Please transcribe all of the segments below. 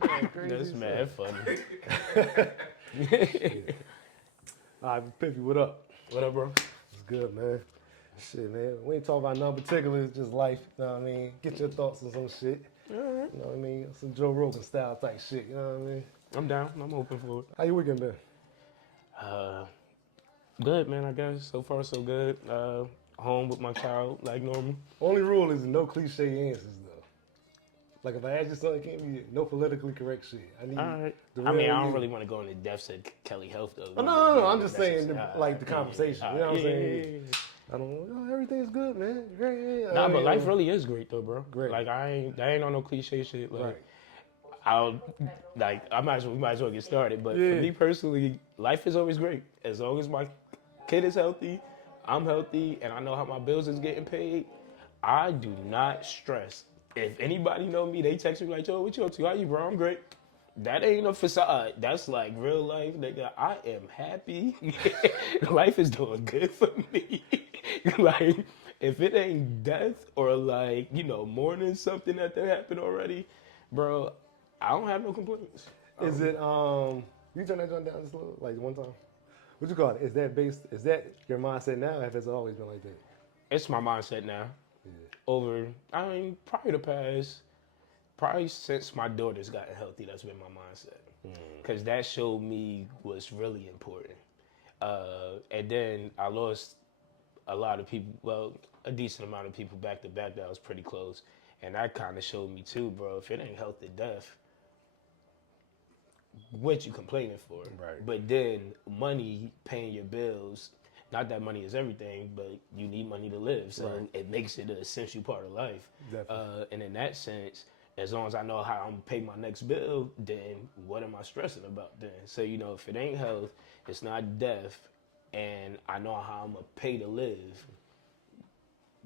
That's Crazy mad as funny. shit. All right, Pippy, what up? What up, bro? It's good, man. Shit, man. We ain't talking about nothing particular. It's just life. You know what I mean? Get your thoughts on some shit. All right. You know what I mean? Some Joe Rogan style type shit. You know what I mean? I'm down. I'm open for it. How your weekend been? Uh, Good, man, I guess. So far, so good. Home with my child, like normal. Only rule is no cliche answers, though. Like if I ask you something, it can't be no politically correct shit. I need All right. the I mean, real I don't you. really want to go into depths of Kelly Health, though. Oh, You no, know, no, no. yeah, I'm just that's saying, just, like the conversation. You know what I'm saying? yeah. I don't know. Oh, everything's good, man. Great. Yeah. Nah, but life really is great, though, bro. Great. Like, that ain't on no cliche shit. Like, Right. I'll, we might as well get started. But for Yeah. me personally, life is always great. As long as my kid is healthy, I'm healthy, and I know how my bills is getting paid, I do not stress. If anybody know me, they text me like, "Yo, what you up to? How you, bro? I'm great." That ain't a facade. That's like real life, nigga. I am happy. Life is doing good for me. Like, if it ain't death or like, mourning something that happened already, bro, I don't have no complaints. Is it you turn that joint down just a little, like one time? What you call it? Is that your mindset now? Or has it always been like that? It's my mindset now. Yeah. Probably probably since my daughter's gotten healthy, that's been my mindset. Because that showed me what's really important. And then I lost a lot of people, well, a decent amount of people back to back that was pretty close. And that kind of showed me too, bro, if it ain't health or death, what you complaining for? Right. But then money, paying your bills, not that money is everything, but you need money to live. So Right. it makes it an essential part of life. Definitely. And in that sense, as long as I know how I'm gonna pay my next bill, then what am I stressing about then? So, if it ain't health, it's not death, and I know how I'm gonna pay to live,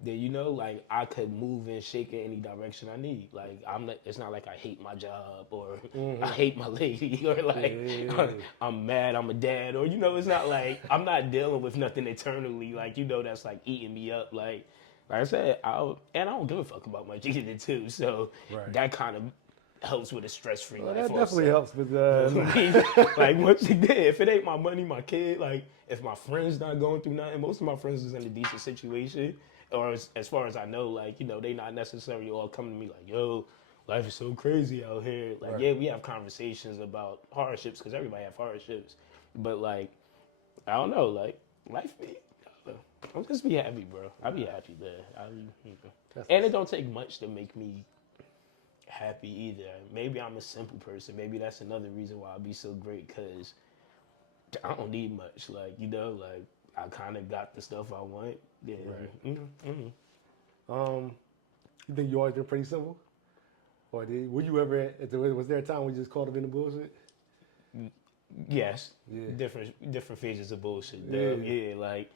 then like I could move and shake in any direction I need. Like I'm not, it's not like I hate my job or I hate my lady or like Yeah. I'm mad I'm a dad or it's not like I'm not dealing with nothing internally like that's like eating me up like I said and I don't give a fuck about much either too. So Right. that kind of helps with a stress free Well, life that definitely also. helps with Like once again, if it ain't my money, my kid, like if my friends not going through nothing, most of my friends is in a decent situation, or as far as I know, like they not necessarily all coming to me like, "Yo, life is so crazy out here." Like, Right. yeah, we have conversations about hardships because everybody have hardships, but like, I don't know, like life be. I don't know. I'm just be happy, bro. I be happy there. That's And it don't take much to make me happy either. Maybe I'm a simple person. Maybe that's another reason why I be so great because I don't need much. Like like I kind of got the stuff I want. Yeah. Right. You think you always been pretty simple? Or were you ever was there a time when you just caught up in the bullshit? Yes. Yeah. Different phases of bullshit. Yeah. Yeah. Like,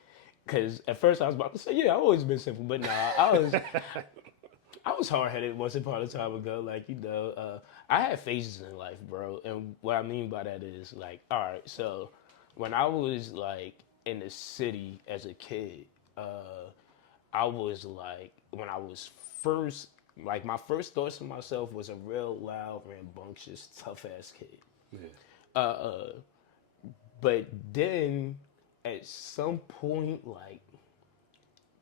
cause at first I was about to say, yeah, I've always been simple, but nah, I was hard headed once upon a time ago. Like, I had phases in life, bro. And what I mean by that is, like, all right, so when I was, like, in the city as a kid, I was, like, when I was first, like, my first thoughts of myself was a real loud, rambunctious, tough ass kid. Yeah. But then at some point, like,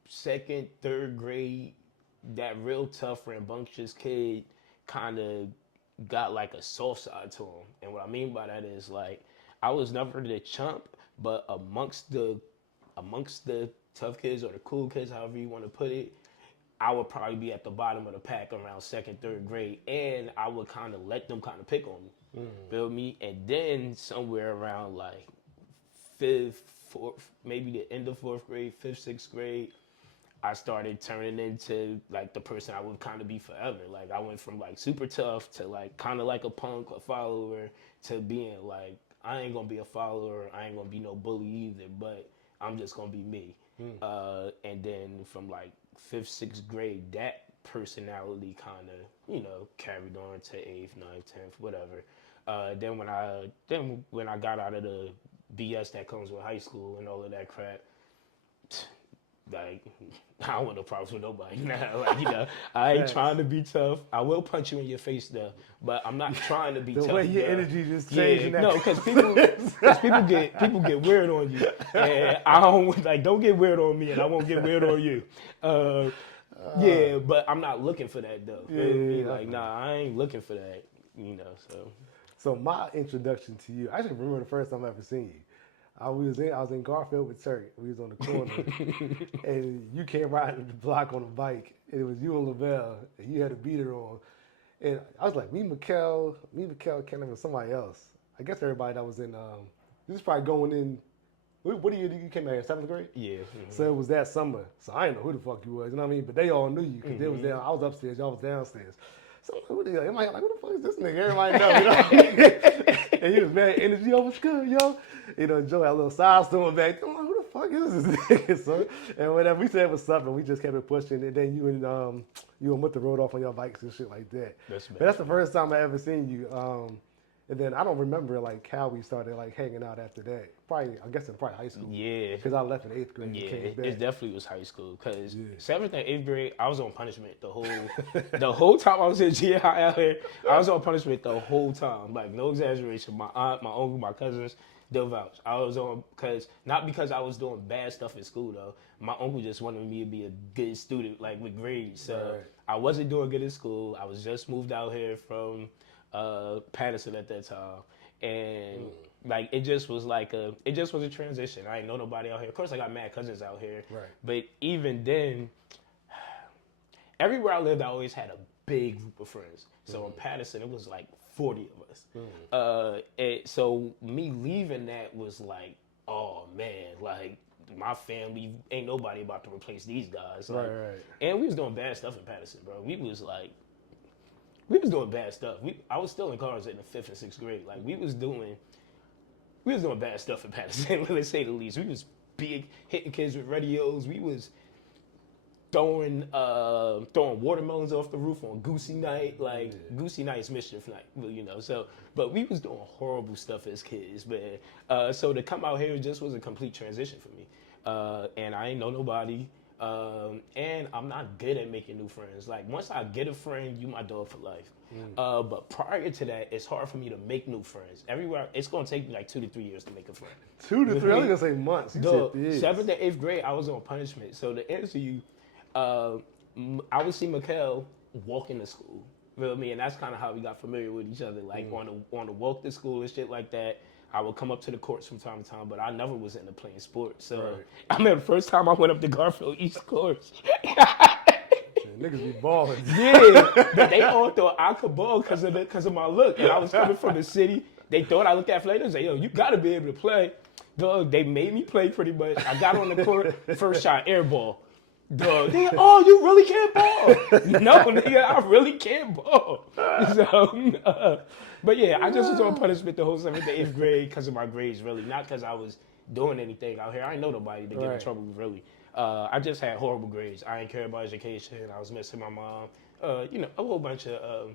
second, third grade, that real tough, rambunctious kid kind of got like a soft side to him. And what I mean by that is like I was never the chump, but amongst the tough kids or the cool kids, however you want to put it, I would probably be at the bottom of the pack around second, third grade, and I would kind of let them kind of pick on me. Feel me? And then somewhere around like fifth, fourth, maybe the end of fourth grade, fifth, sixth grade, I started turning into like the person I would kind of be forever. Like I went from like super tough to like kind of like a punk, a follower, to being like I ain't gonna be a follower, I ain't gonna be no bully either, but I'm just gonna be me. And then from like fifth, sixth grade, that personality kind of carried on to eighth, ninth, tenth, whatever. Then when I got out of the BS that comes with high school and all of that crap, Like, I don't want no problems with nobody. Nah, like, I ain't Facts. trying to be tough. I will punch you in your face though, but I'm not trying to be The tough. way your though. energy just changed in that. No, because people get weird on you, and I don't like. Don't get weird on me, and I won't get weird on you. Yeah, but I'm not looking for that though. Yeah, Feel me? yeah, Like, nah, I ain't looking for that. So. So my introduction to you, I actually remember the first time I ever seen you. I was in Garfield with Turk. We was on the corner, and you came riding the block on a bike. And it was you and Lavelle, and you had a beater on. And I was like, me, Mikkel, Kenneth, and somebody else. I guess everybody that was in. This is probably going in. What year did you came out here? 7th grade. Yeah. So it was that summer. So I didn't know who the fuck you was. You know what I mean? But they all knew you because they was down. I was upstairs. Y'all was downstairs. So who the hell? Everybody like, who the fuck is this nigga? Everybody know. You know what I mean? And he was mad energy. Yo, what's good, yo? Joe had a little side storm back. I'm like, who the fuck is this nigga? So, and whatever we said was something, we just kept it pushing. And then you and Mutta rode off on your bikes and shit like that. But that's the first time I ever seen you. And then I don't remember like how we started like hanging out after that. Probably, I guess in probably high school. Yeah. Because I left in 8th grade. And came back. It definitely was high school. Because 7th and 8th grade, I was on punishment the whole time I was in GI out here. I was on punishment the whole time. Like, no exaggeration. My aunt, my uncle, my cousins, they'll vouch. I was on, not because I was doing bad stuff in school though. My uncle just wanted me to be a good student, like with grades. So I wasn't doing good in school. I was just moved out here from Patterson at that time, and like it just was a transition. I ain't know nobody out here. Of course, I got mad cousins out here, right? But even then, everywhere I lived, I always had a big group of friends. So in Patterson, it was like 40 of us. So me leaving that was like, oh man, like my family ain't nobody about to replace these guys. Like, right. And we was doing bad stuff in Patterson, bro. We was doing bad stuff. I was still in cars in the 5th and 6th grade. Like we was doing bad stuff in Patterson, let's say the least. We was hitting kids with radios. We was throwing watermelons off the roof on Goosey Night. Like Goosey Night's mischief night, So, but we was doing horrible stuff as kids, man. So to come out here just was a complete transition for me. And I ain't know nobody. And I'm not good at making new friends. Like once I get a friend, you my dog for life. But prior to that, it's hard for me to make new friends. Everywhere, it's gonna take me like 2 to 3 years to make a friend. 2 to 3? I was gonna say months. You said years. 7th to 8th grade, I was on punishment. So to answer you, I would see Mikkel walking to school. You know what I mean? And that's kind of how we got familiar with each other. Like on the walk to school and shit like that. I would come up to the courts from time to time, but I never was into playing sports. So I remember the first time I went up to Garfield East courts. Niggas be balling. Yeah, but they all thought I could ball because of my look, and I was coming from the city. They thought I looked athletic. They said, "Yo, you got to be able to play." Dog, they made me play pretty much. I got on the court, first shot, air ball. Dog, you really can't ball? No, nigga, I really can't ball. So, but yeah, I just was on punishment the whole 7th to 8th grade because of my grades, really, not because I was doing anything out here. I ain't know nobody to get in trouble with, really. I just had horrible grades. I didn't care about education. I was missing my mom. A whole bunch of,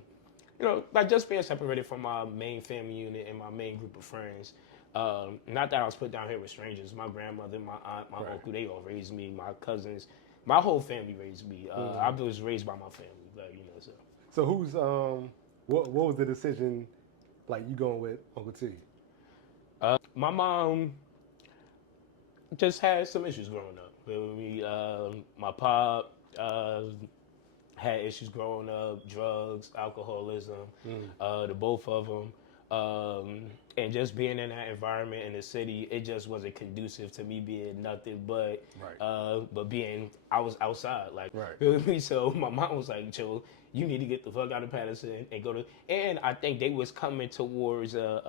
like just being separated from my main family unit and my main group of friends. Not that I was put down here with strangers. My grandmother, my aunt, my uncle, they all raised me. My cousins, my whole family raised me. I was raised by my family, like, so. So who's what was the decision, like you going with Uncle T? My mom just had some issues growing up. My pop had issues growing up, drugs, alcoholism, the both of them. And just being in that environment in the city, it just wasn't conducive to me being nothing but I was outside. Like, so my mom was like, Joe, you need to get the fuck out of Patterson and go to, and I think they was coming towards like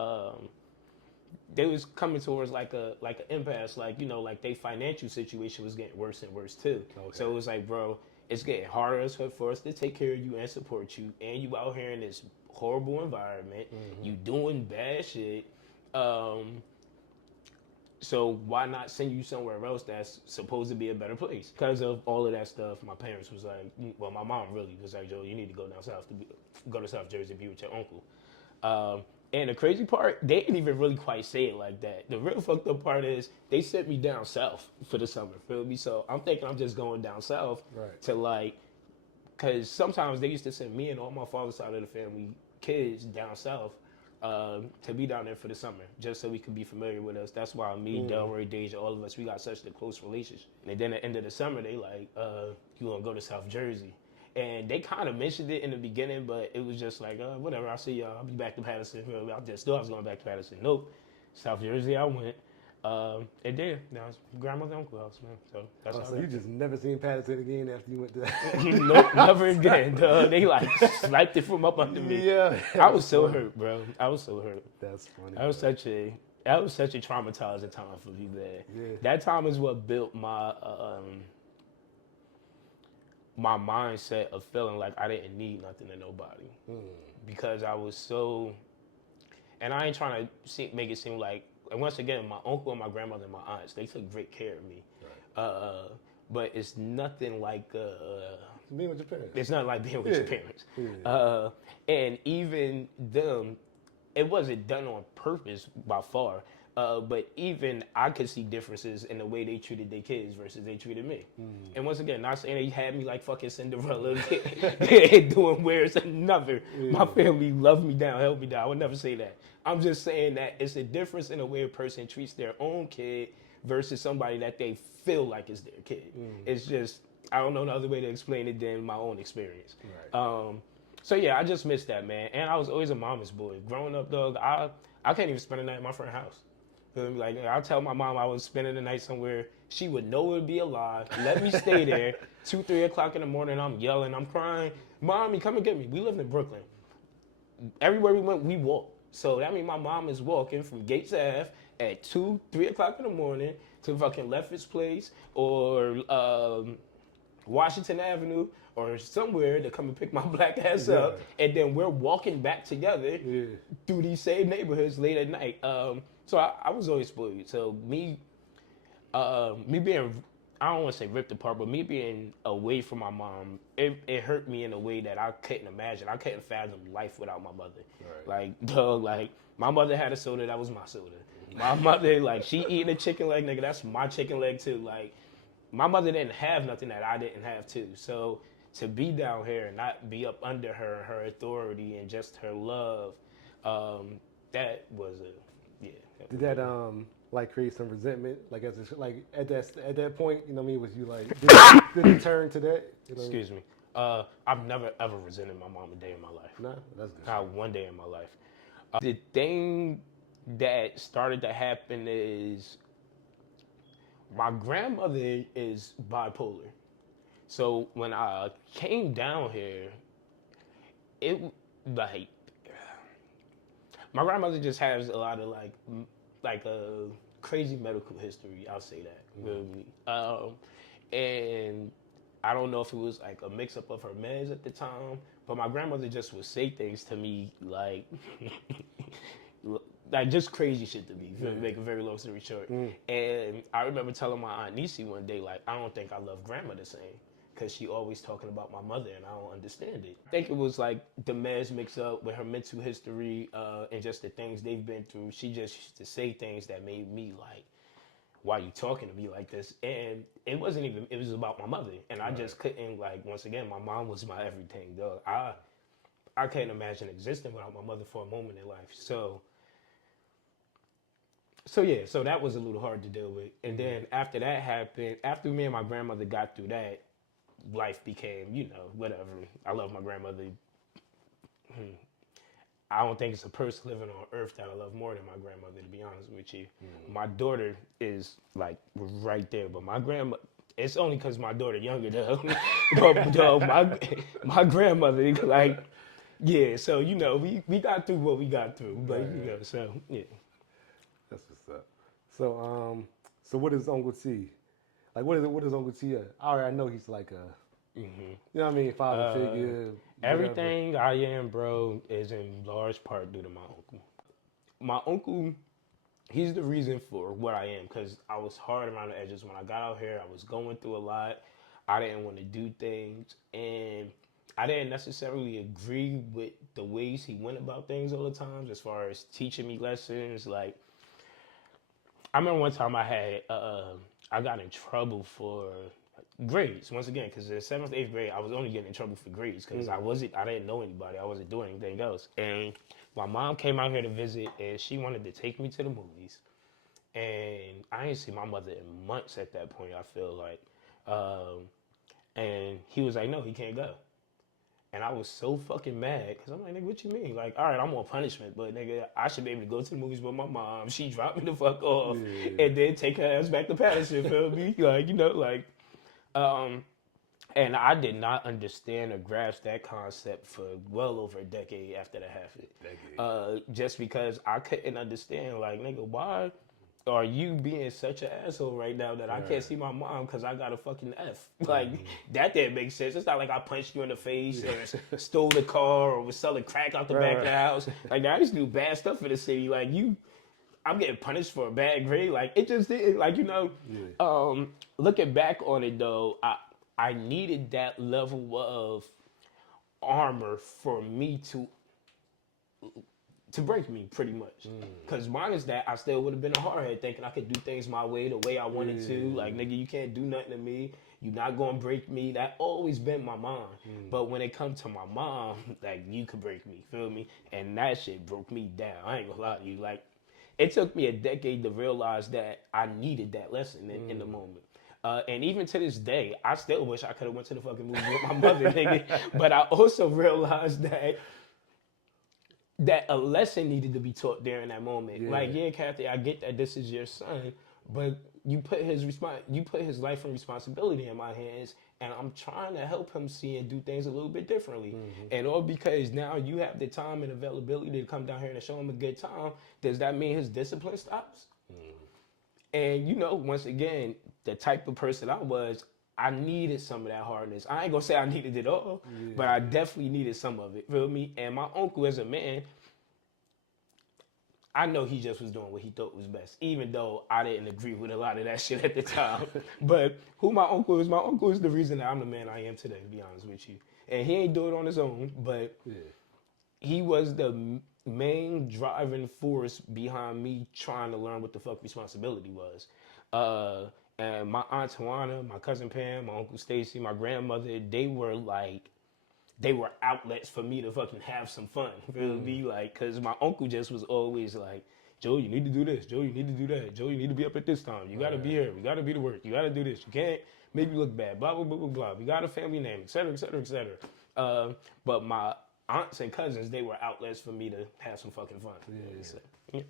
an impasse, like their financial situation was getting worse and worse too. Okay. So it was like, bro, it's getting harder for us to take care of you and support you, and you out here in this horrible environment, you doing bad shit. So why not send you somewhere else that's supposed to be a better place? Because of all of that stuff, my parents was like, my mom really was like, Joe, you need to go down south go to South Jersey, be with your uncle. And the crazy part, they didn't even really quite say it like that. The real fucked up part is they sent me down south for the summer, feel me? So I'm thinking I'm just going down south Right. to like, because sometimes they used to send me and all my father's side of the family kids down south to be down there for the summer, just so we could be familiar with us. That's why me, Delroy, Deja, all of us, we got such a close relationship. And then at the end of the summer, they like, you gonna go to South Jersey. And they kind of mentioned it in the beginning, but it was just like, whatever, I'll see y'all. I'll be back to Patterson. I just thought I was going back to Patterson. Nope. South Jersey I went. And then, now it's grandma's uncle house, man. So that's how So you just never seen Patterson again after you went to that? Nope, never again, dog. They like sniped it from up under me. Yeah. I was so hurt, bro. I was so hurt. That's funny. That was such a traumatizing time for me, man. Yeah. That time is what built my my mindset of feeling like I didn't need nothing to nobody, because I was so. And I ain't trying to make it seem like. And once again, my uncle and my grandmother and my aunts, they took great care of me. Right. But it's nothing like being with your parents. It's not like being with your parents. Yeah. And even them, it wasn't done on purpose by far. But even I could see differences in the way they treated their kids versus they treated me. And once again, not saying they had me like fucking Cinderella doing where's another. My family loved me down, held me down. I would never say that. I'm just saying that it's a difference in the way a person treats their own kid versus somebody that they feel like is their kid. It's just, I don't know no other way to explain it than my own experience. Right. So yeah, I just missed that, man. And I was always a mama's boy. Growing up, dog, I can't even spend the night at my friend's house. Feel me? Like, I'll tell my mom I was spending the night somewhere. She would know it would be a lie. Let me stay there. 2, 3 o'clock in the morning, I'm yelling, I'm crying. Mommy, come and get me. We lived in Brooklyn. Everywhere we went, we walked. So that means my mom is walking from Gates Ave at 2, 3 o'clock in the morning to fucking Lefferts Place or Washington Avenue or somewhere to come and pick my black ass up. And then we're walking back together through these same neighborhoods late at night. So I was always spoiled. So me being, I don't want to say ripped apart, but me being away from my mom, it hurt me in a way that I couldn't imagine. I couldn't fathom life without my mother. Right. Like, dog, like, my mother had a soda, that was my soda. My mother, like, she eating a chicken leg, nigga, that's my chicken leg too. Like, my mother didn't have nothing that I didn't have too. So to be down here and not be up under her authority and just her love, that was Did that like create some resentment? Like like at that point, you know what I mean? Was you like did it turn to that? You know? Excuse me. I've never ever resented my mom a day in my life. No, that's good. Not one day in my life. The thing that started to happen is my grandmother is bipolar. So when I came down here, it like my grandmother just has a lot of like a crazy medical history. I'll say that. And I don't know if it was like a mix up of her meds at the time, but my grandmother just would say things to me like like just crazy shit to me. Make a very long story short. And I remember telling my aunt Nisi one day, like, I don't think I love grandma the same, because she always talking about my mother and I don't understand it. I think it was like the meds mix up with her mental history and just the things they've been through. She just used to say things that made me like, why are you talking to me like this? And it wasn't even, it was about my mother. And I just couldn't, like, once again, my mom was my everything, dog. I can't imagine existing without my mother for a moment in life. So yeah, so that was a little hard to deal with. And then after that happened, after me and my grandmother got through that, life became, you know, whatever. I love my grandmother. I don't think it's a person living on earth that I love more than my grandmother, to be honest with you. My daughter is like right there, but my grandma, it's only because my daughter younger though. But my grandmother, like, yeah, so, you know, we got through what we got through, but, you know, so, yeah. That's what's up. So what is Uncle T? Like, what is Uncle T? I already know he's like a, you know what I mean, father figure. Everything I am, bro, is in large part due to my uncle. My uncle, he's the reason for what I am, because I was hard around the edges. When I got out here, I was going through a lot. I didn't want to do things, and I didn't necessarily agree with the ways he went about things all the times, as far as teaching me lessons. Like, I remember one time I got in trouble for grades once again, because in seventh, eighth grade, I was only getting in trouble for grades because I didn't know anybody. I wasn't doing anything else. And my mom came out here to visit, and she wanted to take me to the movies. And I ain't seen my mother in months at that point, I feel like. And he was like, no, he can't go. And I was so fucking mad because I'm like, nigga, what you mean? Like, all right, I'm on punishment, but nigga, I should be able to go to the movies with my mom. She dropped me the fuck off and then take her ass back to Patterson, feel me? Like, you know, like, and I did not understand or grasp that concept for well over a decade after that happened. Just because I couldn't understand, like, nigga, why are you being such an asshole right now that I can't see my mom because I got a fucking F? Like, that didn't make sense. It's not like I punched you in the face or stole the car or was selling crack out the back of the house. Like, I used to do bad stuff in the city. Like, I'm getting punished for a bad grade. Like, it just didn't, like, you know, looking back on it, though, I needed that level of armor for me to break me, pretty much. Because minus that, I still would have been a hardhead thinking I could do things my way, the way I wanted to. Like, nigga, you can't do nothing to me. You're not going to break me. That always been my mind. But when it comes to my mom, like, you could break me, feel me? And that shit broke me down. I ain't gonna lie to you. Like, it took me a decade to realize that I needed that lesson in the moment. And even to this day, I still wish I could have went to the fucking movie with my mother, nigga. But I also realized that a lesson needed to be taught there in that moment. Like, yeah, Kathy, I get that this is your son, but you put his life and responsibility in my hands, and I'm trying to help him see and do things a little bit differently. And all because now you have the time and availability to come down here and show him a good time, does that mean his discipline stops? And, you know, once again, the type of person I was, I needed some of that hardness. I ain't gonna say I needed it all, but I definitely needed some of it. Feel me? And my uncle, as a man, I know he just was doing what he thought was best, even though I didn't agree with a lot of that shit at the time. But who my uncle is the reason that I'm the man I am today, to be honest with you. And he ain't do it on his own, but he was the main driving force behind me trying to learn what the fuck responsibility was. And my Aunt Tawana, my cousin Pam, my Uncle Stacy, my grandmother, they were outlets for me to fucking have some fun. Feel me? Like, cause my uncle just was always like, Joe, you need to do this. Joe, you need to do that. Joe, you need to be up at this time. You gotta be here. We gotta be to work. You gotta do this. You can't make me look bad. Blah, blah, blah, blah, blah. We got a family name, et cetera, et cetera, et cetera. But my aunts and cousins, they were outlets for me to have some fucking fun. So, All right,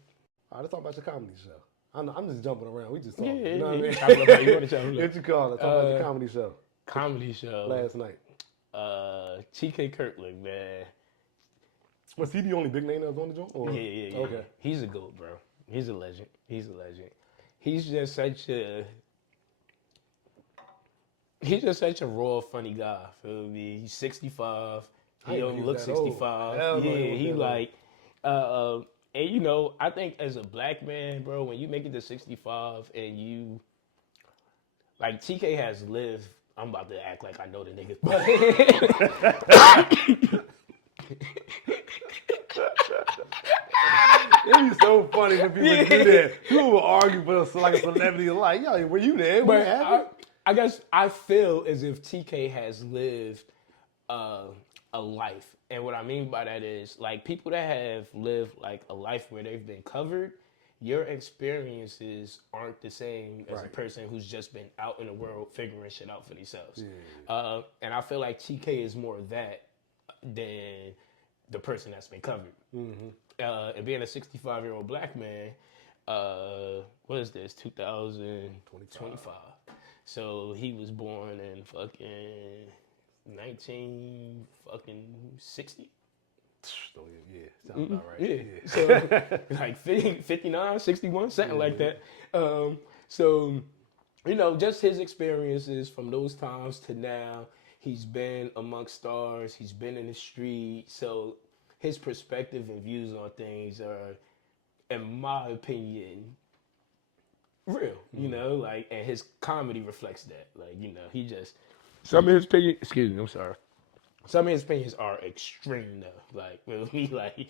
let's talk about your comedy show. I'm just jumping around. We just talking. Yeah, you know what I mean? You want to tell me? What you call it? Talk about your comedy show. Comedy show. Last night. TK Kirkland, man. Was he the only big name that was on the joint? Or? Yeah. Okay. He's a GOAT, bro. He's a legend. He's just such a raw, funny guy. Feel me? He's 65. He don't look 65. Yeah, he like, and you know, I think as a black man, bro, when you make it to 65 and you, like, TK has lived. I'm about to act like I know the nigga. It'd be so funny when people do that. People will argue for like a celebrity. Like, yo, were you there? But I guess I feel as if TK has lived a life. And what I mean by that is, like, people that have lived, like, a life where they've been covered, your experiences aren't the same as a person who's just been out in the world figuring shit out for themselves. Yeah. And I feel like TK is more of that than the person that's been covered. And being a 65-year-old black man, what is this, 2025. So he was born in fucking 1960. Yeah, sounds about right. Yeah. So like 59, 61, something like that. So, you know, just his experiences from those times to now. He's been amongst stars. He's been in the street. So his perspective and views on things are, in my opinion, real. You know, like, and his comedy reflects that. Like, you know, he just, some of his opinion, excuse me, I'm sorry. Some of his opinions are extreme though. Like with me, like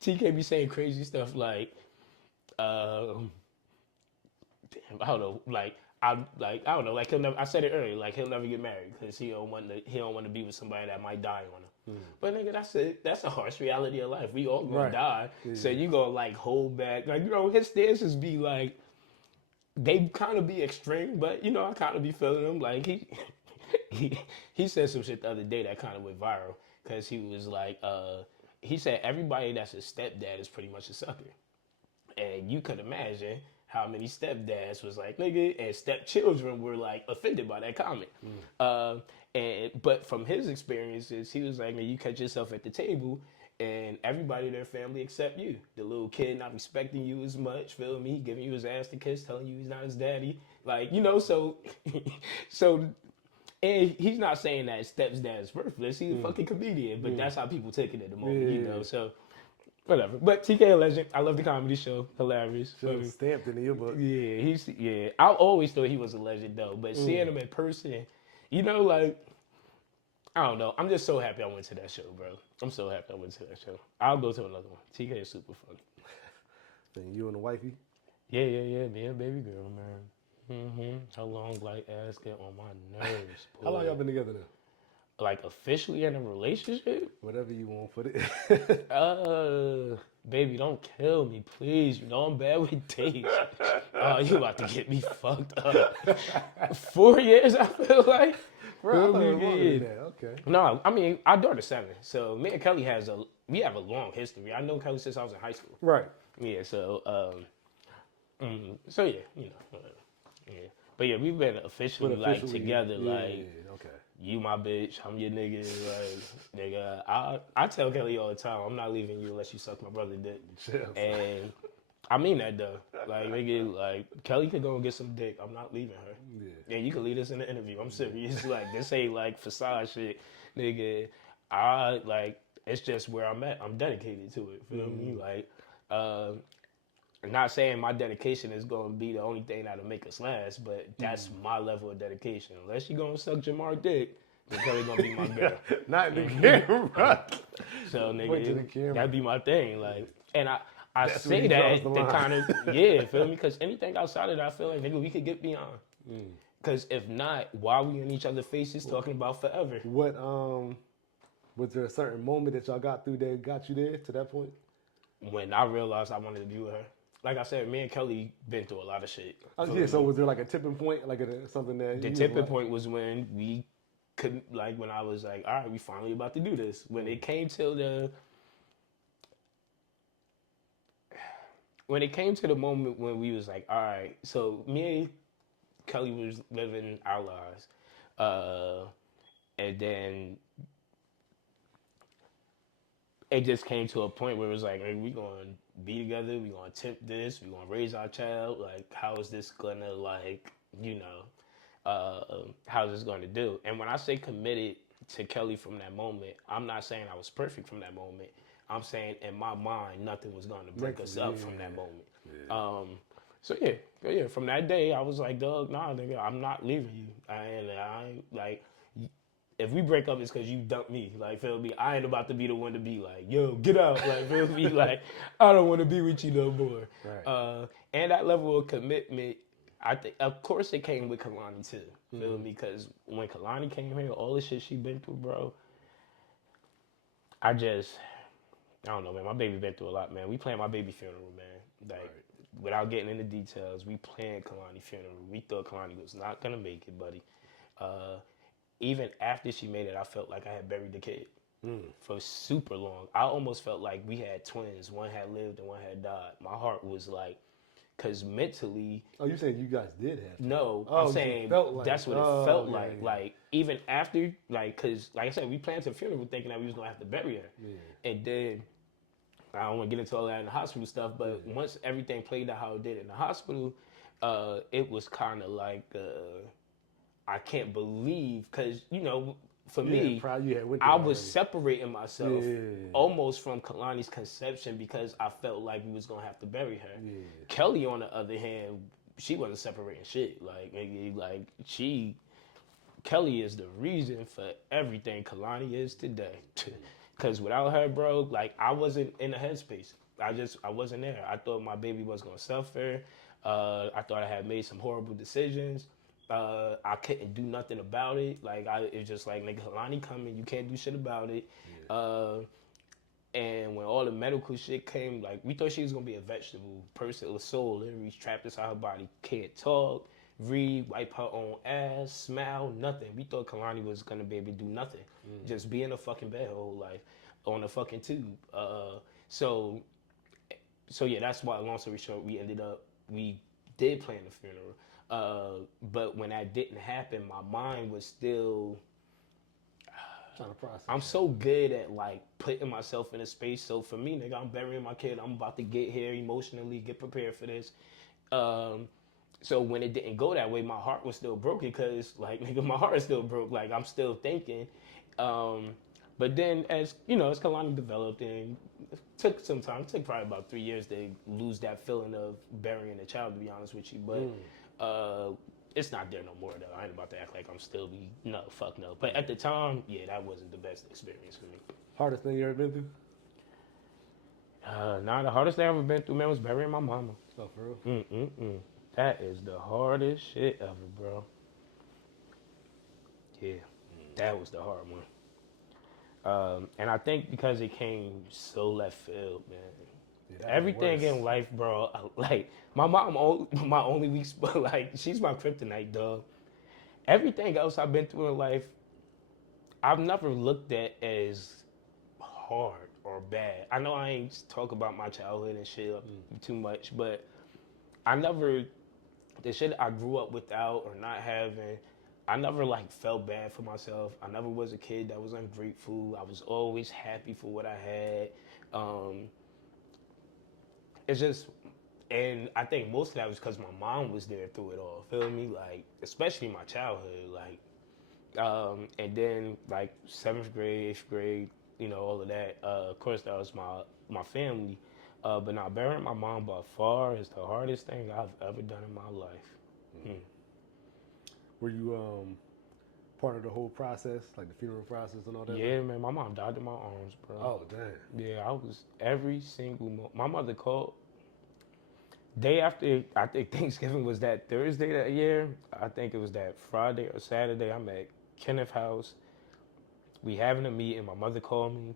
TK be saying crazy stuff like, damn, I don't know, I don't know, like he'll never. I said it earlier, like he'll never get married because he don't want to be with somebody that might die on him. But nigga, that's a harsh reality of life. We all gonna Right. die, Yeah. so you gonna like hold back, like his stances be like they kind of be extreme, but I kind of be feeling them. Like he said some shit the other day that kind of went viral because he was like, he said everybody that's a stepdad is pretty much a sucker. And you could imagine how many stepdads was like, nigga, and stepchildren were like offended by that comment. But from his experiences, he was like, man, you catch yourself at the table and everybody in their family except you. The little kid not respecting you as much, feel me? Giving you his ass to kiss, telling you he's not his daddy. Like, so so and he's not saying that stepdad is worthless. He's a fucking comedian, but that's how people take it at the moment, So whatever. But TK a legend. I love the comedy show. Hilarious. Should stamped in the yearbook. Yeah. I always thought he was a legend though, but seeing him in person, like I don't know. I'm just so happy I went to that show, bro. I'm so happy I went to that show. I'll go to another one. TK is super funny. And you and the wifey? Yeah. Me and baby girl, man. How long like ass get on my nerves, boy. How long y'all been together now? Like officially in a relationship? Whatever you want for it. Baby, don't kill me, please. You know I'm bad with dates. Oh, you about to get me fucked up. 4 years, I feel like. Bro, okay. No, I mean, our daughter's 7. So me and Kelly we have a long history. I know Kelly since I was in high school. Right. Yeah, so yeah, whatever. Yeah. But yeah, we've been officially like together, like okay. You my bitch, I'm your nigga. Like, nigga, I tell Kelly all the time, I'm not leaving you unless you suck my brother dick. And I mean that though. Like, nigga, like Kelly could go and get some dick. I'm not leaving her. Yeah. And you can lead us in the interview. I'm serious. Like, this ain't like facade shit, nigga. It's just where I'm at. I'm dedicated to it. Feel me? Like, I'm not saying my dedication is going to be the only thing that'll make us last, but that's my level of dedication. Unless you're going to suck Jamar dick, then Kelly going to be my girl. Not in the camera. So, nigga, that'd be my thing. Like, and I say he that draws the to line. kind of, feel me? Because anything outside of that, I feel like, nigga, we could get beyond. Because if not, why are we in each other's faces talking about forever? What, was there a certain moment that y'all got through that got you there to that point? When I realized I wanted to be with her. Like I said, me and Kelly been through a lot of shit. Yeah, so was there like a tipping point, like something that... The tipping point was when we couldn't, like when I was like, all right, we finally about to do this. When it came to the moment when we was like, all right, so me and Kelly was living our lives. And then it just came to a point where it was like, hey, we going to be together, we going to attempt this, we going to raise our child. Like, how is this going to, like, how is this going to do? And when I say committed to Kelly from that moment, I'm not saying I was perfect from that moment. I'm saying in my mind, nothing was going to break us up from that moment. Yeah. So yeah, from that day, I was like, Doug, nah, nigga, I'm not leaving you. I like, if we break up, it's because you dumped me. Like, feel me? I ain't about to be the one to be like, yo, get out. Like, feel me? Like, I don't want to be with you no more. Right. And that level of commitment, I think, of course, it came with Kalani too. Feel me? Because when Kalani came here, all the shit she been through, bro, I don't know, man. My baby been through a lot, man. We planned my baby funeral, man. Like, without getting into details, we planned Kalani's funeral. We thought Kalani was not going to make it, buddy. Even after she made it, I felt like I had buried the kid for super long. I almost felt like we had twins. One had lived and one had died. My heart was like, because mentally... Oh, you saying you guys did have to? No, I'm saying that's what it felt like. Yeah. Like, even after, like, because, like I said, we planned the funeral thinking that we was going to have to bury her. Yeah. And then, I don't want to get into all that in the hospital stuff, but once everything played out how it did in the hospital, it was kind of like... I can't believe, because, for me, I was separating myself almost from Kalani's conception because I felt like we was going to have to bury her. Yeah. Kelly, on the other hand, she wasn't separating shit. Like she Kelly is the reason for everything Kalani is today. Because without her, bro, like, I wasn't in the headspace. I wasn't there. I thought my baby was going to suffer. I thought I had made some horrible decisions. I couldn't do nothing about it. Like, it's just like, nigga, Kalani coming, you can't do shit about it. Yeah. And when all the medical shit came, like, we thought she was gonna be a vegetable person, a soul, literally trapped inside her body, can't talk, read, wipe her own ass, smile, nothing. We thought Kalani was gonna be able to do nothing, just be in a fucking bed her whole life, on a fucking tube. So yeah, that's why. Long story short, we did plan the funeral, but when that didn't happen, my mind was still. Trying to process. I'm so good at like putting myself in a space. So for me, nigga, I'm burying my kid. I'm about to get here emotionally, get prepared for this. So when it didn't go that way, my heart was still broken because, like, nigga, my heart is still broke. Like, I'm still thinking. But then as Kalani developed, and it took some time. It took probably about 3 years to lose that feeling of burying a child, to be honest with you. But it's not there no more, though. I ain't about to act like I'm still no, fuck no. But at the time, yeah, that wasn't the best experience for me. Hardest thing you ever been through? Nah, the hardest thing I ever been through, man, was burying my mama. Oh, for real? That is the hardest shit ever, bro. Yeah, that was the hard one. And I think because it came so left field, man. Yeah, everything in life, bro, like, my mom, my only weak spot, like, she's my kryptonite, dog. Everything else I've been through in life, I've never looked at as hard or bad. I know I ain't talk about my childhood and shit too much, but the shit I grew up without or not having, I never, like, felt bad for myself. I never was a kid that was ungrateful. I was always happy for what I had. It's just, and I think most of that was because my mom was there through it all. Feel me? Like, especially my childhood. Like, and then, like, 7th grade, 8th grade, all of that. Of course, that was my family. But now, burying my mom by far is the hardest thing I've ever done in my life. Were you part of the whole process, like the funeral process and all that? Yeah, man. My mom died in my arms, bro. Oh, damn. Yeah, I was every single my mother called. Day after, I think Thanksgiving was that Thursday that year. I think it was that Friday or Saturday. I'm at Kenneth house. We having a meeting. My mother called me.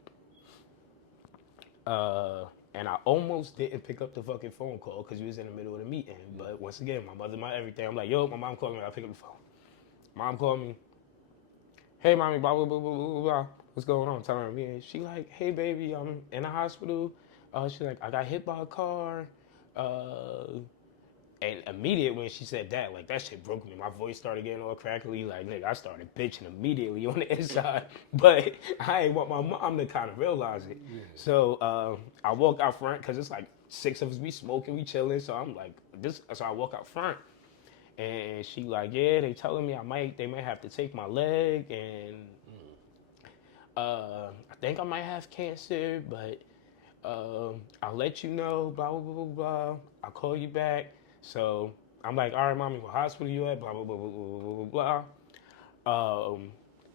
And I almost didn't pick up the fucking phone call because we was in the middle of the meeting. But once again, my mother, my everything. I'm like, yo, my mom called me. I pick up the phone. Mom called me. Hey, mommy, blah, blah, blah, blah, blah, blah. What's going on? Telling me. And she like, hey, baby, I'm in the hospital. She's like, I got hit by a car. And immediately when she said that, like, that shit broke me. My voice started getting all crackly. Like, nigga, I started bitching immediately on the inside. But I ain't want my mom to kind of realize it. Yeah. So I walk out front because it's like 6 of us. We smoking, we chilling. So I'm like, so I walk out front. And she like, yeah, they telling me they might have to take my leg, and I think I might have cancer, but I'll let you know, blah, blah, blah, blah. I'll call you back. So I'm like, all right, mommy, what hospital you at? Blah, blah, blah, blah, blah, blah, blah.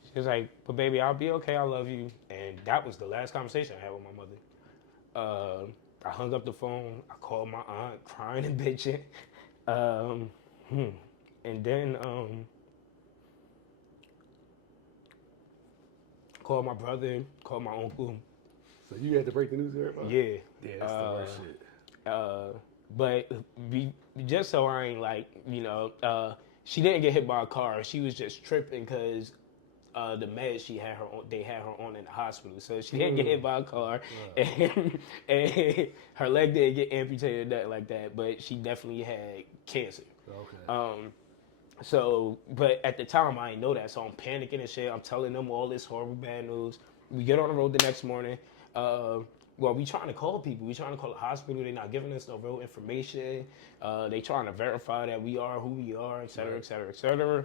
She was like, but baby, I'll be okay, I love you. And that was the last conversation I had with my mother. I hung up the phone. I called my aunt, crying and bitching. And then called my brother, called my uncle. So you had to break the news to everybody? Yeah. Yeah, that's the worst shit. But just so I ain't like, she didn't get hit by a car. She was just tripping because the meds they had her on in the hospital. So she didn't get hit by a car, and her leg didn't get amputated, nothing like that. But she definitely had cancer. Okay. So, but at the time, I didn't know that. So I'm panicking and shit. I'm telling them all this horrible bad news. We get on the road the next morning. We trying to call people. We trying to call the hospital. They're not giving us no real information. They trying to verify that we are who we are, et cetera, et cetera, et cetera.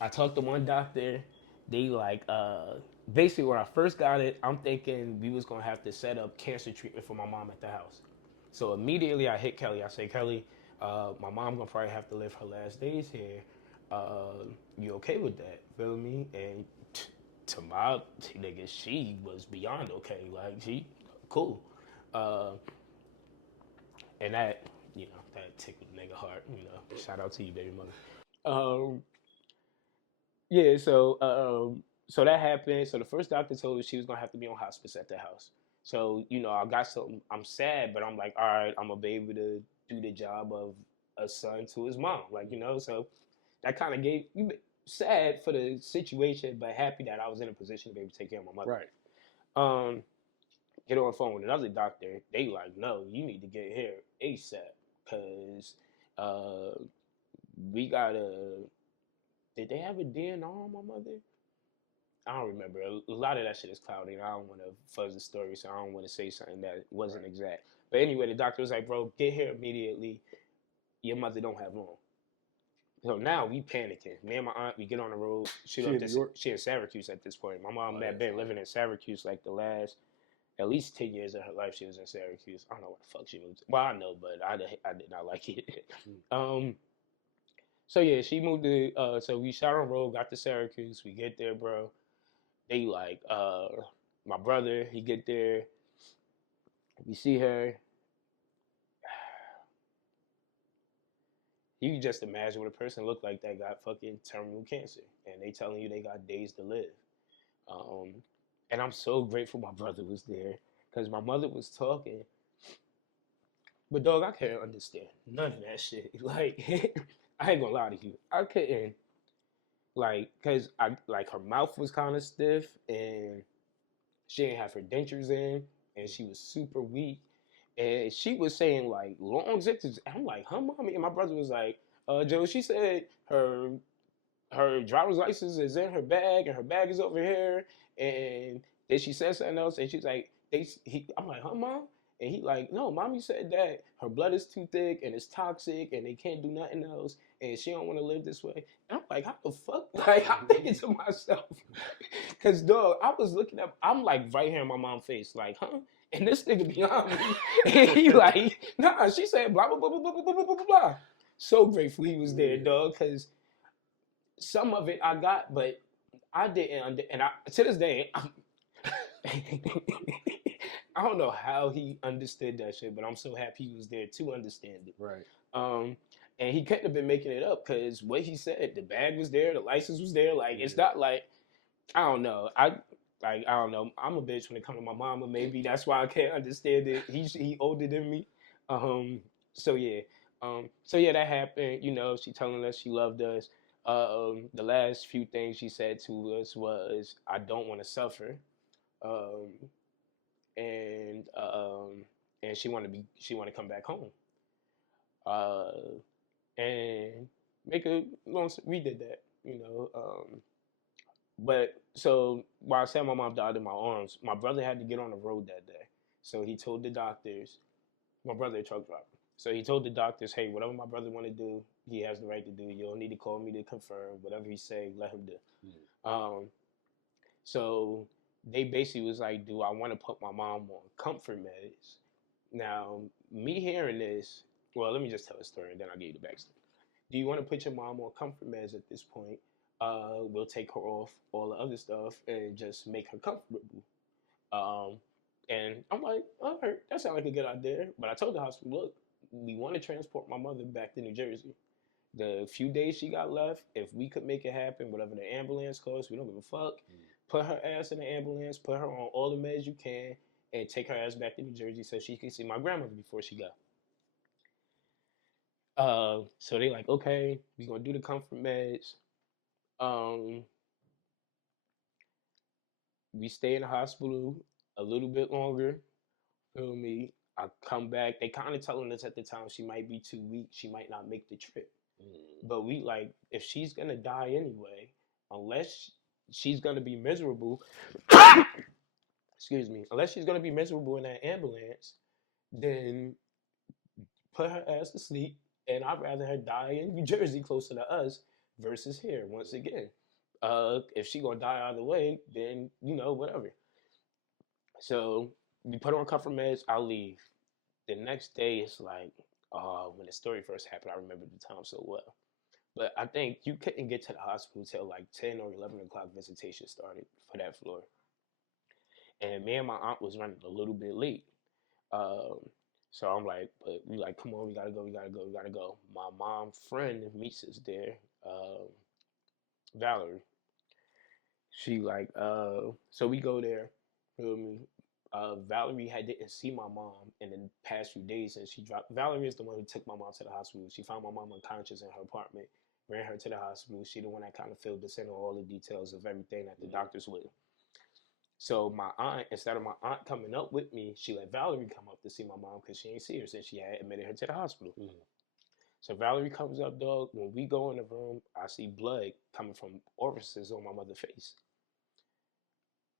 I talked to one doctor. They like, basically when I first got it, I'm thinking we was going to have to set up cancer treatment for my mom at the house. So immediately I hit Kelly. I say, Kelly, my mom gonna probably have to live her last days here. You okay with that? Feel me? And to my nigga, she was beyond okay. Like she cool. Uh, and that, that tickled the nigga heart. Shout out to you, baby mother. Um, yeah. So that happened. So the first doctor told her she was gonna have to be on hospice at the house. So I got something. I'm sad, but I'm like, all right, I'm gonna be able to do the job of a son to his mom. Like so that kind of gave you sad for the situation, but happy that I was in a position to be able to take care of my mother. Right. Um, get on the phone with another doctor. They like, no, you need to get here ASAP because uh, we gotta. Did they have a DNR on my mother? I don't remember. A lot of that shit is cloudy, and I don't want to fuzz the story, so I don't want to say something that wasn't exact. But anyway, the doctor was like, bro, get here immediately. Your mother don't have long. So now we panicking. Me and my aunt, we get on the road. She in Syracuse at this point. My mom had been living in Syracuse like the last at least 10 years of her life. She was in Syracuse. I don't know what the fuck she moved. Well, I know, but I did not like it. So yeah, she moved to. So we shot on road, got to Syracuse. We get there, bro. They like my brother. He get there. We see her. You can just imagine what a person looked like that got fucking terminal cancer, and they telling you they got days to live. Um, and I'm so grateful my brother was there because my mother was talking. But dog, I can't understand none of that shit. Like, I ain't gonna lie to you, I couldn't. Like, cause I like her mouth was kind of stiff, and she didn't have her dentures in, and she was super weak, and she was saying like long sentences. I'm like, huh, mommy? And my brother was like, Joe, she said her driver's license is in her bag, and her bag is over here. And then she said something else, and she's like, I'm like, huh, mom? And he like, no, mommy said that her blood is too thick and it's toxic, and they can't do nothing else, and she don't want to live this way. And I'm like, how the fuck? Like, I'm thinking to myself, cause dog, I was looking up, I'm like right here in my mom's face, like, huh? And this nigga behind me, and he like, nah, she said blah blah blah blah blah blah blah blah blah. So grateful he was there, dog, cause some of it I got, but I didn't. And to this day, I don't know how he understood that shit, but I'm so happy he was there to understand it. Right. And he couldn't have been making it up because what he said, the bag was there, the license was there. Like it's not like I don't know. I don't know. I'm a bitch when it comes to my mama. Maybe that's why I can't understand it. He older than me. So yeah. So yeah, that happened. She telling us she loved us. The last few things she said to us was, "I don't want to suffer," um, and she want to come back home. Uh, and make a long. We did that, But so while I said my mom died in my arms, my brother had to get on the road that day. So he told the doctors, my brother a truck driver. So he told the doctors, hey, whatever my brother want to do, he has the right to do. You don't need to call me to confirm. Whatever he say, let him do. Um, so they basically was like, do I want to put my mom on comfort meds? Now, me hearing this, well, let me just tell a story and then I'll give you the backstory. Do you want to put your mom on comfort meds at this point? We'll take her off all the other stuff and just make her comfortable. Um, and I'm like, all right, that sounds like a good idea. But I told the hospital, look, we want to transport my mother back to New Jersey. The few days she got left, if we could make it happen, whatever the ambulance costs, we don't give a fuck. Put her ass in the ambulance, put her on all the meds you can, and take her ass back to New Jersey so she can see my grandmother before she got. So they like, okay, we gonna do the comfort meds. Um, we stay in the hospital a little bit longer. Feel me? I come back. They kind of telling us at the time she might be too weak. She might not make the trip. But we like, if she's gonna die anyway, unless she's gonna be miserable. Excuse me. Unless she's gonna be miserable in that ambulance, then put her ass to sleep. And I'd rather her die in New Jersey, closer to us, versus here. Once again, if she gonna die either way, then whatever. So we put her on comfort meds. I'll leave. The next day, it's like, when the story first happened, I remember the time so well. But I think you couldn't get to the hospital till like 10 or 11 o'clock visitation started for that floor. And me and my aunt was running a little bit late. Um, so I'm like, but we like, come on, we gotta go, we gotta go, we gotta go. My mom friend meets us there, Valerie. She like, so we go there. You know what I mean? Valerie had didn't see my mom in the past few days, and she dropped. Valerie is the one who took my mom to the hospital. She found my mom unconscious in her apartment, ran her to the hospital. She the one that kind of filled us in on all the details of everything that the doctors would. So my aunt, instead of my aunt coming up with me, she let Valerie come up to see my mom because she ain't see her since she had admitted her to the hospital. So Valerie comes up, dog. When we go in the room, I see blood coming from orifices on my mother's face.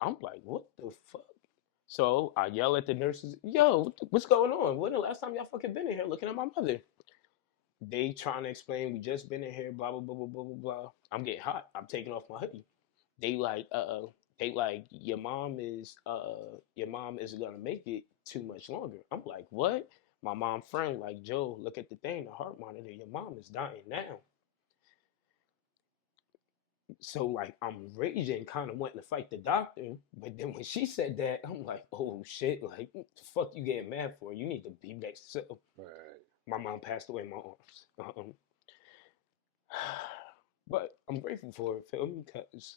I'm like, what the fuck? So I yell at the nurses, yo, what's going on? When the last time y'all fucking been in here looking at my mother? They trying to explain we just been in here, blah blah blah blah blah blah blah. I'm getting hot. I'm taking off my hoodie. They like, they like your mom isn't gonna make it too much longer. I'm like, what? My mom friend like, Joe, look at the thing, the heart monitor. Your mom is dying now. So like I'm raging, kind of wanting to fight the doctor, but then when she said that, I'm like, oh shit, like what the fuck you getting mad for? You need to be next to yourself. Right. My mom passed away in my arms. But I'm grateful for it, feel me? Because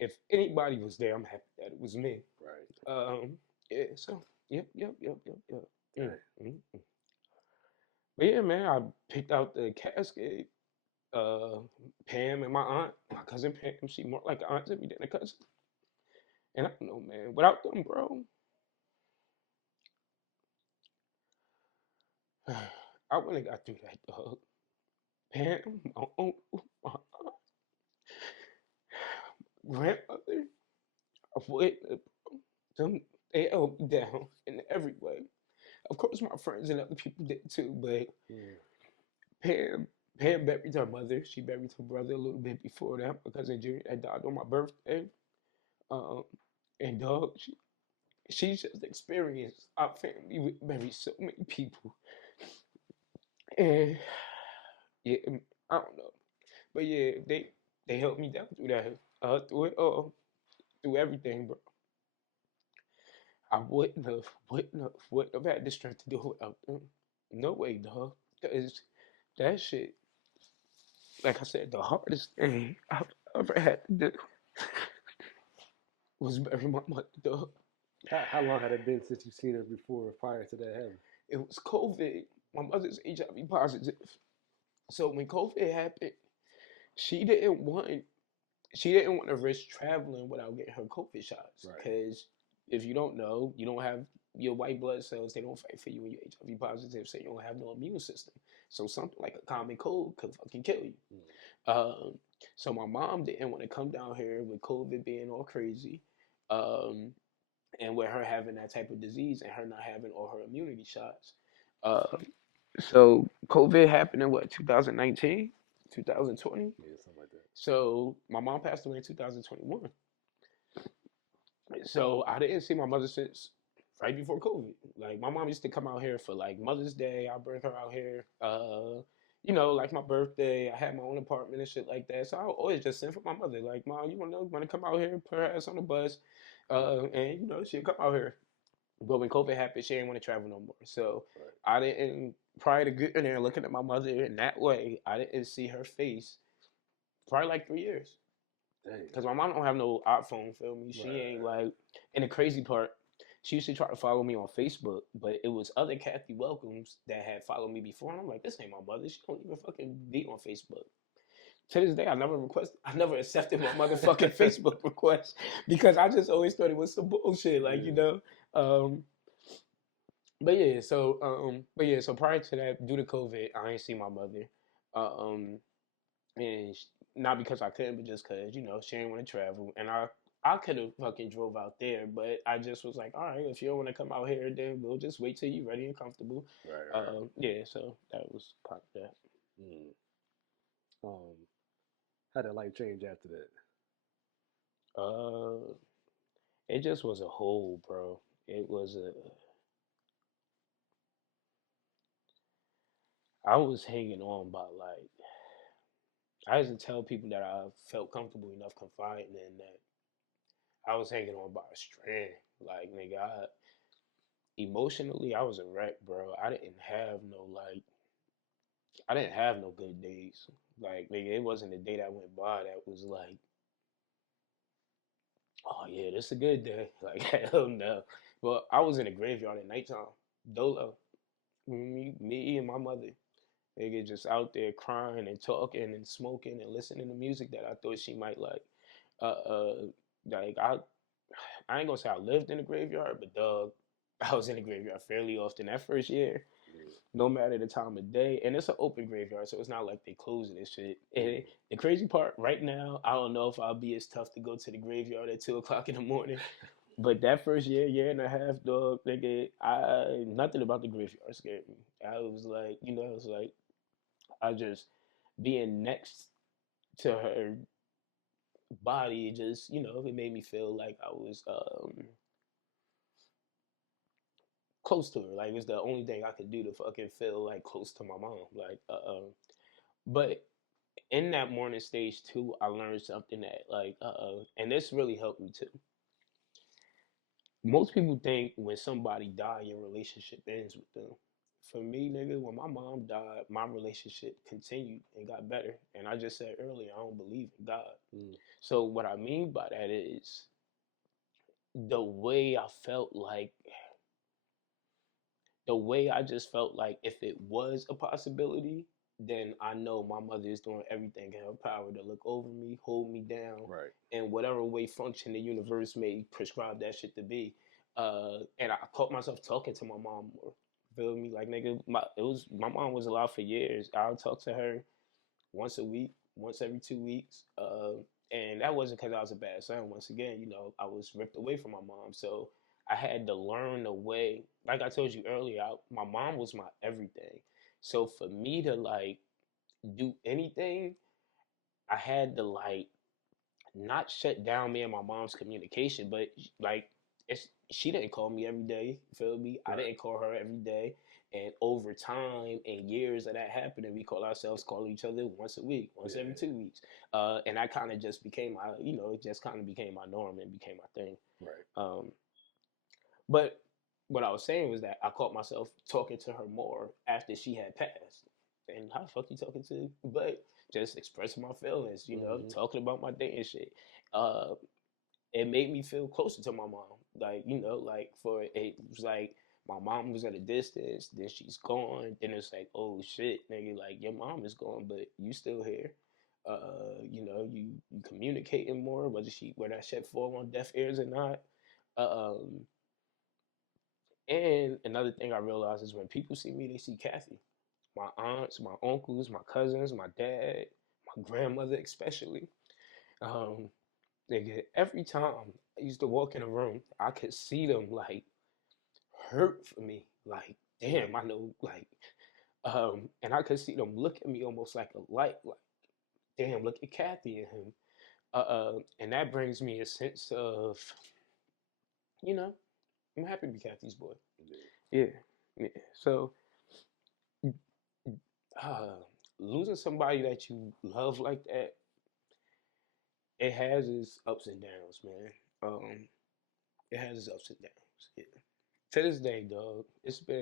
if anybody was there, I'm happy that it was me. Right. Yeah. So yep. Right. Mm. But yeah, man, I picked out the casket. Pam and my aunt, my cousin Pam, she more like an aunt to me than a cousin. And I don't know, man. Without them, bro, I wouldn't have got through that, dog. Pam, my uncle, my aunt, grandmother, I would them. They held me down in every way. Of course, my friends and other people did too, but Pam, Pam buried her mother. She buried her brother a little bit before that. My cousin Junior had died on my birthday. Um, and dog, she's just experienced our family with bury so many people. And yeah, I don't know. But yeah, they helped me down through that, through it, through everything, bro. I wouldn't have had the strength to do it without them. No way, dog. Cause that shit, like I said, the hardest thing I've ever had to do was bury my mother, dog. How long had it been since you seen her before, prior to that happening? It was COVID. My mother's HIV positive. So when COVID happened, she didn't want she didn't want to risk traveling without getting her COVID shots. Right. Because if you don't know, you don't have your white blood cells, they don't fight for you when you're HIV positive, so you don't have no immune system. So something like a common cold could fucking kill you. Um, so my mom didn't want to come down here with COVID being all crazy, um, and with her having that type of disease and her not having all her immunity shots. Um, so COVID happened in what, 2019, 2020? Yeah, something like that. So my mom passed away in 2021. So I didn't see my mother since right before COVID. Like my mom used to come out here for like Mother's Day. I bring her out here. Like my birthday. I had my own apartment and shit like that. So I always just send for my mother. Like, Mom, you wanna come out here? Put her ass on the bus, and she'll come out here. But when COVID happened, she didn't want to travel no more. So Right. I didn't. Prior to getting there, looking at my mother in that way, I didn't see her face probably like 3 years. Dang. Because my mom don't have no iPhone, feel me? She ain't like, and the crazy part, she used to try to follow me on Facebook, but it was other Kathy Welcomes that had followed me before. And I'm like, this ain't my mother. She don't even fucking be on Facebook. To this day, I never accepted my motherfucking Facebook request because I just always thought it was some bullshit, like, Um, so prior to that, due to COVID, I ain't see my mother. Um, and not because I couldn't, but just because she didn't want to travel, and I could have fucking drove out there, but I just was like, all right, if you don't want to come out here, then we'll just wait till you're ready and comfortable. Right. Yeah, so that was kind of that. Mm. How did life change after that? Uh, it just was a whole, bro. It was a. I was hanging on by like I used to tell people that I felt comfortable enough confiding in that I was hanging on by a strand. Like nigga, emotionally I was a wreck, bro. I didn't have no good days. Like nigga, it wasn't a day that went by that was like, oh yeah, this is a good day. Like hell no. But I was in the graveyard at nighttime, dolo. Me and my mother. Nigga just out there crying and talking and smoking and listening to music that I thought she might like. Uh, uh, like I ain't gonna say I lived in the graveyard, but dog, I was in the graveyard fairly often that first year, no matter the time of day. And it's an open graveyard, so it's not like they closing this shit. And the crazy part, right now, I don't know if I'll be as tough to go to the graveyard at 2 o'clock in the morning. But that first year and a half, dog, nigga, I nothing about the graveyard scared me. I was like, it was like I just being next to her body, just it made me feel like I was close to her. Like it's the only thing I could do to fucking feel like close to my mom. Like, but in that morning stage too, I learned something that like, and this really helped me too. Most people think when somebody die, your relationship ends with them. For me, nigga, when my mom died, my relationship continued and got better. And I just said earlier, I don't believe in God. So what I mean by that is the way I felt like the way I just felt like if it was a possibility, then I know my mother is doing everything in her power to look over me, hold me down, Right. in whatever way function the universe may prescribe that shit to be. And I caught myself talking to my mom more. Feel me? Like nigga, my mom was alive for years. I'll talk to her once a week, once every 2 weeks. And that wasn't because I was a bad son. Once again, I was ripped away from my mom. So I had to learn a way. Like I told you earlier, my mom was my everything. So for me to like do anything, I had to like not shut down me and my mom's communication, but like she didn't call me every day. Feel me? I Right. didn't call her every day. And over time and years of that happening, we call each other once a week, once every 2 weeks. And that kind of just became it just kind of became my norm and became my thing. Right. But what I was saying was that I caught myself talking to her more after she had passed. And how the fuck you talking to? But just expressing my feelings, talking about my day and shit. Uh, it made me feel closer to my mom. Like, like it was like my mom was at a distance, then she's gone, then it's like, oh shit, nigga, like your mom is gone, but you still here. You communicating more, whether that shit fall on deaf ears or not. Um, and another thing I realized is when people see me, they see Kathy. My aunts, my uncles, my cousins, my dad, my grandmother especially. Um, Nigga, every time I used to walk in a room, I could see them like hurt for me. Like, damn, I know, like, and I could see them look at me almost like a light, like, damn, look at Kathy and him. And that brings me a sense of, you know, I'm happy to be Kathy's boy. Yeah, yeah. So, uh, losing somebody that you love like that, it has its ups and downs, man. It has its ups and downs. Yeah. To this day, dog,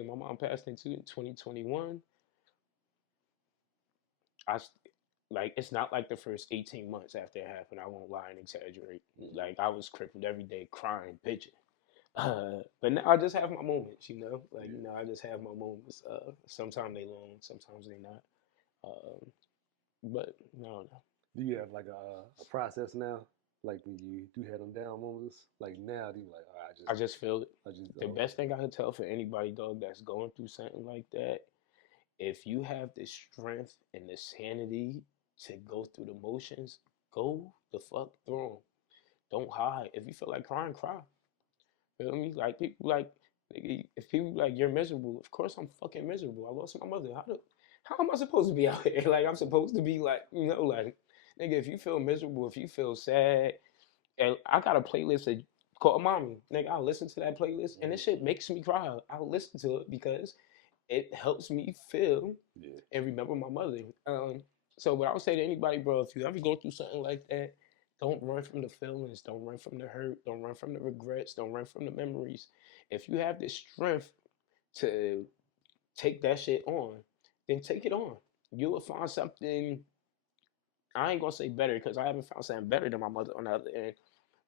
my mom passed in 2021. I like it's not like the first 18 months after it happened. I won't lie and exaggerate. Like I was crippled every day, crying, bitching. But now I just have my moments, Like I just have my moments. Sometimes they long, sometimes they not. But no, no. Do you have like a process now? Like when you do have them down moments, like now, do you like, all right, I just feel it. I just, The okay. best thing I could tell for anybody, dog, that's going through something like that, if you have the strength and the sanity to go through the motions, go the fuck through them. Don't hide. If you feel like crying, cry. Feel me? Like people like, nigga, if people like you're miserable, of course I'm fucking miserable. I lost my mother. How am I supposed to be out here? Like I'm supposed to be like, like, nigga, if you feel miserable, if you feel sad, and I got a playlist that called Mommy. Nigga, I listen to that playlist and this shit makes me cry. I listen to it because it helps me feel Yeah. and remember my mother. So what I would say to anybody, bro, if you ever go through something like that, don't run from the feelings, don't run from the hurt, don't run from the regrets, don't run from the memories. If you have the strength to take that shit on, then take it on. You will find something. I ain't gonna say better because I haven't found something better than my mother on the other end,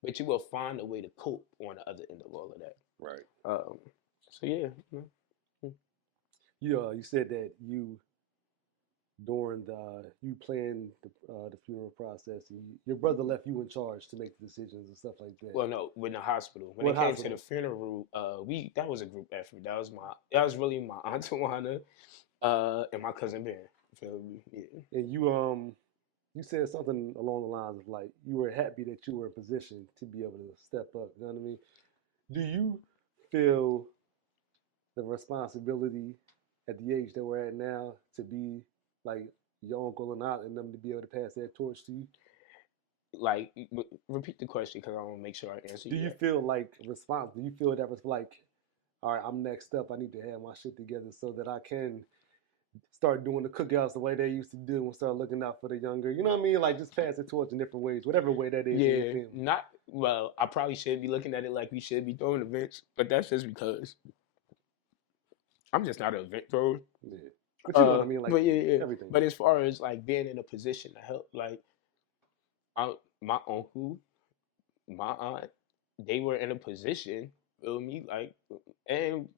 but you will find a way to cope on the other end of all of that. Right. So yeah, mm. You said that during you planned the funeral process, your brother left you in charge to make the decisions and stuff like that. Well, no, in the hospital. When What it came to hospital? the funeral, that was a group effort. That was really my aunt Tawana, and my cousin Ben. Feel me? Yeah. And you said something along the lines of like you were happy that you were in position to be able to step up. You know what I mean? Do you feel the responsibility at the age that we're at now to be like your uncle and aunt and them to be able to pass that torch to you? Like, repeat the question because I want to make sure I answer Do you. you Right. feel like response? Do you feel that was like, all right, I'm next up. I need to have my shit together so that I can start doing the cookouts the way they used to do and start looking out for the younger. You know what I mean? Like just pass it torch in different ways, whatever way that is in your Yeah, family. not well. I probably should be looking at it like we should be throwing events, but that's just because I'm just not an event thrower. Yeah. But you know what I mean? Like But yeah. everything. But as far as like being in a position to help, like my uncle, my aunt, they were in a position. Feel me? Like, and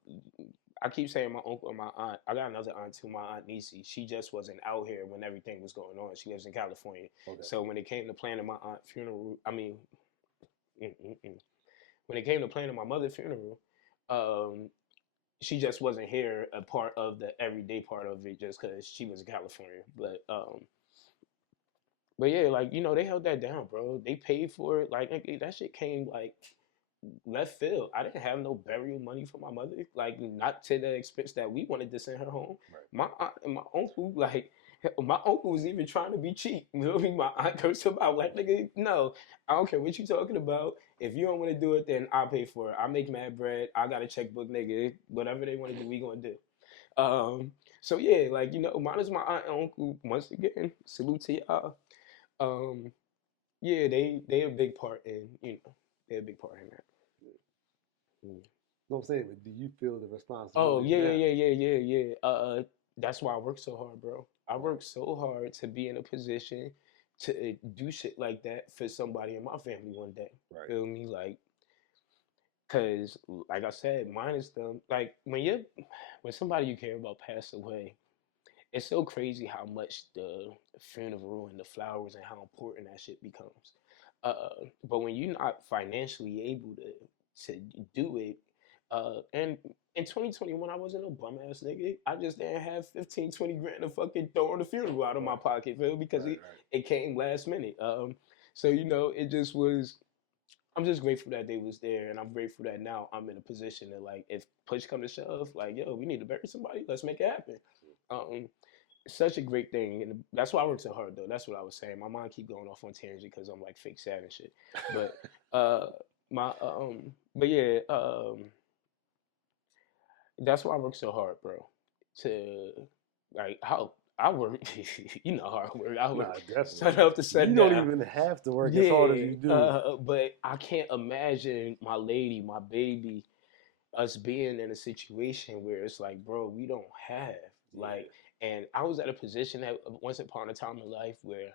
I keep saying my uncle and my aunt. I got another aunt too, my aunt Nisi. She just wasn't out here when everything was going on. She lives in California. Okay. So when it came to planning my aunt's funeral, when it came to planning my mother's funeral, um, she just wasn't here a part of the everyday part of it just because she was in California. But yeah, like they held that down, bro. They paid for it. Like that shit came like left field. I didn't have no burial money for my mother, like not to the expense that we wanted to send her home. Right. My aunt and my uncle, like my uncle was even trying to be cheap. You know what I mean? My aunt cursed him out like, nigga, no, I don't care what you talking about. If you don't want to do it, then I'll pay for it. I make mad bread. I got a checkbook, nigga. Whatever they want to do, we gonna do. So yeah, like mine is my aunt and uncle. Once again, salute to y'all. Yeah, they a big part in they're a big part in that. You know what I'm saying? But do you feel the Oh responsibility yeah, now? yeah. That's why I work so hard, bro. I work so hard to be in a position to do shit like that for somebody in my family one day. Right. Feel me? Like, cause like I said, mine is them. Like when somebody you care about pass away, it's so crazy how much the funeral and the flowers and how important that shit becomes. But when you're not financially able to do it, and in 2021 I wasn't a bum ass nigga. I just didn't have 15, 20 grand to fucking throw on the funeral out of my pocket, Phil, because it came last minute. So it just was. I'm just grateful that they was there, and I'm grateful that now I'm in a position that, like, if push come to shove, like, yo, we need to bury somebody, let's make it happen. Um, Such a great thing, and that's why I work so hard, though. That's what I was saying. My mind keep going off on tangent because I'm like fake sad and shit. But but yeah, that's why I work so hard, bro. To like how I work, how I work. I Nah, work definitely. sun up to sundown. You don't even have to work as hard as you do. But I can't imagine my lady, my baby, us being in a situation where it's like, bro, we don't have like. And I was at a position that once upon a time in life where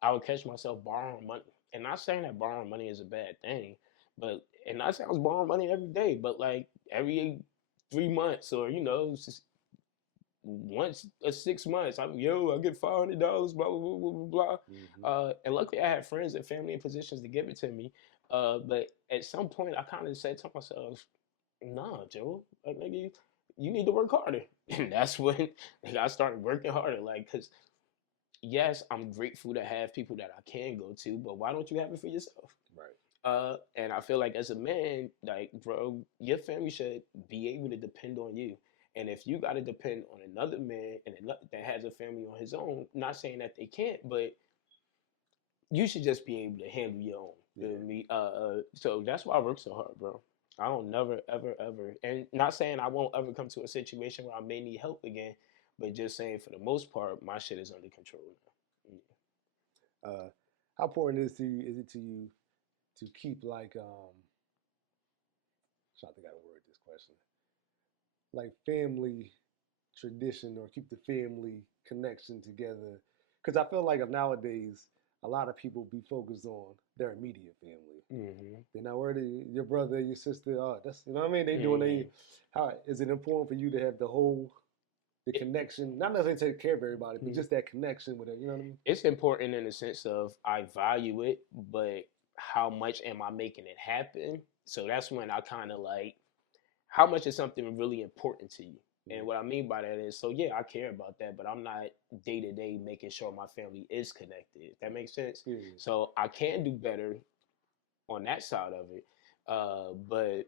I would catch myself borrowing money. And not saying that borrowing money is a bad thing, and not saying I was borrowing money every day, but like every 3 months or once a 6 months, I get $500, blah blah blah blah blah. Mm-hmm. And luckily, I had friends and family in positions to give it to me. But at some point, I kind of said to myself, "Nah, Joe, like nigga, you need to work harder." And that's when I started working harder. Like, cause yes, I'm grateful to have people that I can go to, but why don't you have it for yourself? Right. And I feel like as a man, like, bro, your family should be able to depend on you. And if you got to depend on another man that has a family on his own, not saying that they can't, but you should just be able to handle your own. You know what I mean? So that's why I work so hard, bro. I don't never, ever, ever. And not saying I won't ever come to a situation where I may need help again, but just saying for the most part, my shit is under control now. How important is it to you to keep like trying to think how to word this question, like family tradition or keep the family connection together? Because I feel like nowadays a lot of people be focused on their immediate family. Mm-hmm. They're not worried your brother, your sister. Oh, that's you know what I mean. They doing Mm-hmm. how is it important for you to have the connection? Not necessarily take care of everybody, but just that connection with it. You know what I mean? It's important in the sense of I value it, but how much am I making it happen? So that's when I kind of like, how much is something really important to you? And what I mean by that is, so yeah, I care about that, but I'm not day to day making sure my family is connected. If that makes sense. Yeah. So I can do better on that side of it. But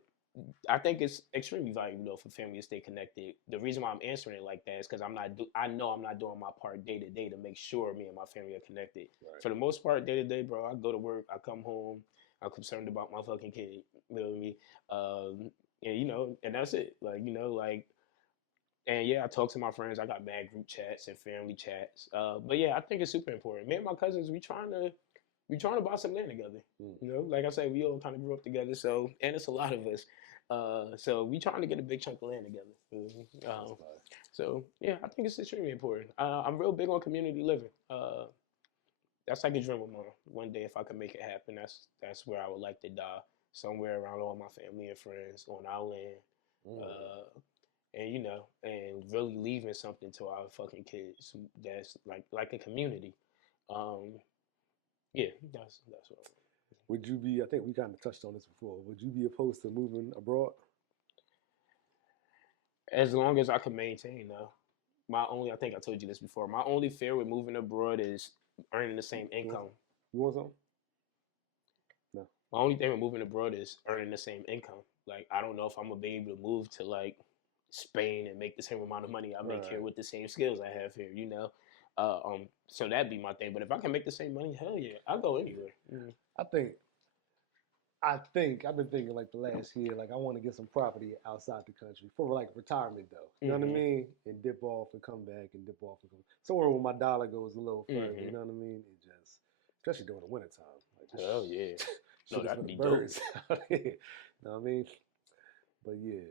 I think it's extremely valuable though for family to stay connected. The reason why I'm answering it like that is because I know I'm not doing my part day to day to make sure me and my family are connected. Right. For the most part, day to day, bro, I go to work, I come home, I'm concerned about my fucking kid. You know what I mean? And and that's it. Like, like, and yeah, I talk to my friends. I got mad group chats and family chats. But yeah, I think it's super important. Me and my cousins, we trying to buy some land together. Like I said, we all kind of grew up together. So, and it's a lot of us. So we trying to get a big chunk of land together. So yeah, I think it's extremely important. I'm real big on community living. That's like a dream of mine. One day, if I can make it happen, that's where I would like to die. Somewhere around all my family and friends on our land. And really leaving something to our fucking kids that's like a community. Yeah, that's what. Would you be? I think we kind of touched on this before. Would you be opposed to moving abroad? As long as I can maintain, though. I think I told you this before. My only fear with moving abroad is earning the same income. You want something? No. My only thing with moving abroad is earning the same income. Like, I don't know if I'm gonna be able to move to like Spain and make the same amount of money I make here with the same skills I have here. So that'd be my thing. But if I can make the same money, hell yeah, I'll go anywhere. I think I've been thinking like the last year, like I want to get some property outside the country for like retirement though. You know what I mean? And dip off and come back and dip off and come somewhere where my dollar goes a little further. You know what I mean? It just, especially during the wintertime. Like, hell yeah. No, that'd be birds. You know what I mean? But yeah.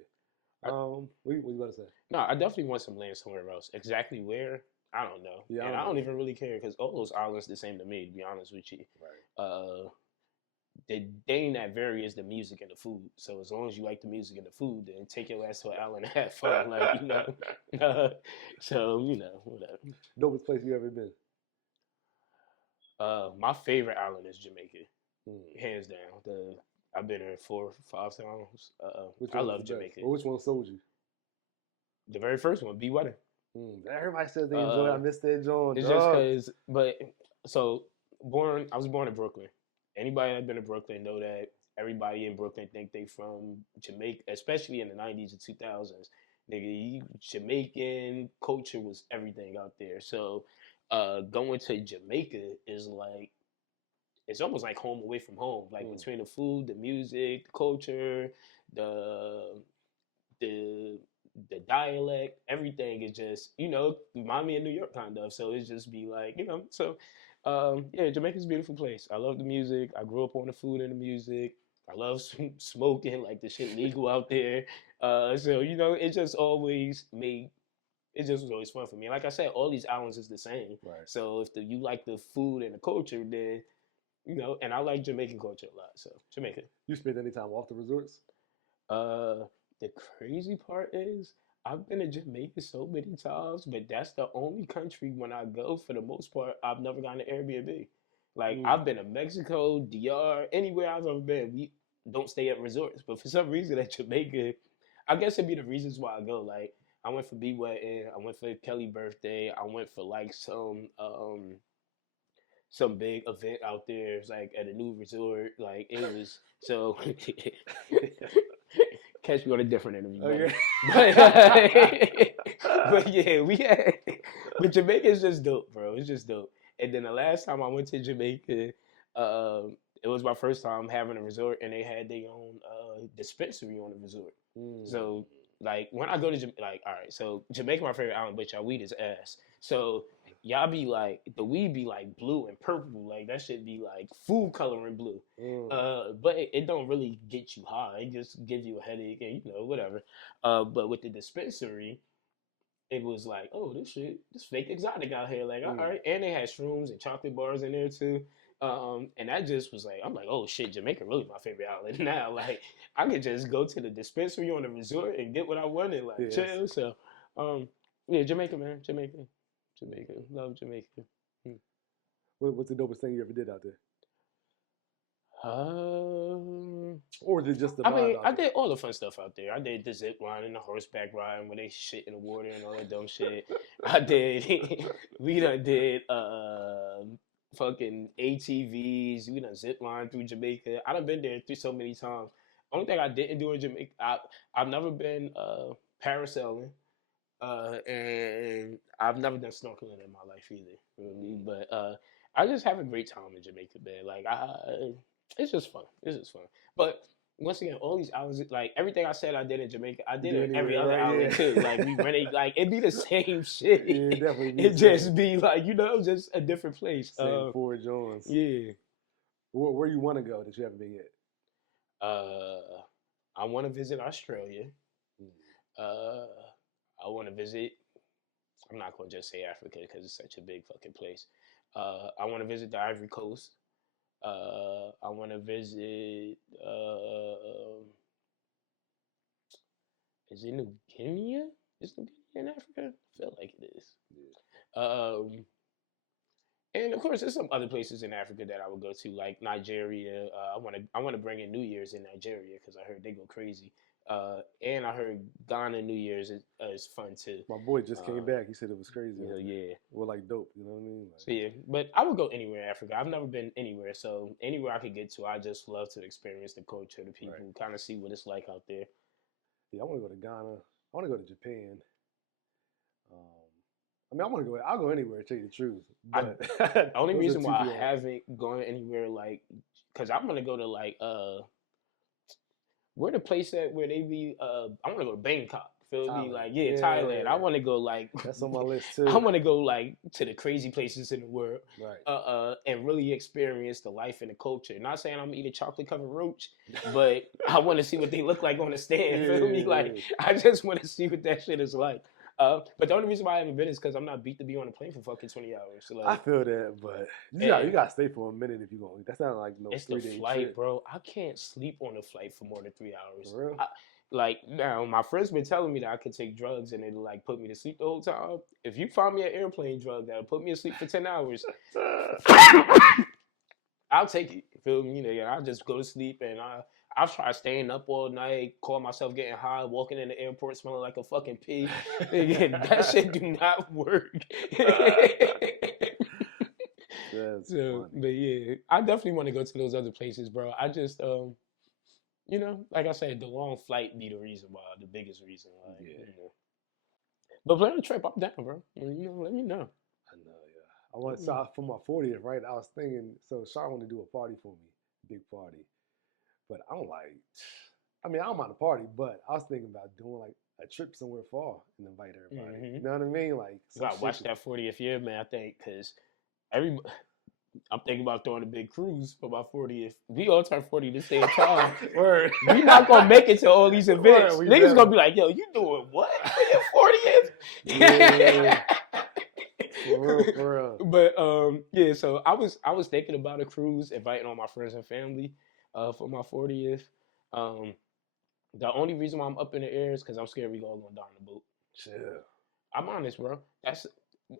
What you about to say? No, I definitely want some land somewhere else. Exactly where, I don't know. Yeah, and I don't even really care because all those islands the same to me, to be honest with you. Right. The thing that vary is the music and the food. So as long as you like the music and the food, then take your ass to an island and have fun. So whatever. Dopest place you ever been? My favorite island is Jamaica, hands down. I've been there 4 or 5 times. I love Jamaica. Well, which one sold you? The very first one, Be Weather. Everybody says they enjoy it. I missed that joint. It's just because, I was born in Brooklyn. Anybody that's been to Brooklyn know that everybody in Brooklyn think they from Jamaica, especially in the 90s and 2000s. Nigga, Jamaican culture was everything out there. So going to Jamaica is like, it's almost like home away from home. Like between the food, the music, the culture, the dialect, everything is just, remind me of New York kind of. So it's just be like, yeah, Jamaica's a beautiful place. I love the music. I grew up on the food and the music. I love smoking, like the shit legal out there. So it just always was always fun for me. Like I said, all these islands is the same. Right. So if you like the food and the culture, then and I like Jamaican culture a lot. So Jamaica. You spend any time off the resorts? The crazy part is I've been to Jamaica so many times, but that's the only country when I go, for the most part, I've never gotten an Airbnb. Like, I've been to Mexico, DR, anywhere I've ever been, we don't stay at resorts. But for some reason at Jamaica, I guess it'd be the reasons why I go. Like, I went for B Wedding, I went for Kelly's birthday, I went for like some big event out there. It was like at a new resort. Like, it was so catch me on a different interview. Okay. But yeah, but Jamaica is just dope, bro. It's just dope. And then the last time I went to Jamaica, it was my first time having a resort, and they had their own dispensary on the resort. So like when I go to like, all right, so Jamaica my favorite island, but y'all weed is ass. So y'all be like the weed be like blue and purple, like that should be like food coloring blue. But it don't really get you high. It just gives you a headache and whatever. But with the dispensary, it was like, oh, this fake exotic out here. Like, all right. And they had shrooms and chocolate bars in there too. And that just was like, I'm like, oh shit, Jamaica really my favorite island now. Like, I could just go to the dispensary on the resort and get what I wanted, like chill. So, yeah, Jamaica, man, Jamaica, love Jamaica. What's the dopest thing you ever did out there? Or is it just the vibe? I mean, I did all the fun stuff out there. I did the zip line and the horseback riding where they shit in the water and all that dumb shit. I did. We done did fucking ATVs. We done zip line through Jamaica. I done been there so many times. Only thing I didn't do in Jamaica, I've never been parasailing, and I've never done snorkeling in my life either. You know what I mean? But I just have a great time in Jamaica, man. Like it's just fun. It's just fun. But once again, all these islands, like everything I said I did in Jamaica, I did it in every other island too. Like we rented, like it'd be the same shit. Yeah, definitely. It just be like just a different place. Same Fort Jones. Yeah. Where you want to go that you haven't been yet? I want to visit Australia. I want to visit. I'm not gonna just say Africa because it's such a big fucking place. I want to visit the Ivory Coast. I want to visit. Is it New Guinea? Is New Guinea in Africa? I feel like it is. Yeah. And of course, there's some other places in Africa that I would go to, like Nigeria. I want to bring in New Year's in Nigeria because I heard they go crazy. And I heard Ghana New Year's is fun too. My boy just came back. He said it was crazy. Yeah. Well, like dope. You know what I mean? Like, so yeah, but I would go anywhere in Africa. I've never been anywhere, so anywhere I could get to, I just love to experience the culture, the people, kind of see what it's like out there. Yeah, I want to go to Ghana. I want to go to Japan. I mean, I'll go anywhere, to tell you the truth. But the only reason why I haven't gone anywhere, like, because I'm going to go to, like, where the place at where they be, I want to go to Bangkok. Feel me? Like, Thailand. I want to go, like. That's on my list, too. I want to go, like, to the crazy places in the world. Right. And really experience the life and the culture. Not saying I'm eating chocolate-covered roach, but I want to see what they look like on the stand. Feel me? Like, I just want to see what that shit is like. But the only reason why I haven't been is because I'm not beat to be on a plane for fucking 20 hours. So like, I feel that, but you got to stay for a minute if you're going. That's not like no 3-day trip. It's the flight, bro. I can't sleep on a flight for more than 3 hours. For real? Now, my friends been telling me that I could take drugs and it'll like put me to sleep the whole time. If you find me an airplane drug that'll put me to sleep for 10 hours, I'll take it. Feel me? I'll just go to sleep and I'll try staying up all night, call myself getting high, walking in the airport smelling like a fucking pig. That shit do not work. That's funny. But yeah, I definitely want to go to those other places, bro. I just, like I said, the long flight be the reason why, the biggest reason why. Yeah. But plan a trip, I'm down, bro. Let me know. I know, yeah. I want to for my 40th, right? I was thinking, so Char wanted to do a party for me, big party. But I'm like, I don't mind a party, but I was thinking about doing like a trip somewhere far and invite everybody. Mm-hmm. You know what I mean? Like, I watched that 40th year, man. I think because I'm thinking about throwing a big cruise for my 40th. We all turn 40 the same time. Word. We not gonna make it to all these events. Word, Niggas gonna be like, yo, you doing what for your 40th? Yeah. For real. But yeah, so I was thinking about a cruise, inviting all my friends and family for my 40th. The only reason why I'm up in the air is because I'm scared we all gonna die on the boat. Yeah. I'm honest, bro. That's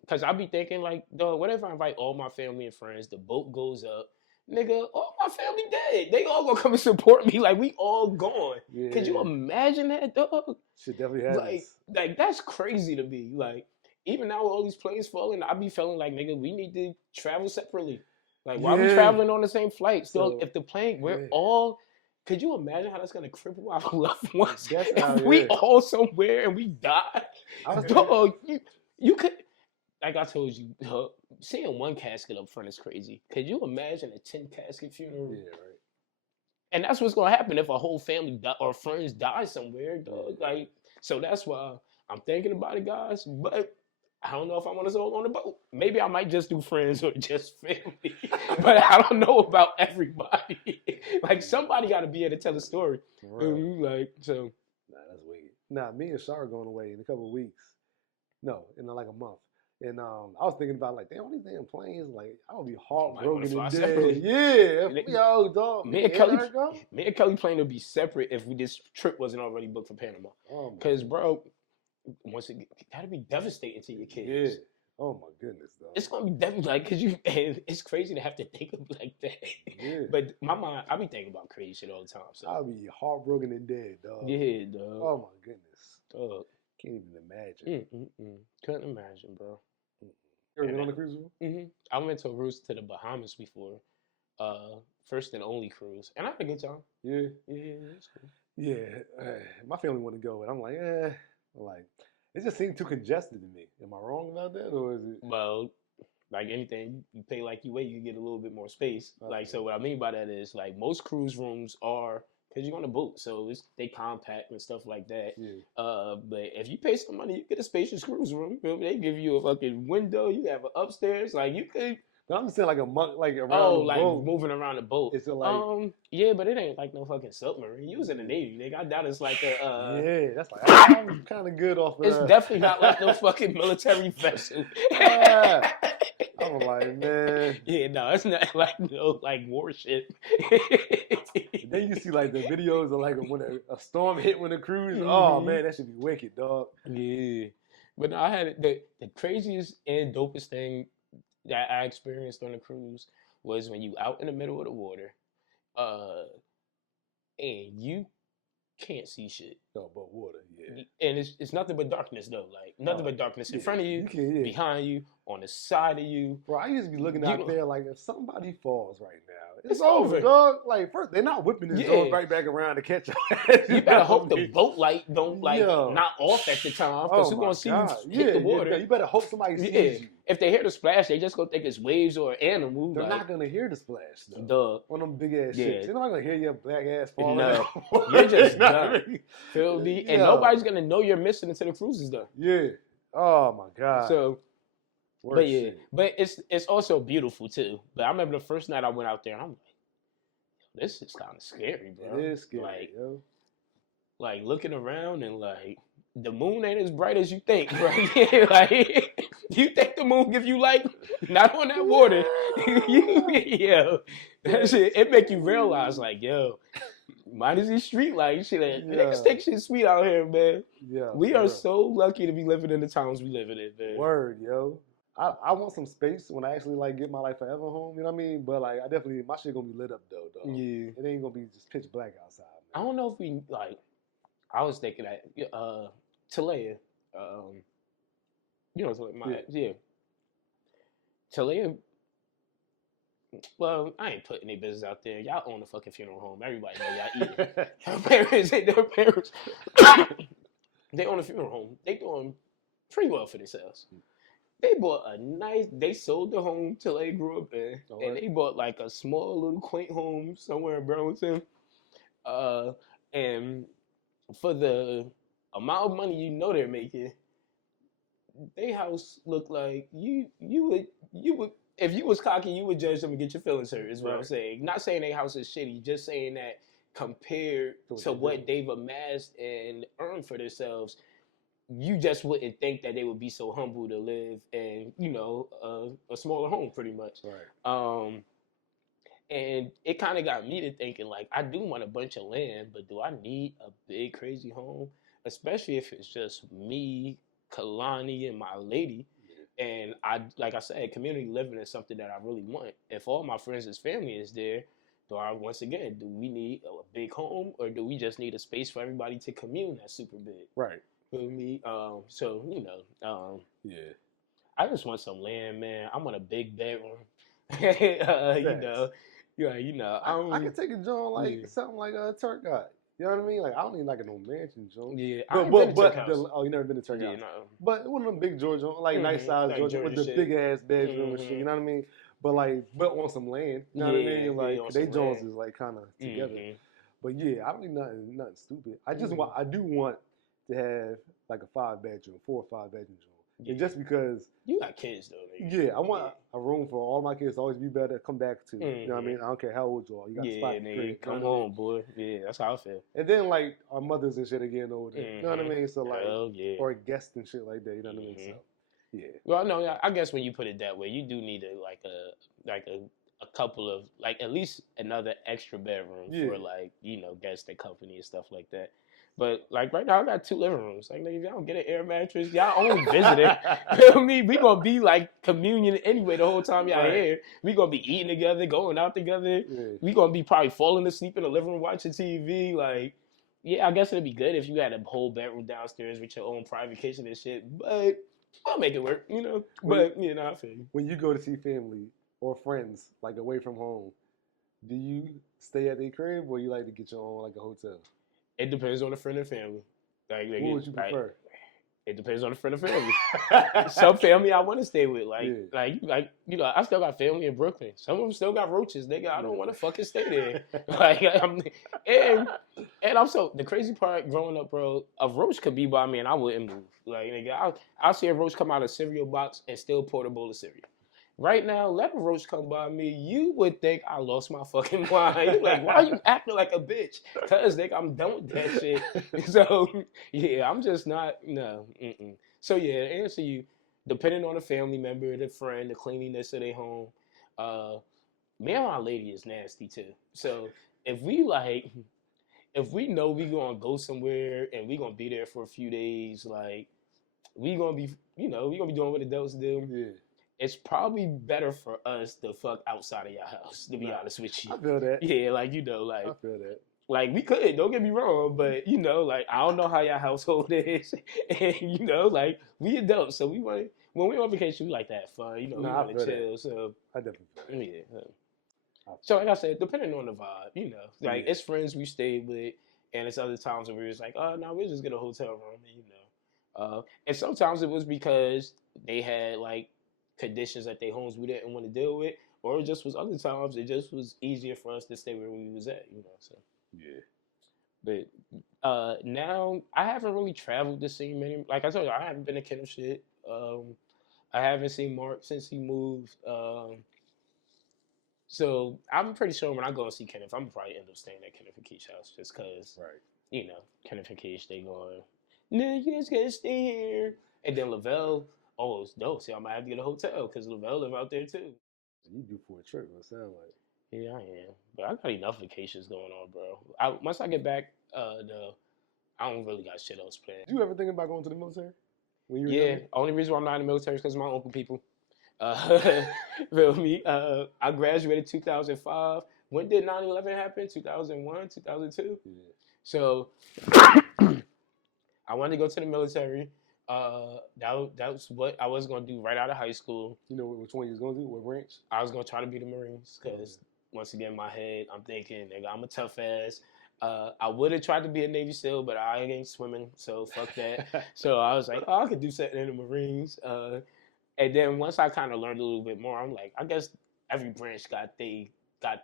because I be thinking like, dog, what if I invite all my family and friends? The boat goes up, nigga. All my family dead. They all gonna come and support me. Like we all gone. Yeah. Could you imagine that, dog? Shit definitely happens. Like that's crazy to me. Like even now with all these planes falling, I be feeling like, nigga, we need to travel separately. Like why are we traveling on the same flight? So if the plane, we're all. Could you imagine how that's gonna cripple our loved ones if we all somewhere and we die? Dog, you could. Like I told you, seeing one casket up front is crazy. Could you imagine a 10 casket funeral? Yeah, right. And that's what's gonna happen if a whole family or friends die somewhere, dog. Like, so that's why I'm thinking about it, guys. But I don't know if I want to go on the boat. Maybe I might just do friends or just family. But I don't know about everybody. Like, somebody got to be able to tell a story. Right. Like, so. Nah, that's weird. Nah, me and Shar are going away in a couple of weeks. No, in like a month. And I was thinking about like, damn, all these damn planes, like I would be heartbroken fly and dead. separately. Yeah, yo, dog. Me and Kelly plan to be separate if this trip wasn't already booked for Panama. Because, bro, once it gotta be devastating to your kids. Yeah. Oh my goodness, though. It's gonna be devastating, like, cause it's crazy to have to think of like that. Yeah. But my mind, I be thinking about crazy shit all the time. So I'll be heartbroken and dead, dog. yeah, dog. Oh my goodness. Dog. Can't even imagine. Couldn't imagine, bro. You ever been on a cruise before? I went to a cruise to the Bahamas before. First and only cruise, and I had a good time. Yeah. It's cool. Yeah. My family want to go, and I'm like, like, it just seemed too congested to me. Am I wrong about that, or is it? Well, like anything, you pay like you wait, you get a little bit more space. Okay. Like, so what I mean by that is, like, most cruise rooms are, because you're on a boat, so they compact and stuff like that. Yeah. But if you pay some money, you get a spacious cruise room. They give you a fucking window. You have an upstairs. Like, you could. But I'm just saying, like a month, like around the boat. Moving around the boat. Is it like? Yeah, but it ain't like no fucking submarine. You was in the Navy, nigga. I doubt it's like a. Yeah, that's like I'm kind of good off of It's definitely not like no fucking military vessel. I'm like, man. Yeah, no, it's not like no like warship. Then you see like the videos of like when a storm hit when a cruise. Oh man, that should be wicked, dog. Yeah, but no, I had the craziest and dopest thing that I experienced on the cruise was when you out in the middle of the water, and you can't see shit. No, but water, yeah. And it's nothing but darkness though, like nothing but darkness in front of you, behind you, on the side of you. Bro, I used to be looking out there like if somebody falls right now, it's over, dog. Like first, they're not whipping this dog right back around to catch you. You better hope the boat light don't not off at the time, because who's gonna see you hit the water? You better hope somebody sees you. If they hear the splash, they just gonna think it's waves or an animal. They're not gonna hear the splash though. On them big ass ships, they're not gonna hear your black ass falling. No, you're just done. Feel me? And nobody's gonna know you're missing until the cruise is done. Yeah. Oh my god. So. But yeah, but it's also beautiful too. But I remember the first night I went out there, and I'm like, this is kind of scary, bro. It is scary, like looking around and like the moon ain't as bright as you think, bro. Like you think the moon give you light? Not on that water. That shit, it make you realize like, yo, minus these street lights, shit. Niggas think shit sweet out here, man. Yeah, we are so lucky to be living in the times we living in, man. Word, yo. I want some space when I actually like get my like forever home. You know what I mean? But like, I definitely my shit gonna be lit up though. Yeah, it ain't gonna be just pitch black outside. Man. I don't know if we like. I was thinking that Talaya, you know, Talaya. Well, I ain't putting any business out there. Y'all own a fucking funeral home. Everybody know y'all eating. Her parents ain't their parents. They own a funeral home. They doing pretty well for themselves. They bought they sold the home till they grew up in, and they bought like a small little quaint home somewhere in Burlington. And for the amount of money you know they're making, their house looked like you would if you was cocky, you would judge them and get your feelings hurt, is what I'm saying. Not saying their house is shitty, just saying that compared to what they've amassed and earned for themselves, you just wouldn't think that they would be so humble to live in, you know, a smaller home, pretty much. Right. And it kind of got me to thinking, like, I do want a bunch of land, but do I need a big, crazy home? Especially if it's just me, Kalani, and my lady. And like I said, community living is something that I really want. If all my friends' family is there, do we need a big home, or do we just need a space for everybody to commune that's super big? Right. Feel me? So, you know, I just want some land, man. I want a big bedroom. You know. I can take a joint like something like a Turk guy. You know what I mean? Like I don't need like a no mansion joint. Yeah, you never been to Turk house? No. But one of them big Georgia, like nice size Georgia with the big ass bedroom and shit. You know what I mean? but like built on some land. You know what I mean? Like on they some Jones land. is like kind of together. Mhm. But yeah, I don't need nothing stupid. I just want I do want to have like a 5-bedroom, 4 or 5 bedroom room. Yeah. And just because You got kids though, nigga. yeah, I want a room for all my kids to always be better, come back to. You know what I mean? I don't care how old you are. You got a spot Yeah, to nigga. create. Come home, boy. Yeah, that's how I feel. And then like our mothers and shit are getting older. You know what I mean? So like Hell yeah. or guests and shit like that, you know what I mean? So yeah. Well, no, I guess when you put it that way, you do need a couple of like at least another extra bedroom for like guests and company and stuff like that. But like right now, I got 2 living rooms. Like, nigga, if y'all don't get an air mattress, y'all only visiting. Feel me? We gonna be like communion anyway the whole time y'all here. We gonna be eating together, going out together. Yeah. We gonna be probably falling asleep in the living room watching TV. Like, yeah, I guess it'd be good if you had a whole bedroom downstairs with your own private kitchen and shit. But I'll make it work, But I feel you. When you go to see family or friends like away from home, do you stay at their crib or you like to get your own like a hotel? It depends on the friend and family. Like, what would you prefer? It depends on the friend and family. Some family I want to stay with, I still got family in Brooklyn. Some of them still got roaches. Nigga, I don't want to fucking stay there. And I'm the crazy part growing up, bro. A roach could be by me and I wouldn't move. Like, nigga, I'll see a roach come out of a cereal box and still pour the bowl of cereal. Right now, let a roach come by me, you would think I lost my fucking mind. You're like, why are you acting like a bitch? Cause nigga, I'm done with that shit. So yeah, I'm just not no. So yeah, to answer you, depending on the family member, the friend, the cleanliness of their home. Me and my lady is nasty too. So if we know we gonna go somewhere and we gonna be there for a few days, like we gonna be doing what adults do. Yeah. It's probably better for us to fuck outside of your house, to be honest with you. I feel that. Yeah, I feel that. Like, we could, don't get me wrong, but, I don't know how your household is. And, we adults, so when we're on vacation, we like to have fun. We want to chill. So, I definitely feel that. Yeah. So, like I said, depending on the vibe, it's friends we stayed with, and it's other times where we was like, oh, no, we'll just get a hotel room, and sometimes it was because they had, conditions at their homes we didn't want to deal with, or it just was other times it just was easier for us to stay where we was at, so. Yeah. But now I haven't really traveled to see many. Like I told you, I haven't been to Kenneth shit. I haven't seen Mark since he moved. So I'm pretty sure when I go and see Kenneth, I'm probably end up staying at Kenneth and Keith's house just because, Kenneth and Keith, they going, no, you guys gotta stay here. And then Lavelle, oh, no, see, I might have to get a hotel because Lavelle live out there too. You do for a trip, it sound like. Yeah, I am. But I got enough vacations going on, bro. Once I get back, I don't really got shit else planned. Did you ever think about going to the military? Only reason why I'm not in the military is because of my uncle people. Feel me? I graduated 2005. When did 9/11 happen? 2001, 2002? Yeah. So I wanted to go to the military. That was what I was going to do right out of high school. You know which one you was going to do? What branch? I was going to try to be the Marines because once again, in my head, I'm thinking, nigga, I'm a tough ass. I would have tried to be a Navy SEAL, but I ain't swimming, so fuck that. So I was like, I could do something in the Marines. And then once I kind of learned a little bit more, I'm like, I guess every branch got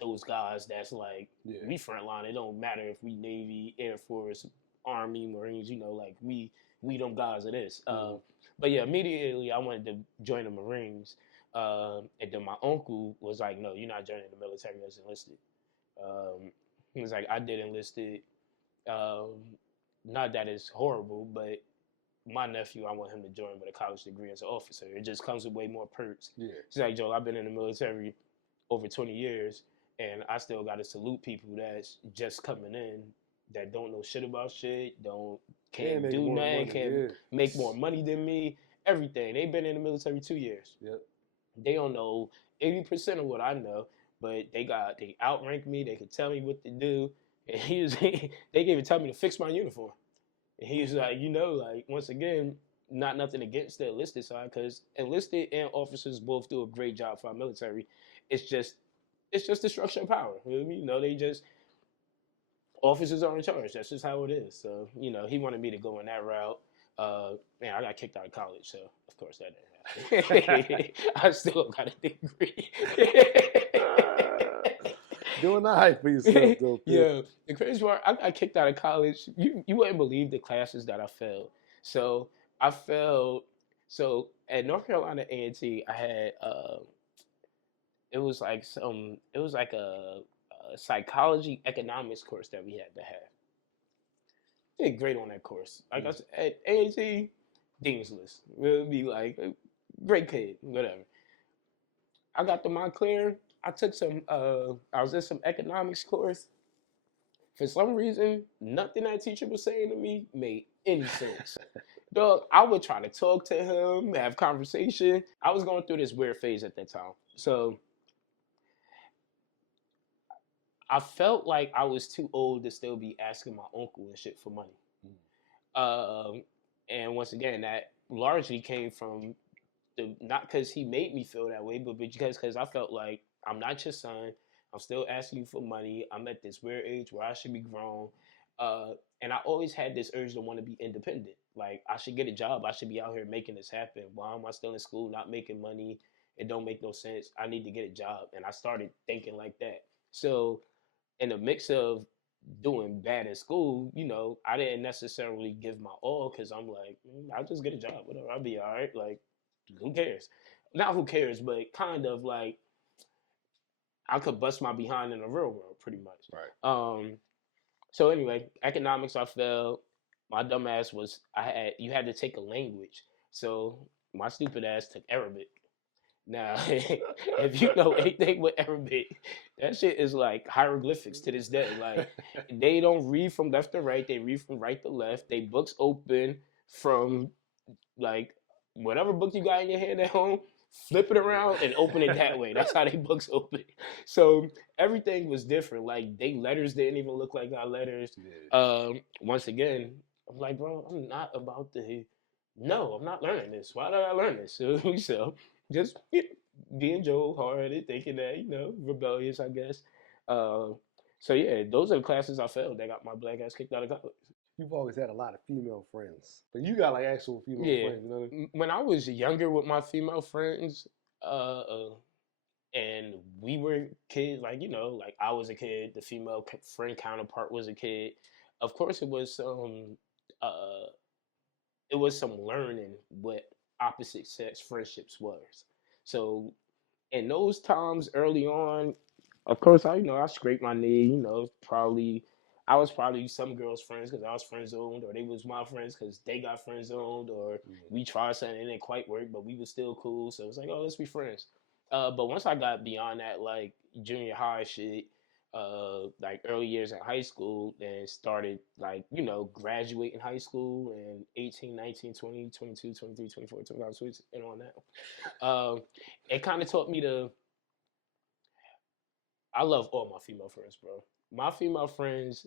those guys that's like, we frontline. It don't matter if we Navy, Air Force, Army, Marines, we them guys it is. But yeah, immediately I wanted to join the Marines. And then my uncle was like, no, you're not joining the military as enlisted. He was like, I did enlisted. Not that it's horrible, but my nephew, I want him to join with a college degree as an officer. It just comes with way more perks. Yeah. He's like, Joe, I've been in the military over 20 years, and I still got to salute people that's just coming in that don't know shit about shit, can't do nothing, can't make more money than me, everything. They've been in the military 2 years. Yep. They don't know 80% of what I know, but they outranked me. They could tell me what to do. And they could even tell me to fix my uniform. And he was like, once again, not nothing against the enlisted side, because enlisted and officers both do a great job for our military. It's just the structure of power. They just, officers are in charge. That's just how it is. So, he wanted me to go in that route. Man, I got kicked out of college, so of course that didn't happen. I still got a degree. Doing all right for yourself, though, Phil. Yeah, the crazy part, I got kicked out of college. You wouldn't believe the classes that I failed. So I failed. So at North Carolina A&T, I had it was like a psychology economics course that we had to have. Did great on that course. Like I said, at A&T, Dean's List. We'll be like, great kid, whatever. I got the Montclair. I took I was in some economics course. For some reason, nothing that teacher was saying to me made any sense. Dog, I would try to talk to him, have conversation. I was going through this weird phase at that time. So I felt like I was too old to still be asking my uncle and shit for money. And once again, that largely came from not because he made me feel that way, but because I felt like I'm not your son. I'm still asking you for money. I'm at this weird age where I should be grown. And I always had this urge to want to be independent. Like, I should get a job. I should be out here making this happen. Why am I still in school, not making money? It don't make no sense. I need to get a job. And I started thinking like that. So, in the mix of doing bad in school, I didn't necessarily give my all because I'm like, I'll just get a job. Whatever. I'll be all right. Like, who cares? Not who cares, but kind of like I could bust my behind in the real world, pretty much. Right. So anyway, economics I failed. My dumb ass was you had to take a language. So my stupid ass took Arabic. Now, if you know anything with Arabic, that shit is like hieroglyphics to this day. Like they don't read from left to right; they read from right to left. They books open from like whatever book you got in your hand at home, flip it around and open it that way. That's how they books open. So everything was different. Like they letters didn't even look like our letters. Yeah. Once again, I'm like, bro, I'm not about to. No, I'm not learning this. Why did I learn this? So just being Joe hard-headed, thinking that rebellious, I guess. So yeah, those are the classes I failed. They got my black ass kicked out of college. You've always had a lot of female friends, but you got like actual female Yeah, friends. You know what I mean? when I was younger with my female friends, and we were kids, like like I was a kid, the female friend counterpart was a kid. Of course, uh, it was some learning what opposite sex friendships was. So in those times early on, of course, I scraped my knee. Probably I was probably some girls' friends because I was friend zoned, or they was my friends because they got friend zoned, or we tried something and it didn't quite work, but we was still cool. So it was like, oh, let's be friends. But once I got beyond that, like junior high shit, like early years in high school, and started like graduating high school and 18, 19, 20, 22, 23, 24, 25, 26, and on that. It kind of taught me to. I love all my female friends, bro. My female friends,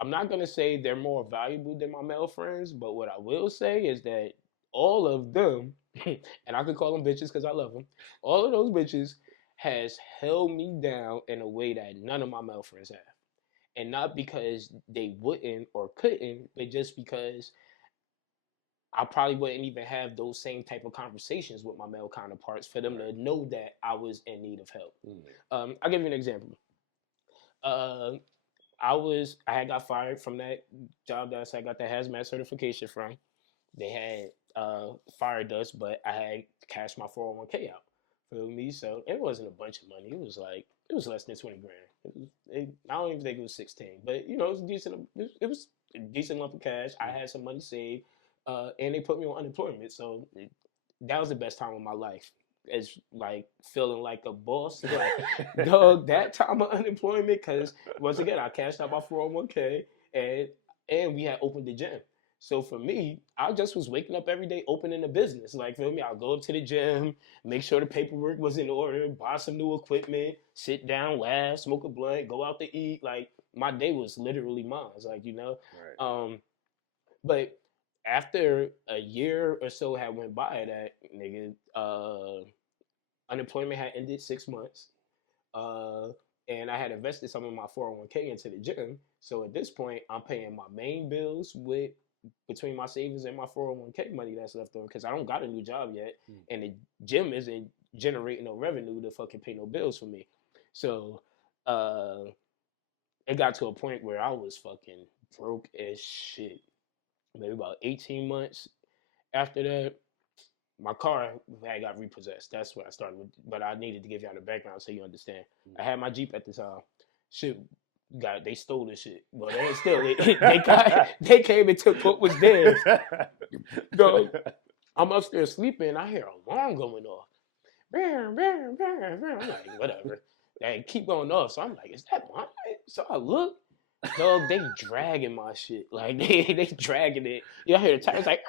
I'm not gonna say they're more valuable than my male friends, but what I will say is that all of them, and I could call them bitches because I love them, all of those bitches has held me down in a way that none of my male friends have. And not because they wouldn't or couldn't, but just because I probably wouldn't even have those same type of conversations with my male counterparts for them to know that I was in need of help. I'll give you an example. Uh, I had got fired from that job that I got the hazmat certification from. They had fired us, but I had cashed my 401k out. Feel me? So it wasn't a bunch of money. It was less than 20 grand. I don't even think it was 16, but it was decent. It was a decent lump of cash. I had some money saved, and they put me on unemployment. So that was the best time of my life. It's like feeling like a boss. Like, dog, that time of unemployment, because once again, I cashed out my 401k and we had opened the gym. So for me, I just was waking up every day opening a business. Like, feel me? I'll go up to the gym, make sure the paperwork was in order, buy some new equipment, sit down, laugh, smoke a blunt, go out to eat. Like, my day was literally mine. It's like, Right. But after a year or so had went by that, nigga, unemployment had ended 6 months. Uh, and I had invested some of my 401k into the gym. So at this point, I'm paying my main bills with between my savings and my 401k money that's left over because I don't got a new job yet, and the gym isn't generating no revenue to fucking pay no bills for me. So it got to a point where I was fucking broke as shit. Maybe about 18 months after that, my car had got repossessed. That's where I started with, but I needed to give y'all the background so you understand. I had my Jeep at the time. Shit they stole the shit. But they came and took what was theirs. So I'm upstairs sleeping, I hear an alarm going off. I'm like, whatever. They keep going off. So I'm like, is that mine? So I look, dog, they dragging my shit. Like they dragging it. You know, I hear the tires like,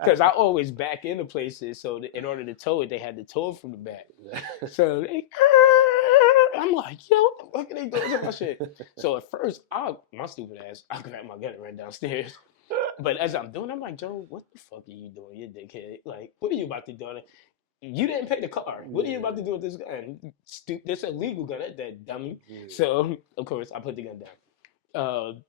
because I always back into places. So in order to tow it, they had to tow it from the back. So they, I'm like, yo, what the fuck are they doing to my shit? So at first, my stupid ass, I grabbed my gun and ran downstairs. But as I'm doing, I'm like, Joe, what the fuck are you doing, you dickhead? Like, what are you about to do? You didn't pay the car. What are you about to do with this gun? This illegal gun at that dummy. Yeah. So of course I put the gun down.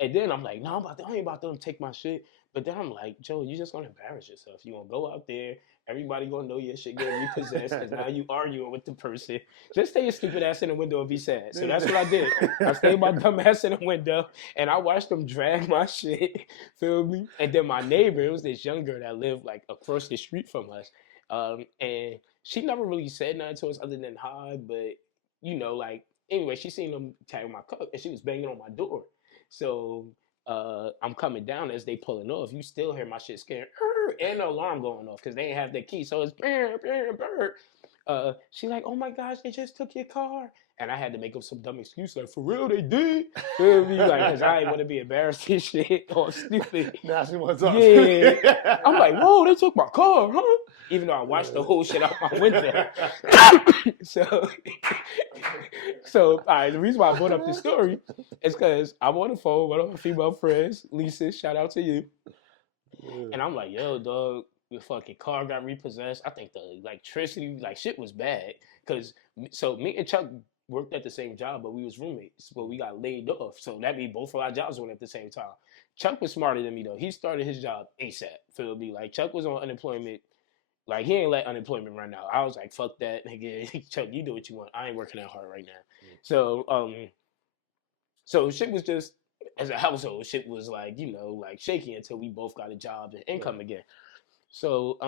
And then I'm like, no, I ain't about to take my shit. But then I'm like, Joe, you just gonna embarrass yourself. You gonna go out there, everybody gonna know your shit getting repossessed, because now you arguing with the person. Just stay your stupid ass in the window and be sad. So that's what I did. I stayed my dumb ass in the window, and I watched them drag my shit. Feel me? And then my neighbor, it was this young girl that lived like across the street from us, and she never really said nothing to us other than hi. But you know, like anyway, she seen them tag my cup, and she was banging on my door. So I'm coming down as they pulling off. You still hear my shit scaring, and the alarm going off because they ain't have the key. So it's she like, oh my gosh, they just took your car. And I had to make up some dumb excuse like, for real, they did? Like, because I didn't want to be embarrassed and shit or stupid. Now she wants up. Yeah. I'm like, whoa, they took my car, huh? Even though I watched the whole shit out my window. So all right, the reason why I brought up this story is because I'm on the phone with one of my female friends, Lisa, shout out to you. Yeah. And I'm like, yo, dog, the fucking car got repossessed. I think the electricity, like shit was bad. So me and Chuck worked at the same job, but we was roommates. But we got laid off. So that means both of our jobs went at the same time. Chuck was smarter than me though. He started his job ASAP. Feel me? Like Chuck was on unemployment. Like he ain't let unemployment run out. I was like, fuck that, nigga. Chuck, you do what you want. I ain't working that hard right now. Mm. So shit was just, as a household, shit was like, you know, like shaky until we both got a job and income again. So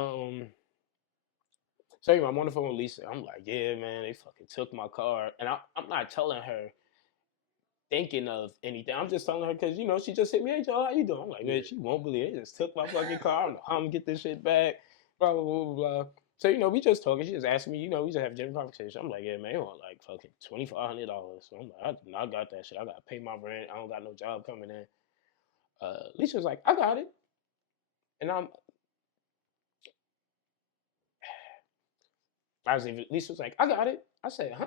anyway, I'm on the phone with Lisa. I'm like, yeah, man, they fucking took my car. And I'm not telling her thinking of anything. I'm just telling her because, you know, she just hit me, hey, Joe, how you doing? I'm like, man, she won't believe it. They just took my fucking car. I don't know how I'm going to get this shit back. Blah, blah, blah, blah. So, you know, we just talking. She just asking me, you know, we just have a general conversation. I'm like, yeah, man, you want like fucking $2,500. So I'm like, I got that shit. I got to pay my rent. I don't got no job coming in. Lisa was like, I got it. And Lisa was like, I got it. I said, huh?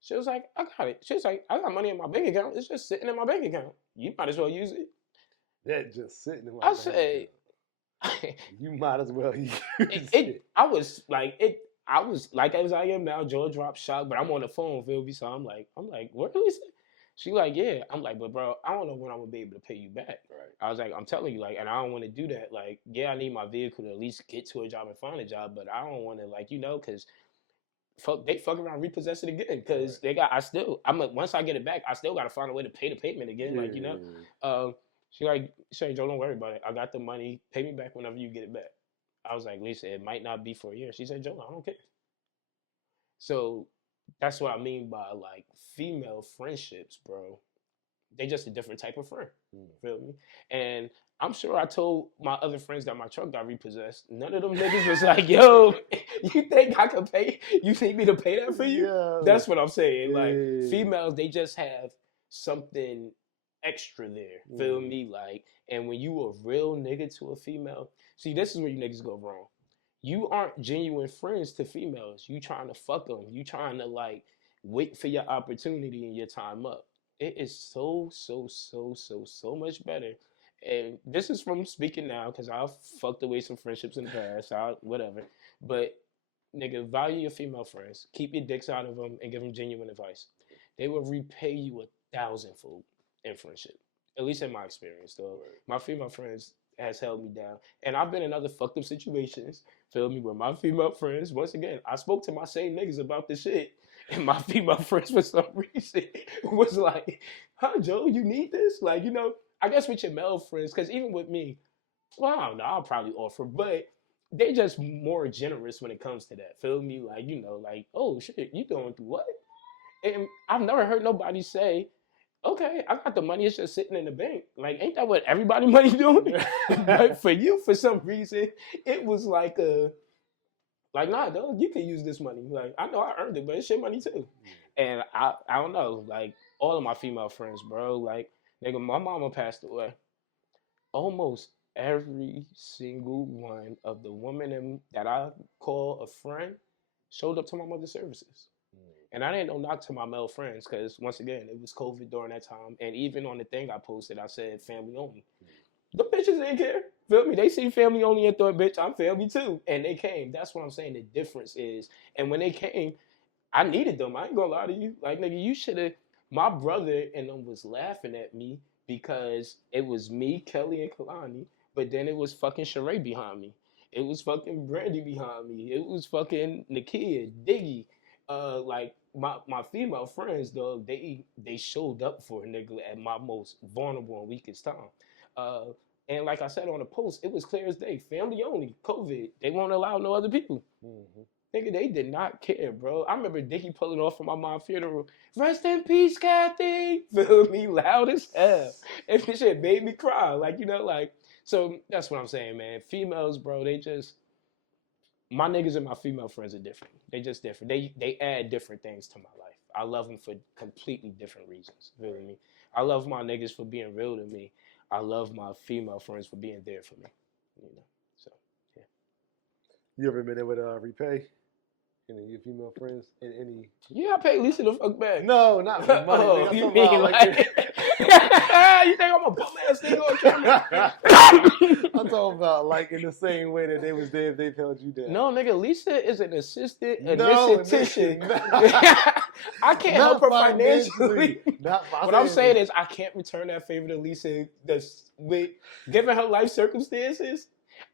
She was like, I got it. She was like, I got money in my bank account. It's just sitting in my bank account. You might as well use it. That just sitting in my bank account. You might as well use it. I was like as I am now, jaw drop shocked, but I'm on the phone, feel me? So I'm like, what Lisa? She like, yeah. I'm like, but bro, I don't know when I'm gonna be able to pay you back. Right. I was like, I'm telling you, like, and I don't want to do that. Like, yeah, I need my vehicle to at least get to a job and find a job, but I don't want to, like, you know, because they fuck around, repossess it again. Because once I get it back, I still gotta find a way to pay the payment again. Yeah. Like, you know. She said, Joe, don't worry about it. I got the money. Pay me back whenever you get it back. I was like, Lisa, it might not be for a year. She said, Joe, I don't care. So that's what I mean by like female friendships, bro. They just a different type of friend. Feel me? And I'm sure I told my other friends that my truck got repossessed. None of them niggas was like, yo, you think I could pay? You need me to pay that for you? Yeah. That's what I'm saying. Yeah. Like females, they just have something extra there, feel me? Like, and when you a real nigga to a female, see, this is where you niggas go wrong. You aren't genuine friends to females. You trying to fuck them. You trying to like wait for your opportunity and your time up. It is so much better. And this is from speaking now because I've fucked away some friendships in the past. Whatever. But nigga, value your female friends. Keep your dicks out of them and give them genuine advice. They will repay you 1,000-fold. in friendship. At least in my experience, though. My female friends has held me down, and I've been in other fucked up situations. Feel me? Where my female friends, once again, I spoke to my same niggas about this shit, and my female friends for some reason was like, "Huh, Joe, you need this?" Like, I guess with your male friends, because even with me, well, I don't know, I'll probably offer, but they just more generous when it comes to that. Feel me? Like, like, oh shit, you going through what? And I've never heard nobody say, okay, I got the money, it's just sitting in the bank. Like, ain't that what everybody money doing? But for you, for some reason, it was like like, nah, dog, you can use this money. Like, I know I earned it, but it's your money too. And I don't know, like, all of my female friends, bro, like, nigga, my mama passed away. Almost every single one of the women that I call a friend showed up to my mother's services. And I didn't know knock to my male friends because, once again, it was COVID during that time. And even on the thing I posted, I said family only. The bitches didn't care. Feel me? They see family only and thought, bitch, I'm family too. And they came. That's what I'm saying. The difference is, and when they came, I needed them. I ain't gonna lie to you. Like, nigga, you should have. My brother and them was laughing at me because it was me, Kelly, and Kalani, but then it was fucking Sheree behind me. It was fucking Brandy behind me. It was fucking Nakia, Diggy. Like my female friends, though, they showed up for a nigga at my most vulnerable and weakest time. Uh, and like I said on the post, it was clear as day. Family only, COVID. They won't allow no other people. Mm-hmm. Nigga, they did not care, bro. I remember Dickie pulling off from my mom's funeral. Rest in peace, Kathy. Feel me? Loud as hell. And this shit made me cry. Like, so that's what I'm saying, man. Females, bro, they just, my niggas and my female friends are different. They just different. They add different things to my life. I love them for completely different reasons. Feel me? I love my niggas for being real to me. I love my female friends for being there for me. So, yeah. You ever been able to repay any of your female friends in any? Yeah, I pay Lisa the fuck back. No, not for money. Oh, nigga. you mean like you think I'm a bum ass nigga on camera? I'm talking about like in the same way that they was there if they've held you down. No, nigga, Lisa is an assistant, an No, esthetician. nigga, I can't not help her financially. Not what I'm saying is I can't return that favor to Lisa with given her life circumstances.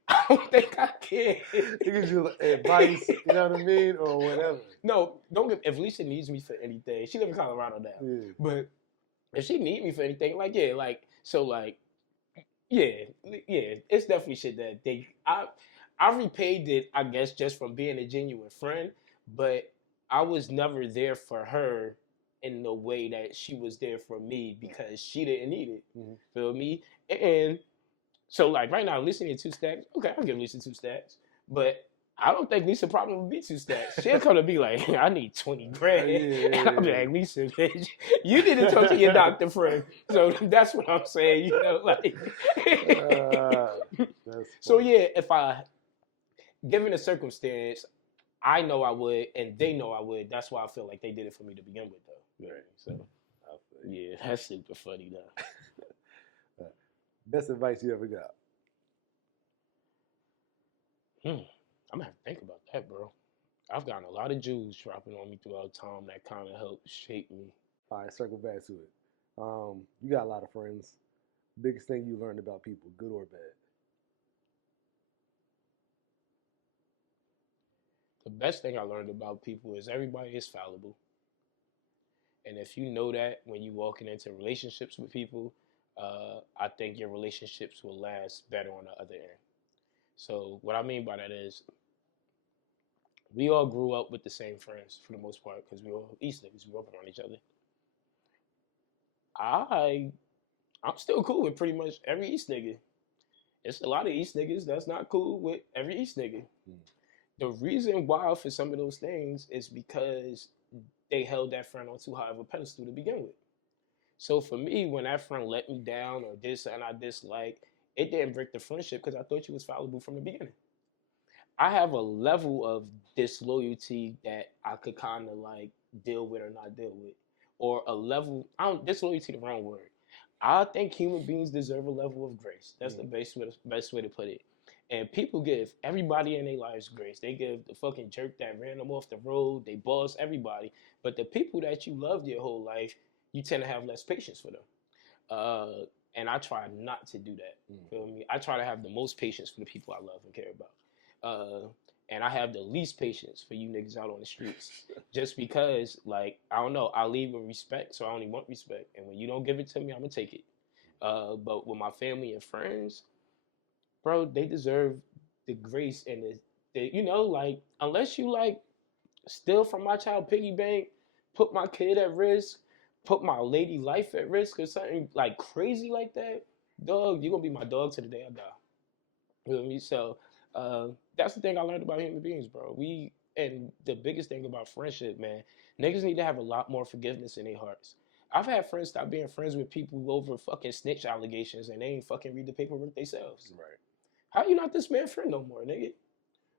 I don't think I can. It gives you advice, you know what I mean, or whatever. No, don't give. If Lisa needs me for anything, she live in Colorado now. Yeah. But if she need me for anything, it's definitely shit that I repaid it, I guess, just from being a genuine friend. But I was never there for her in the way that she was there for me because she didn't need it. Mm-hmm. Feel me? And so, like, right now, Lisa needs 2 stacks. Okay, I'll give Lisa 2 stacks. But I don't think Lisa probably would be 2 stacks. She'll come to be like, I need 20 grand. And I'll be like, Lisa, bitch, you need to talk to your doctor friend. So that's what I'm saying, like. So, yeah, if given the circumstance, I know I would, and they know I would. That's why I feel like they did it for me to begin with, though. Right. So, yeah, that's super funny, though. Best advice you ever got? I'm gonna have to think about that, bro. I've gotten a lot of Jews dropping on me throughout time that kind of helped shape me. All right, circle back to it. You got a lot of friends. Biggest thing you learned about people, good or bad? The best thing I learned about people is everybody is fallible. And if you know that when you're walking into relationships with people, I think your relationships will last better on the other end. So what I mean by that is we all grew up with the same friends for the most part because we all East niggas. We grew up around each other. I'm still cool with pretty much every East nigga. It's a lot of East niggas that's not cool with every East nigga. The reason why for some of those things is because they held that friend on too high of a pedestal to begin with. So for me, when that friend let me down or did something I disliked, it didn't break the friendship because I thought you was fallible from the beginning. I have a level of disloyalty that I could kind of like deal with or not deal with. Or a level, disloyalty the wrong word. I think human beings deserve a level of grace. That's the best way to put it. And people give everybody in their lives grace. They give the fucking jerk that ran them off the road. They boss everybody. But the people that you loved your whole life, you tend to have less patience for them. And I try not to do that. Feel me? I try to have the most patience for the people I love and care about. And I have the least patience for you niggas out on the streets. Just because, like, I don't know, I lead with respect, so I only want respect. And when you don't give it to me, I'm gonna take it. But with my family and friends, bro, they deserve the grace and you know, like, unless you like steal from my child piggy bank, put my kid at risk, put my lady life at risk, or something like crazy like that, dog, you gonna be my dog to the day I die. You know what I mean? So that's the thing I learned about human beings, bro. And the biggest thing about friendship, man, niggas need to have a lot more forgiveness in their hearts. I've had friends stop being friends with people over fucking snitch allegations and they ain't fucking read the paperwork themselves. Right. How you not this man friend no more, nigga?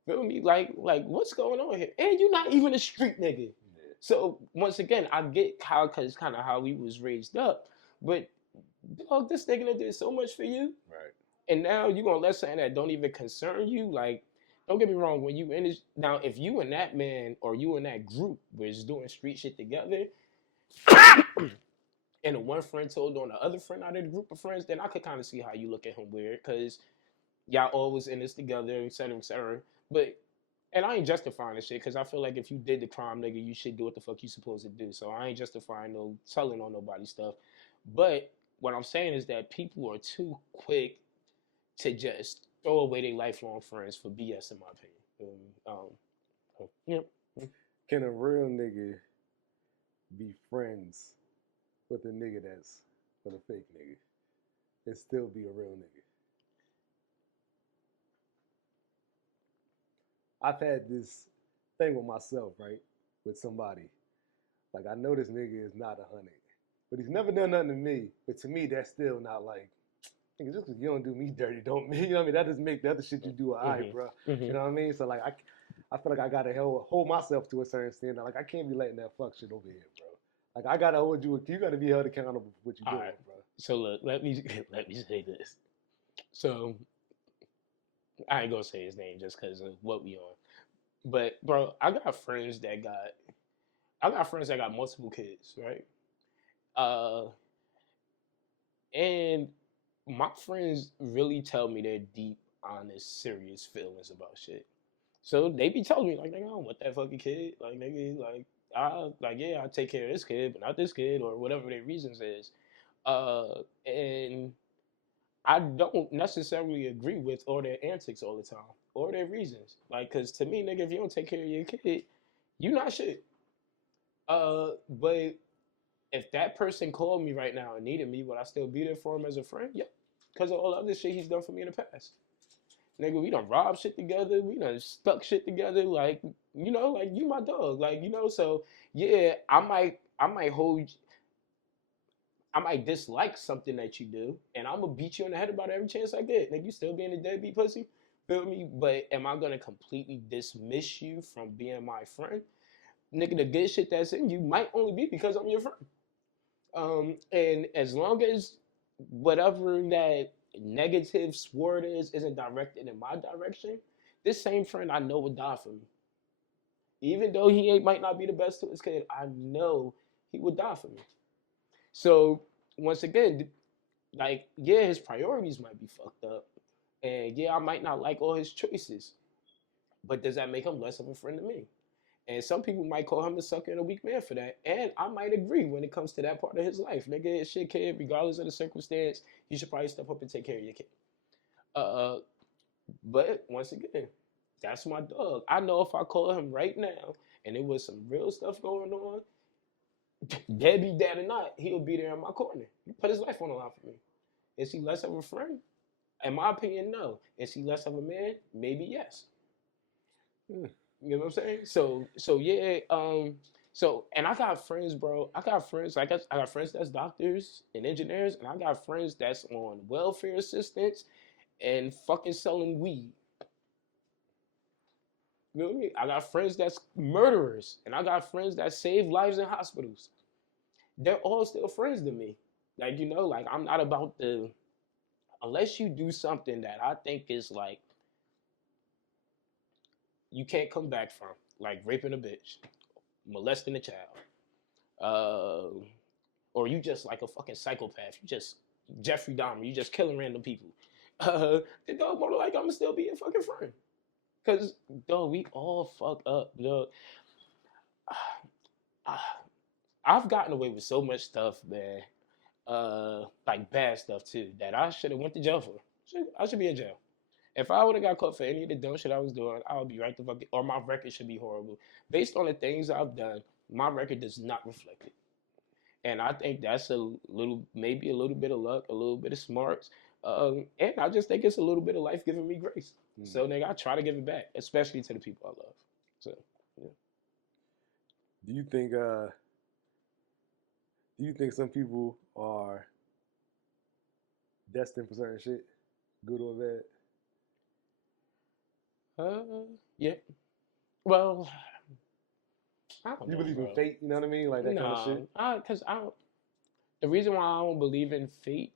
Feel me? Like what's going on here? And you're not even a street nigga. Yeah. So once again, I get how, cause kind of how we was raised up, but dog, this nigga that did so much for you, Right. and now you gonna let something that don't even concern you. Like, don't get me wrong, when you in this now, if you and that man or you and that group was doing street shit together, and the one friend told on the other friend out of the group of friends, then I could kind of see how you look at him weird, cause y'all always in this together, et cetera, et cetera. But and I ain't justifying this shit because I feel like if you did the crime, nigga, you should do what the fuck you supposed to do. So I ain't justifying no telling on nobody stuff. But what I'm saying is that people are too quick to just throw away their lifelong friends for BS, in my opinion. Yeah. Can a real nigga be friends with a nigga that's with a fake nigga and still be a real nigga? I've had this thing with myself, right? With somebody. Like, I know this nigga is not 100, but he's never done nothing to me. But to me, that's still not like, nigga, just because you don't do me dirty, don't mean, you know what I mean? That just make the other shit you do all right, bro. Mm-hmm. You know what I mean? So, like, I feel like I got to hold myself to a certain standard. Like, I can't be letting that fuck shit over here, bro. Like, I got to hold you got to be held accountable for what you're All doing, right. bro. So look, let me say this. So I ain't gonna say his name just because of what we on. But bro, I got friends that got multiple kids, right? Uh, and my friends really tell me their deep, honest, serious feelings about shit. So they be telling me like, nigga, I don't want that fucking kid. Like, nigga, yeah, I take care of this kid, but not this kid, or whatever their reasons is. And I don't necessarily agree with all their antics all the time or their reasons. Like, cause to me, nigga, if you don't take care of your kid, you not shit. But if that person called me right now and needed me, would I still be there for him as a friend? Yeah, because of all the other shit he's done for me in the past. Nigga, we done robbed shit together. We done stuck shit together. Like, you know, like you my dog. Like, you know, so yeah, I might dislike something that you do, and I'm gonna beat you in the head about it every chance I get. Nigga, you still being a deadbeat pussy? Feel me? But am I gonna completely dismiss you from being my friend? Nigga, the good shit that's in you might only be because I'm your friend. And as long as whatever that negative sword isn't directed in my direction, this same friend I know would die for me. Even though might not be the best to his kid, I know he would die for me. So once again, like, yeah, his priorities might be fucked up, and yeah, I might not like all his choices, but does that make him less of a friend to me? And some people might call him a sucker and a weak man for that. And I might agree when it comes to that part of his life. Nigga, shit, kid, regardless of the circumstance, you should probably step up and take care of your kid. But once again, that's my dog. I know if I call him right now and there was some real stuff going on, dead be dead or not, he'll be there in my corner. He put his life on the line for me. Is he less of a friend? In my opinion, no. Is he less of a man? Maybe yes. You know what I'm saying? So yeah, so and I got friends, bro. I got friends, I got friends that's doctors and engineers, and I got friends that's on welfare assistance and fucking selling weed. You know what I mean? I got friends that's murderers, and I got friends that save lives in hospitals. They're all still friends to me. Like, you know, like I'm not about the unless you do something that I think is like you can't come back from, like raping a bitch, molesting a child, or you just like a fucking psychopath. You just Jeffrey Dahmer. You just killing random people. The dog more like I'm gonna still be a fucking friend. Cause dog, we all fuck up, dog. I've gotten away with so much stuff, man. Like bad stuff too, that I should have went to jail for. I should be in jail. If I would have got caught for any of the dumb shit I was doing, I would be right the fuck. Or my record should be horrible. Based on the things I've done, my record does not reflect it. And I think that's a little, maybe a little bit of luck, a little bit of smarts, and I just think it's a little bit of life giving me grace. So nigga, I try to give it back, especially to the people I love. So yeah. Do you think some people are destined for certain shit, good or bad? Yeah. Well, I don't You know, believe bro. in fate? You know what I mean, like that kind of shit. Cause I don't. The reason why I don't believe in fate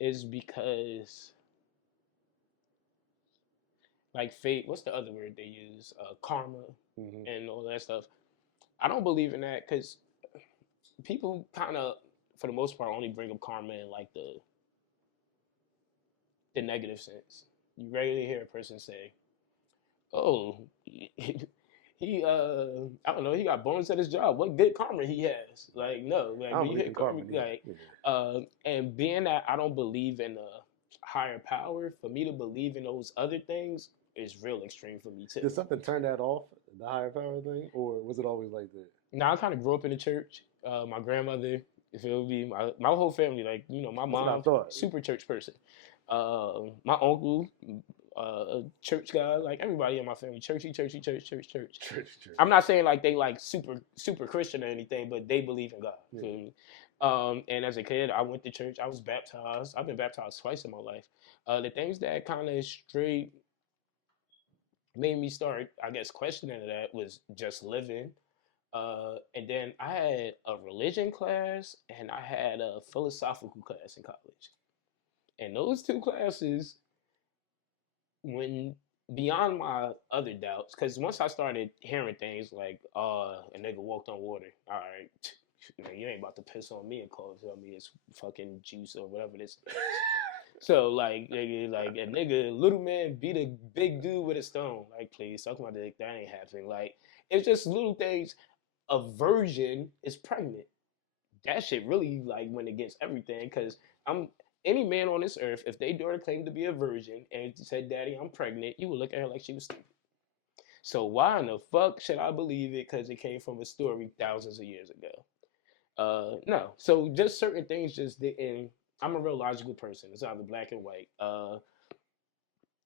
is because, like fate, what's the other word they use? Karma and all that stuff. I don't believe in that because people kind of, for the most part, only bring up karma in like the negative sense. You rarely hear a person say, "Oh, he I don't know, he got bonus at his job. What good karma he has?" Like no, like I don't when you believe hit in karma. like and being that I don't believe in a higher power, for me to believe in those other things is real extreme for me too. Did something turn that off, the higher power thing, or was it always like that? Now I kind of grew up in the church. My grandmother, if it would be my whole family, like you know, my That's what I mom, thought. super church person. My uncle, a church guy, like everybody in my family, church. I'm not saying like they like super Christian or anything, but they believe in God. Yeah. Feel me? And as a kid, I went to church. I was baptized. I've been baptized twice in my life. The things that kind of straight made me start, I guess, questioning that was just living. And then I had a religion class and I had a philosophical class in college. And those two classes, when beyond my other doubts, because once I started hearing things like, a nigga walked on water, all right, you ain't about to piss on me and tell me it's fucking juice or whatever this is. So like a nigga, little man beat a big dude with a stone. Like, please, suck my dick. That ain't happening. Like, it's just little things. A virgin is pregnant. That shit really like went against everything because I'm any man on this earth, if they daughter claimed to be a virgin and said, "Daddy, I'm pregnant," you would look at her like she was stupid. So why in the fuck should I believe it? Because it came from a story thousands of years ago. No. So just certain things just didn't. I'm a real logical person. It's either black and white.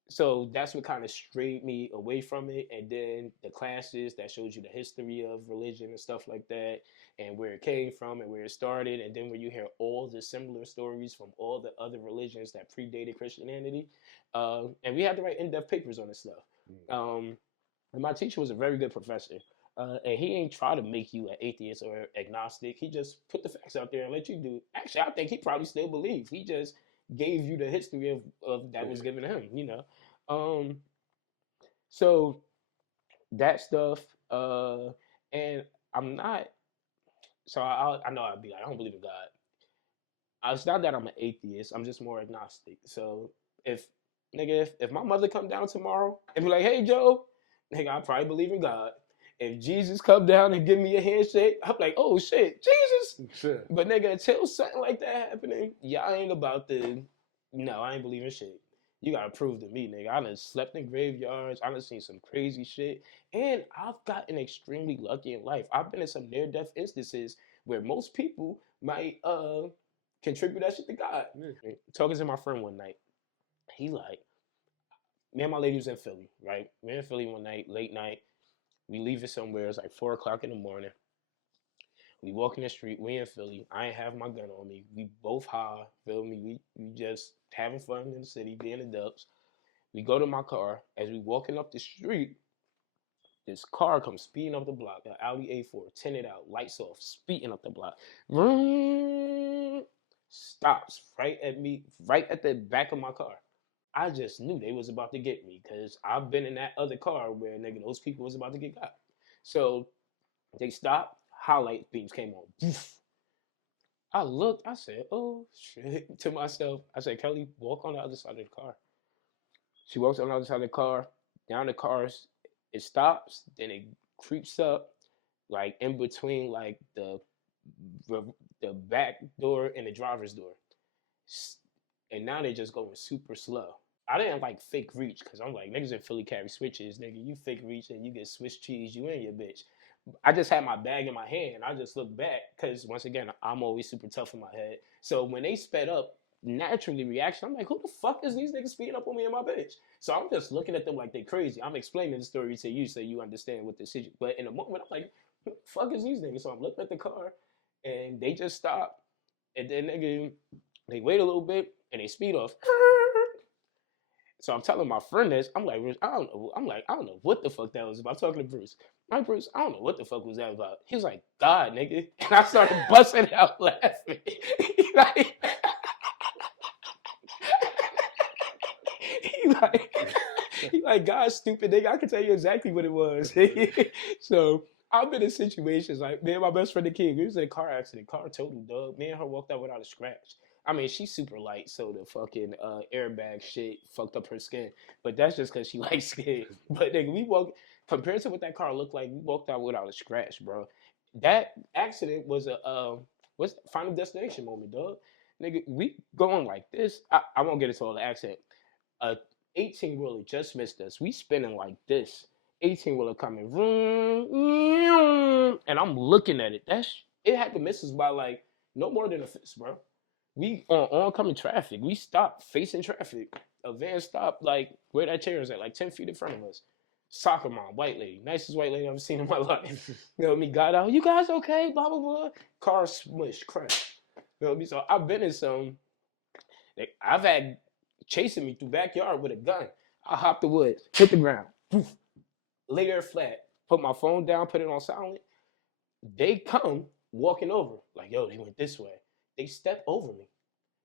So that's what kind of strayed me away from it. And then the classes that showed you the history of religion and stuff like that, and where it came from and where it started. And then when you hear all the similar stories from all the other religions that predated Christianity, and we had to write in-depth papers on this stuff. And my teacher was a very good professor. And he ain't try to make you an atheist or agnostic. He just put the facts out there and let you do it. Actually, I think he probably still believed. He just gave you the history of that was given to him, you know. So that stuff, and I'm not. So I know I'd be like, I don't believe in God. It's not that I'm an atheist. I'm just more agnostic. So if nigga, if my mother come down tomorrow and be like, "Hey Joe," nigga, I probably believe in God. If Jesus come down and give me a handshake, I'm like, "Oh shit, Jesus!" Sure. But nigga, until something like that happening, I ain't about to. No, I ain't believing shit. You gotta prove to me, nigga. I done slept in graveyards. I done seen some crazy shit, and I've gotten extremely lucky in life. I've been in some near-death instances where most people might contribute that shit to God. Yeah. Talking to my friend one night, he like, me and my lady was in Philly, right? We're in Philly one night, late night. We leave it somewhere. It's like 4:00 in the morning. We walk in the street. We in Philly. I ain't have my gun on me. We both high. Feel me? We just having fun in the city, being adults. We go to my car. As we walking up the street, this car comes speeding up the block. An Audi A4, tinted out, lights off, speeding up the block. Stops right at me, right at the back of my car. I just knew they was about to get me because I've been in that other car where nigga those people was about to get got. So they stopped. Highlight beams came on. I looked, I said, oh shit, to myself. I said, Kelly, walk on the other side of the car. She walks on the other side of the car, down the cars, it stops, then it creeps up, like in between like the back door and the driver's door. And now they just going super slow. I didn't like fake reach because I'm like, niggas in Philly carry switches. Nigga, you fake reach and you get Swiss cheese, you and your bitch. I just had my bag in my hand. I just looked back because, once again, I'm always super tough in my head. So when they sped up, naturally reaction, I'm like, who the fuck is these niggas speeding up on me and my bitch? So I'm just looking at them like they crazy. I'm explaining the story to you so you understand what the situation. But in a moment, I'm like, who the fuck is these niggas? So I'm looking at the car and they just stop. And then they wait a little bit and they speed off. So I'm telling my friend this. I'm like, Bruce, I don't know. I don't know what the fuck that was about. I'm talking to Bruce. I'm like, Bruce, I don't know what the fuck was that about. He was like, God, nigga. And I started busting out laughing. he like, God, stupid nigga. I can tell you exactly what it was. So I've been in situations like, me and my best friend, the King, we was in a car accident. Car totaled, dog. Me and her walked out without a scratch. I mean, she's super light, so the fucking airbag shit fucked up her skin. But that's just because she likes skin. But nigga, compared to what that car looked like, we walked out without a scratch, bro. That accident was what's Final Destination moment, dog. Nigga, we going like this. I won't get into all the accident. 18-wheeler just missed us. We spinning like this. 18-wheeler coming. And I'm looking at it. It had to miss us by like no more than a fist, bro. We on oncoming traffic. We stopped facing traffic. A van stopped like where that chair is at, like 10 feet in front of us. Soccer mom, white lady, nicest white lady I've ever seen in my life. You know me, got out. You guys okay? Blah blah blah. Car smushed, crashed. You know me. So I've been in some. I've had chasing me through backyard with a gun. I hopped the woods, hit the ground, poof, lay there flat, put my phone down, put it on silent. They come walking over, like, yo, they went this way. They step over me.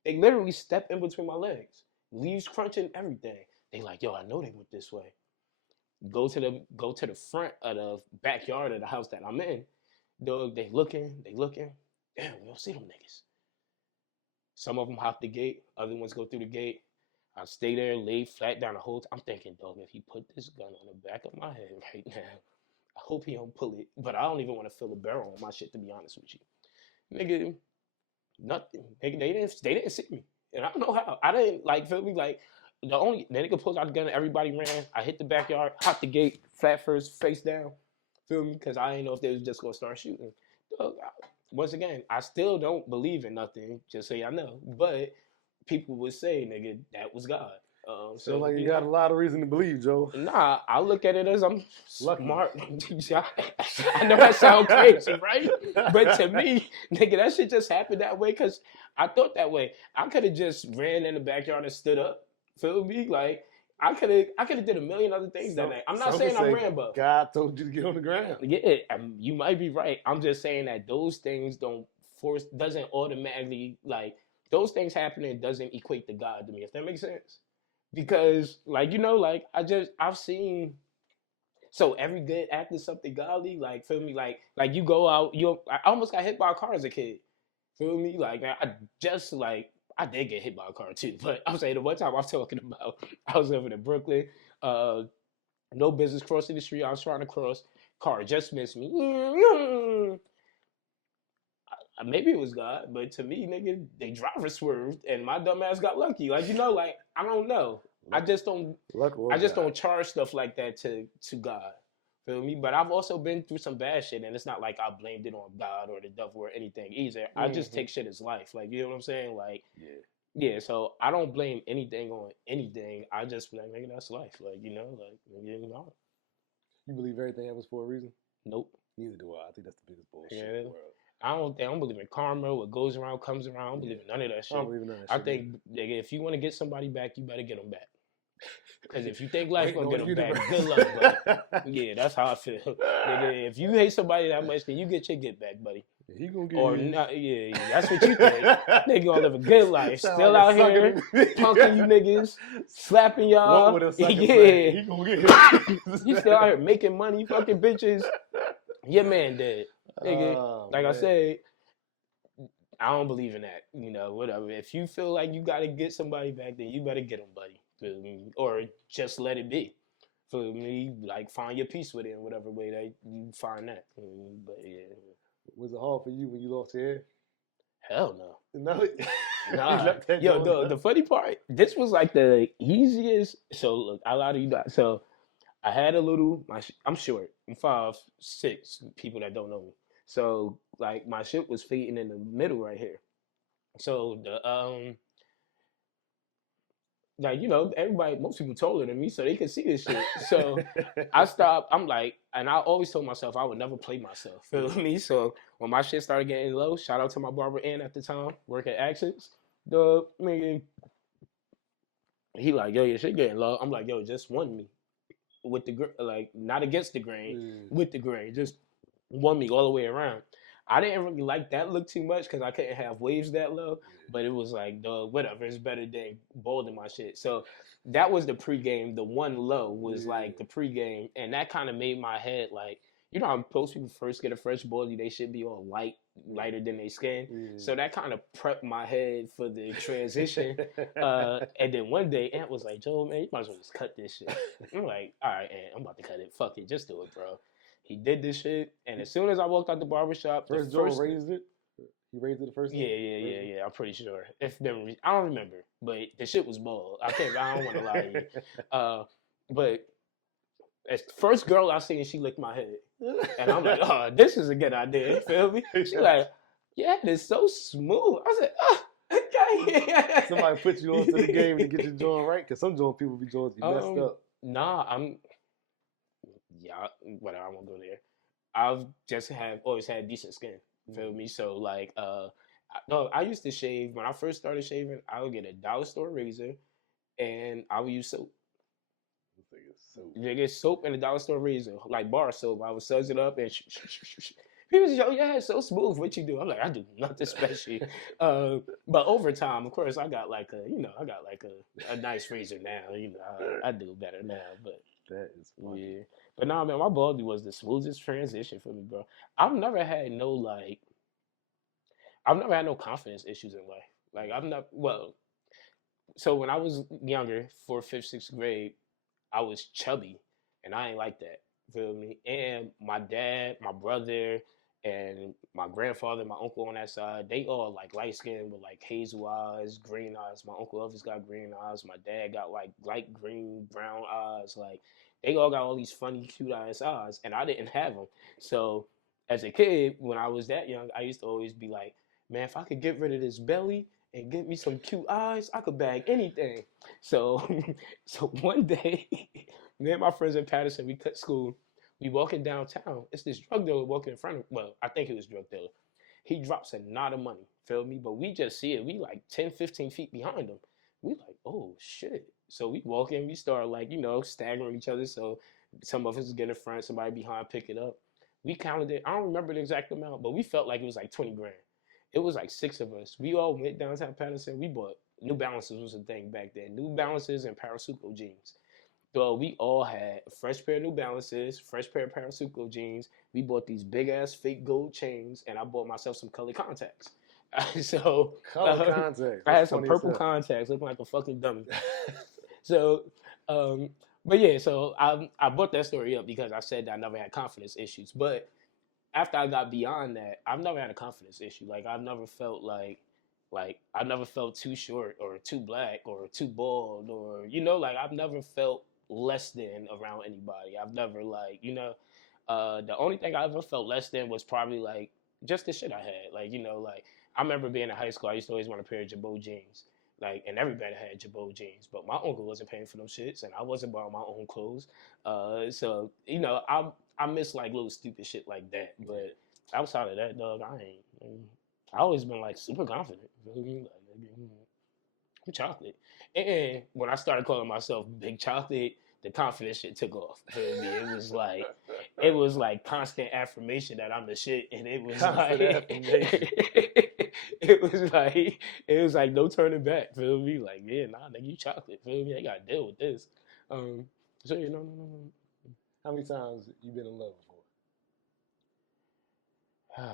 They literally step in between my legs. Leaves crunching, everything. They like, yo, I know they went this way. Go to the front of the backyard of the house that I'm in. Dog, they looking. Damn, we don't see them niggas. Some of them hop the gate. Other ones go through the gate. I stay there, lay flat down the whole time. I'm thinking, dog, if he put this gun on the back of my head right now, I hope he don't pull it. But I don't even want to feel the barrel on my shit, to be honest with you. Nigga, nothing. Nigga, they didn't see me. And I don't know how. I didn't, like, feel me? Like, the nigga pulled out the gun, everybody ran. I hit the backyard, hopped the gate, flat first, face down. Feel me? Because I didn't know if they was just going to start shooting. Once again, I still don't believe in nothing, just so y'all know. But people would say, nigga, that was God. So like you got a lot of reason to believe, Joe. Nah, I look at it as I'm smart. I know that sounds crazy, right? But to me, nigga, that shit just happened that way because I thought that way. I could have just ran in the backyard and stood up. Feel me? Like I could have did a million other things that night. I'm not saying I'm Rambo. God told you to get on the ground. Yeah, you might be right. I'm just saying that those things doesn't automatically, like, those things happening doesn't equate to God to me, if that makes sense. Because, like, you know, like, I've seen, so every good act is something godly, like, feel me? Like you go out, I almost got hit by a car as a kid. Feel me? Like, I did get hit by a car too, but I'm saying the one time I was talking about, I was living in Brooklyn, no business crossing the street, I was trying to cross, car just missed me. Maybe it was God, but to me, nigga, they driver swerved and my dumb ass got lucky. Like, you know, like, I don't know. I just don't charge stuff like that to God. Feel me? But I've also been through some bad shit, and it's not like I blamed it on God or the devil or anything either. I just take shit as life. Like, you know what I'm saying? Like, yeah, so I don't blame anything on anything. I just be like, nigga, that's life. Like, you know, like, you know. You believe everything happens for a reason? Nope. Neither do I. I think that's the biggest bullshit in the world. I don't believe in karma. What goes around comes around. I don't believe in none of that shit. I don't believe in none of that shit. I think, nigga, if you want to get somebody back, you better get them back. Because if you think life gonna get them back, good luck, buddy. Yeah, that's how I feel. Nigga, if you hate somebody that much, then you get your get back, buddy. He gonna get or not? Yeah, that's what you think. Nigga gonna live a good life. Still out here punking you niggas, slapping y'all. Yeah, he gonna get hit. He's still out here making money, fucking bitches. Your man dead. Nigga, I said, I don't believe in that. You know, whatever. If you feel like you gotta get somebody back, then you better get them, buddy. Feel me? Or just let it be. Feel me? Like find your peace with it in whatever way that you find that. But yeah, Was it hard for you when you lost your hair? hell no. No. Nah, Let that yo, go. the funny part, this was like the easiest. So look, I lie to you guys. So I had a little. I'm short. I'm 5'6". People that don't know me. So like my shit was fading in the middle right here. So the like everybody, most people taller than me, so they could see this shit. So I stopped. I'm like, and I always told myself I would never play myself. Feel me? So when my shit started getting low, shout out to my barber Ann at the time, work at Accents. The nigga, he like, yo, your shit getting low. I'm like, yo, just one me with the like, not against the grain, with the grain, just one me all the way around. I didn't really like that look too much because I couldn't have waves that low. But it was like, whatever, it's better than bald in my shit. So that was the pregame. The one low was like the pregame, and that kind of made my head like, how most people first get a fresh baldy, they should be all lighter than their skin. So that kind of prepped my head for the transition. And then one day, Ant was like, Joe, man, you might as well just cut this shit. I'm like, all right, Ant, I'm about to cut it. Fuck it, just do it, bro. He did this shit, and as soon as I walked out the barbershop, first Joe raised it. He raised it the first time. Yeah. I'm pretty sure. If memory, I don't remember, but the shit was bald. I don't want to lie to you. But as first girl I seen, she licked my head, and I'm like, oh, this is a good idea. You feel me? She like, yeah, it's so smooth. I said, oh, okay. Somebody put you onto the game to get your joint right, because some joint people be joints be messed up. Nah, whatever. I won't go there. I've just always had decent skin. Feel me? So like, I used to shave when I first started shaving. I would get a dollar store razor, and I would use soap. You get soap and a dollar store razor, like bar soap. I would suds it up and people say, "Yo, yeah, it's so smooth. What you do?" I'm like, I do nothing special. But over time, of course, I got like a nice razor now. I do better now. But that is funny. Yeah. But nah, man, my baldy was the smoothest transition for me, bro. I've never had no confidence issues in life. Like so when I was younger, 4th, 5th, 6th grade, I was chubby, and I ain't like that. Feel me? And my dad, my brother, and my grandfather, my uncle on that side, they all like light skinned with like hazel eyes, green eyes. My uncle Elvis got green eyes. My dad got like light green, brown eyes. Like they all got all these funny, cute ass eyes, and I didn't have them. So as a kid, when I was that young, I used to always be like, man, if I could get rid of this belly and get me some cute eyes, I could bag anything. So, so one day, me and my friends in Patterson, we cut school. We walking downtown. It's this drug dealer walking in front of. Well, I think it was drug dealer. He drops a lot of money. Feel me? But we just see it. We like 10, 15 feet behind him. We like, oh shit. So we walk in. We start like staggering each other. So some of us get in front, somebody behind pick it up. We counted it. I don't remember the exact amount, but we felt like it was like 20 grand. It was like 6 of us. We all went downtown Patterson. We bought New Balances was a thing back then. New Balances and Parasuco jeans. So we all had a fresh pair of New Balances, fresh pair of Parasuco jeans. We bought these big ass fake gold chains, and I bought myself some colored contacts. So contacts. I had some purple contacts, looking like a fucking dummy. So, but yeah, so I brought that story up because I said that I never had confidence issues, but after I got beyond that, I've never had a confidence issue. Like I've never felt like I never felt too short or too black or too bald or like I've never felt less than around anybody. I've never the only thing I ever felt less than was probably like just the shit I had. Like like I remember being in high school. I used to always want a pair of Jabot jeans. Like, and everybody had Jabot jeans, but my uncle wasn't paying for them shits, and I wasn't buying my own clothes. So I miss like little stupid shit like that. But outside of that, dog, I always been like super confident. I'm chocolate. And when I started calling myself Big Chocolate, the confidence shit took off. It was like constant affirmation that I'm the shit, and it was it was like no turning back. Feel me? Like yeah, nah, nigga, you chocolate. Feel me? I gotta deal with this. So yeah, no. How many times you been in love before?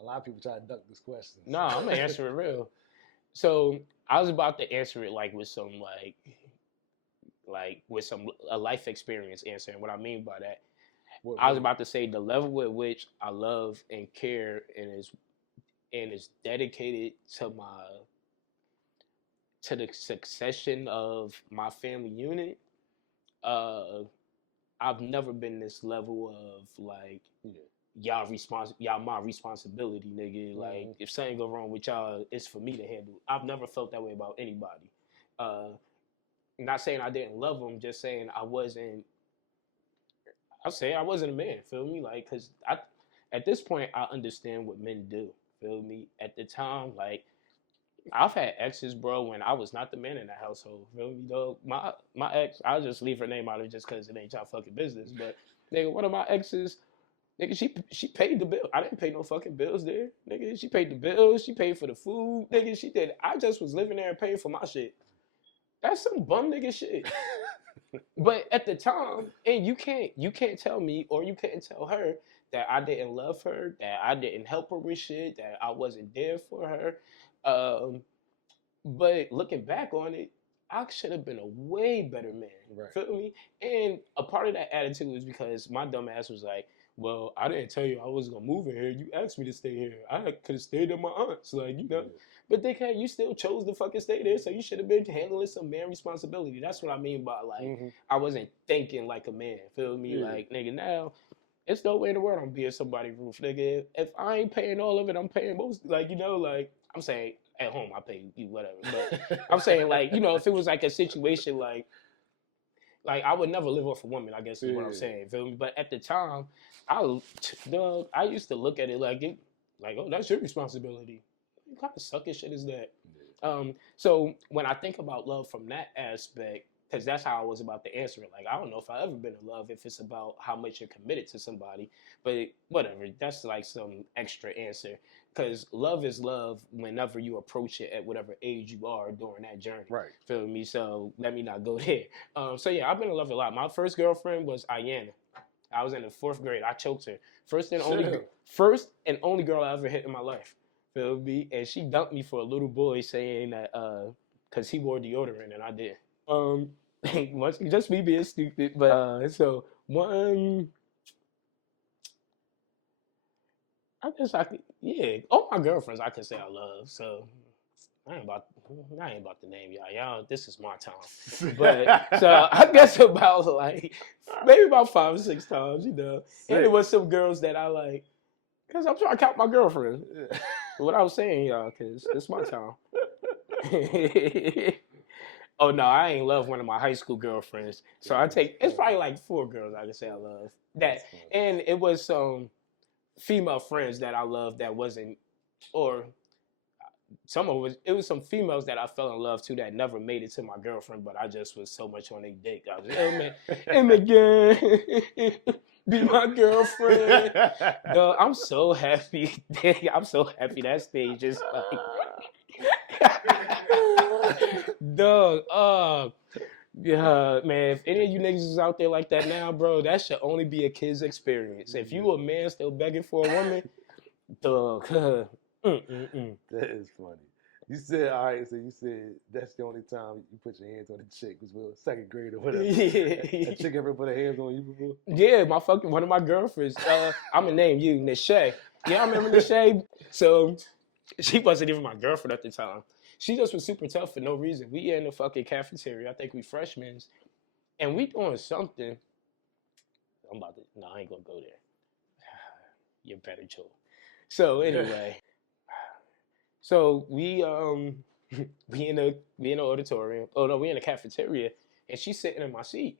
A A lot of people try to duck this question. No, I'm gonna answer it real. So I was about to answer it like with some with some a life experience answer. And what I mean by that, I was about to say the level at which I love and care and is dedicated to the succession of my family unit. I've never been this level of like y'all my responsibility, nigga. Like if something go wrong with y'all, it's for me to handle. I've never felt that way about anybody. Not saying I didn't love them, just saying I wasn't. I'll say I wasn't a man. Feel me? Like, cause at this point I understand what men do. Feel me? At the time, like I've had exes, bro, when I was not the man in the household. Feel me, though? My ex, I'll just leave her name out of it just because it ain't y'all fucking business. But nigga, one of my exes, nigga, she paid the bill. I didn't pay no fucking bills there. Nigga, she paid the bills. She paid for the food. Nigga, she did. I just was living there and paying for my shit. That's some bum nigga shit. But at the time, and you can't tell me or you can't tell her that I didn't love her, that I didn't help her with shit, that I wasn't there for her. But looking back on it, I should have been a way better man. Right. Feel me? And a part of that attitude was because my dumb ass was like, well, I didn't tell you I was gonna move in here. You asked me to stay here. I could have stayed at my aunt's, like, you know. Yeah. But dickhead, you still chose to fucking stay there, so you should have been handling some man responsibility. That's what I mean by like I wasn't thinking like a man. Feel me? Yeah. Like, nigga, now it's no way in the world I'm being somebody's roof, nigga. If I ain't paying all of it, I'm paying most. Like, you know, like I'm saying at home I pay you whatever. But I'm saying like, you know, if it was like a situation like I would never live off a woman, I guess is what I'm saying. Feel me? But at the time, I used to look at it like oh, that's your responsibility. What kind of sucking shit is that? Yeah. So when I think about love from that aspect, because that's how I was about to answer it. Like, I don't know if I've ever been in love if it's about how much you're committed to somebody, but whatever. That's like some extra answer. Because love is love whenever you approach it at whatever age you are during that journey. Right. Feel me? So let me not go there. So yeah, I've been in love a lot. My first girlfriend was Ayana. I was in the 4th grade. I choked her. First and only girl I ever hit in my life. Feel me? And she dumped me for a little boy saying that because he wore deodorant and I didn't. Just me being stupid. But so one, I guess I could, yeah. All my girlfriends I can say I love. So I ain't about to name y'all. Y'all, this is my time. But so I guess about like maybe about 5 or 6 times, you know. And it was some girls that I like. Because I'm trying to count my girlfriend. What I was saying, y'all, because it's my time. Oh, no, I ain't love one of my high school girlfriends. So it's probably like 4 girls I can say I love. And it was some female friends that I loved that wasn't, or it was some females that I fell in love to that never made it to my girlfriend, but I just was so much on their dick. I was like, oh, man, and again. Be my girlfriend. Dog, I'm so happy. I'm so happy that stage is like dog, yeah, man. If any of you niggas is out there like that now, bro, that should only be a kid's experience. If you a man still begging for a woman, dog. That is funny. You said, all right, so you said that's the only time you put your hands on a chick was 2nd grade or whatever. Yeah. A chick ever put her hands on you before? Yeah, one of my girlfriends. I'm gonna name you, Nishay. Yeah, I remember Nishay. So she wasn't even my girlfriend at the time. She just was super tough for no reason. We in the fucking cafeteria. I think we freshmen, and we doing something. I ain't gonna go there. You're better, Joe. So anyway. So we in the auditorium. Oh no, we in the cafeteria, and she's sitting in my seat,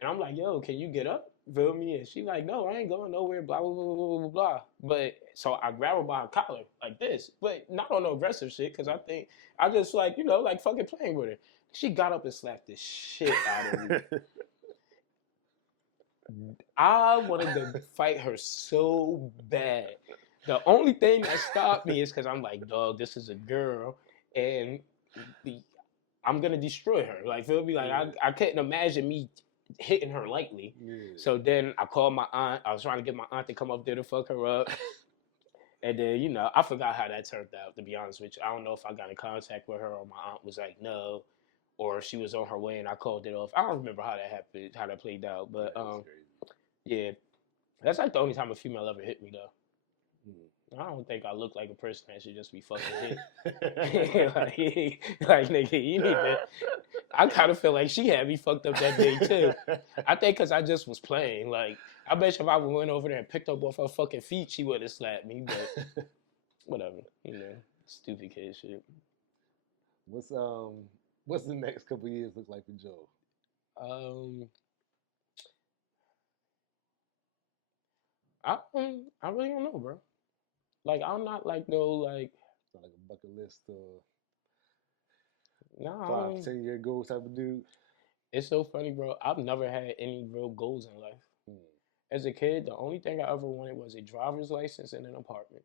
and I'm like, "Yo, can you get up?" Feel me? And she's like, "No, I ain't going nowhere." Blah blah blah blah blah blah. But so I grab her by her collar like this, but not on no aggressive shit, because I just like like fucking playing with her. She got up and slapped the shit out of me. I wanted to fight her so bad. The only thing that stopped me is because I'm like, dog, this is a girl, and I'm gonna destroy her. Like, feel me? Like, I couldn't imagine me hitting her lightly. Yeah. So then I called my aunt. I was trying to get my aunt to come up there to fuck her up, And then, you know, I forgot how that turned out, to be honest with you. I don't know if I got in contact with her or my aunt was like, no, or if she was on her way and I called it off. I don't remember how that happened, how that played out. But yeah, that's like the only time a female ever hit me, though. I don't think I look like a person that should just be fucking hit. like, nigga, you need to. I kind of feel like she had me fucked up that day too. I think because I just was playing. Like, I bet you if I went over there and picked up off her fucking feet, she would have slapped me. But whatever, you know, stupid kid shit. What's the next couple years look like for Joe? I really don't know, bro. Like, I'm not like no like. It's not like a bucket list or Nah, 5-10 year goals type of dude. It's so funny, bro. I've never had any real goals in life. As a kid, the only thing I ever wanted was a driver's license and an apartment.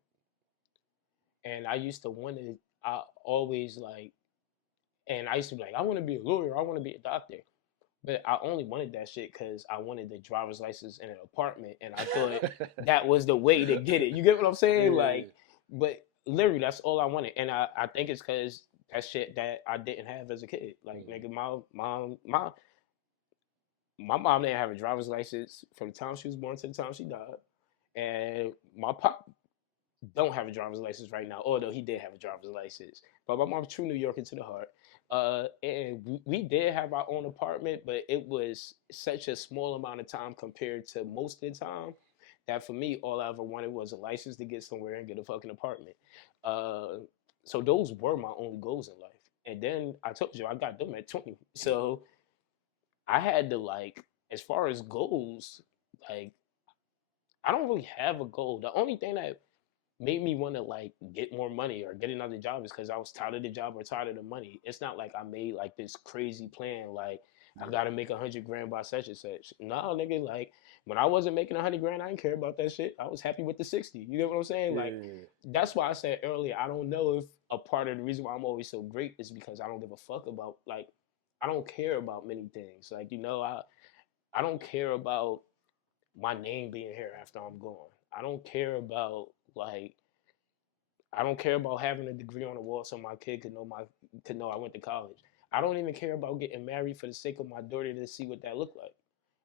And I used to want to. I always like, and I used to be like, I want to be a lawyer. I want to be a doctor. But I only wanted that shit because I wanted the driver's license and an apartment, and I thought that was the way to get it. You get what I'm saying? Like, but literally, that's all I wanted, and I think it's because that shit that I didn't have as a kid. Like, nigga, my mom didn't have a driver's license from the time she was born to the time she died, and my pop don't have a driver's license right now, although he did have a driver's license. But my mom's true New Yorker to the heart. And we did have our own apartment, but it was such a small amount of time compared to most of the time that for me, all I ever wanted was a license to get somewhere and get a fucking apartment. So those were my only goals in life. And then I told you I got them at 20. So I had to like, as far as goals, like I don't really have a goal. The only thing that made me want to like get more money or get another job is because I was tired of the job or tired of the money. It's not like I made like this crazy plan like I gotta make 100 grand by such and such. No, nigga, like when I wasn't making 100 grand, I didn't care about that shit. I was happy with the 60. You get what I'm saying? Like that's why I said earlier, I don't know if a part of the reason why I'm always so great is because I don't give a fuck about like I don't care about many things. Like, you know, I don't care about my name being here after I'm gone. I don't care about like I don't care about having a degree on the wall so my kid could know I went to college. I don't even care about getting married for the sake of my daughter to see what that look like.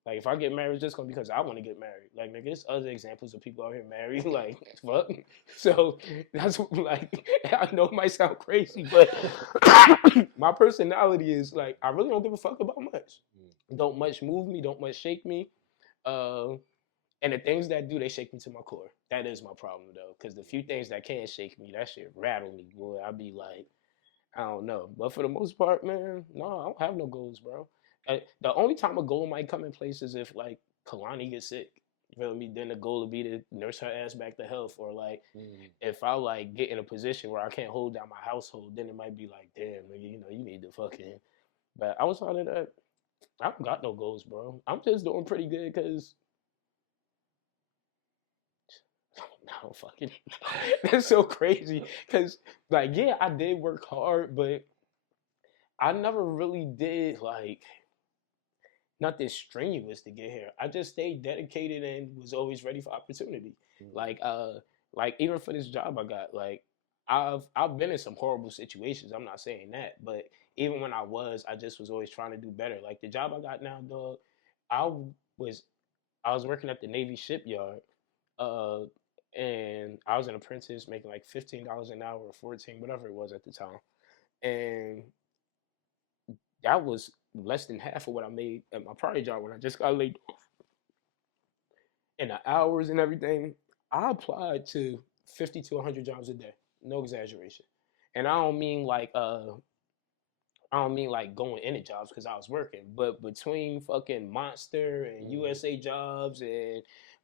Like if I get married, it's just gonna be because I want to get married. Like nigga, there's other examples of people out here married. Like fuck. So that's like I know it might sound crazy, but my personality is like I really don't give a fuck about much. Don't much move me. Don't much shake me. And the things that do, they shake me to my core. That is my problem though, because the few things that can shake me, that shit rattle me, boy. I be like, I don't know. But for the most part, man, no, I don't have no goals, bro. The only time a goal might come in place is if like Kalani gets sick. You feel me? Then the goal would be to nurse her ass back to health, or like if I like get in a position where I can't hold down my household, then it might be like, damn, nigga, you know, you need to fucking. But outside of that, I don't got no goals, bro. I'm just doing pretty good because I don't fucking. That's so crazy because, like, yeah, I did work hard, but I never really did like nothing strenuous to get here. I just stayed dedicated and was always ready for opportunity. Like even for this job I got, like I've been in some horrible situations. I'm not saying that, but even when I just was always trying to do better. Like the job I got now, dog, I was I was working at the Navy shipyard, uh, and I was an apprentice making like $15 an hour or 14, whatever it was at the time, and that was less than half of what I made at my prior job when I just got laid off. And the hours and everything, I applied to 50 to 100 jobs a day, no exaggeration. And I don't mean like going into jobs because I was working, but between fucking Monster and USA Jobs and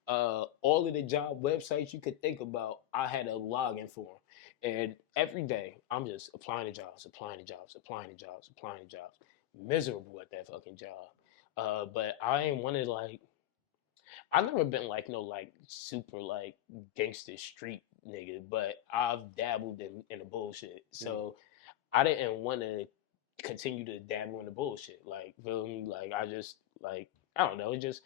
all of the job websites you could think about, I had a login for them. And every day, I'm just applying to jobs, applying to jobs, applying to jobs, applying to jobs. Miserable at that fucking job. But I ain't wanted like I've never been like no like super like gangster street nigga, but I've dabbled in the bullshit. So I didn't want to continue to dabble in the bullshit. Like, feel me? Like, I just, like, I don't know. It just,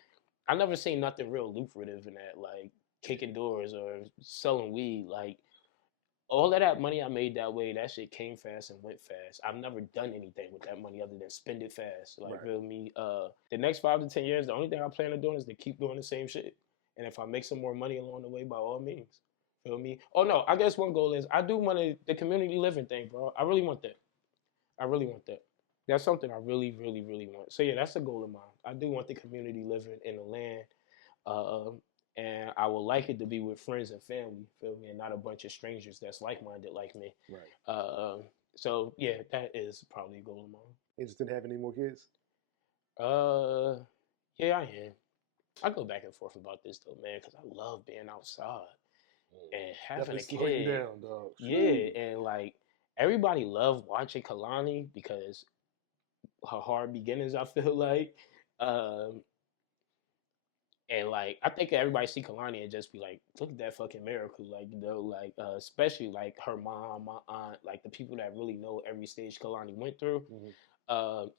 I never seen nothing real lucrative in that, like, kicking doors or selling weed. Like all of that money I made that way, that shit came fast and went fast. I've never done anything with that money other than spend it fast. Like, Right. feel me? The next 5 to 10 years, the only thing I plan on doing is to keep doing the same shit. And if I make some more money along the way, by all means. Feel me? Oh no, I guess one goal is I do want the community living thing, bro. I really want that. I really want that. That's something I really, really, really want. So yeah, that's a goal of mine. I do want the community living in the land. Uh, and I would like it to be with friends and family, feel me, and not a bunch of strangers that's like-minded like me. Right. So yeah, that is probably a goal of mine. Interested in having any more kids? Yeah, I am. I go back and forth about this though, man, because I love being outside and having Definitely a slow you kid. down, dog. Yeah, and like everybody loved watching Kalani because her hard beginnings. I feel like, um, and like I think everybody see Kalani and just be like, look at that fucking miracle, like like especially like her mom, my aunt, like the people that really know every stage Kalani went through. Mhm.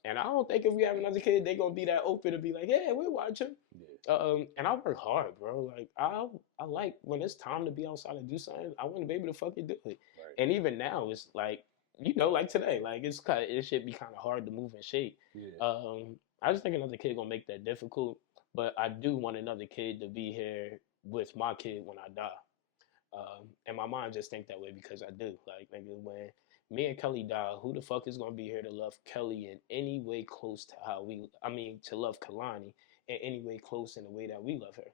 And I don't think if we have another kid, they gonna be that open to be like, yeah, we're watching. Yeah. And I work hard, bro. Like I like when it's time to be outside and do something, I want to be able to fucking do it. Right. And even now, it's like like today, like it should be kind of hard to move and shake. Yeah. I just think another kid gonna make that difficult, but I do want another kid to be here with my kid when I die. And my mind just think that way because I do. Like, nigga, when me and Kelly die, who the fuck is gonna be here to love Kelly in any way close to to love Kalani in any way close in the way that we love her?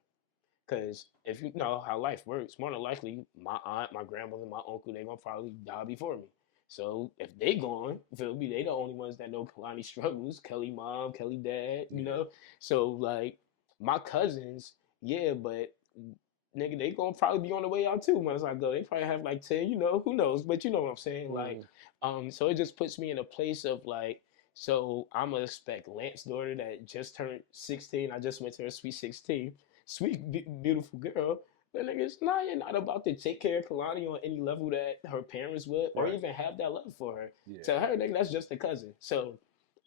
Because if you know how life works, more than likely, my aunt, my grandmother, my uncle, they gonna probably die before me. So if they gone, feel me, they the only ones that know Kalani struggles. Kelly mom, Kelly dad, you know. So like my cousins, yeah, but nigga, they gonna probably be on the way out too once I go. They probably have like 10, who knows? But you know what I'm saying? Like, so it just puts me in a place of like, so I'm gonna expect Lance's daughter that just turned 16. I just went to her sweet 16, sweet beautiful girl. But nigga, you're not about to take care of Kalani on any level that her parents would, or Right. even have that love for her. Yeah. To her, nigga, that's just a cousin. So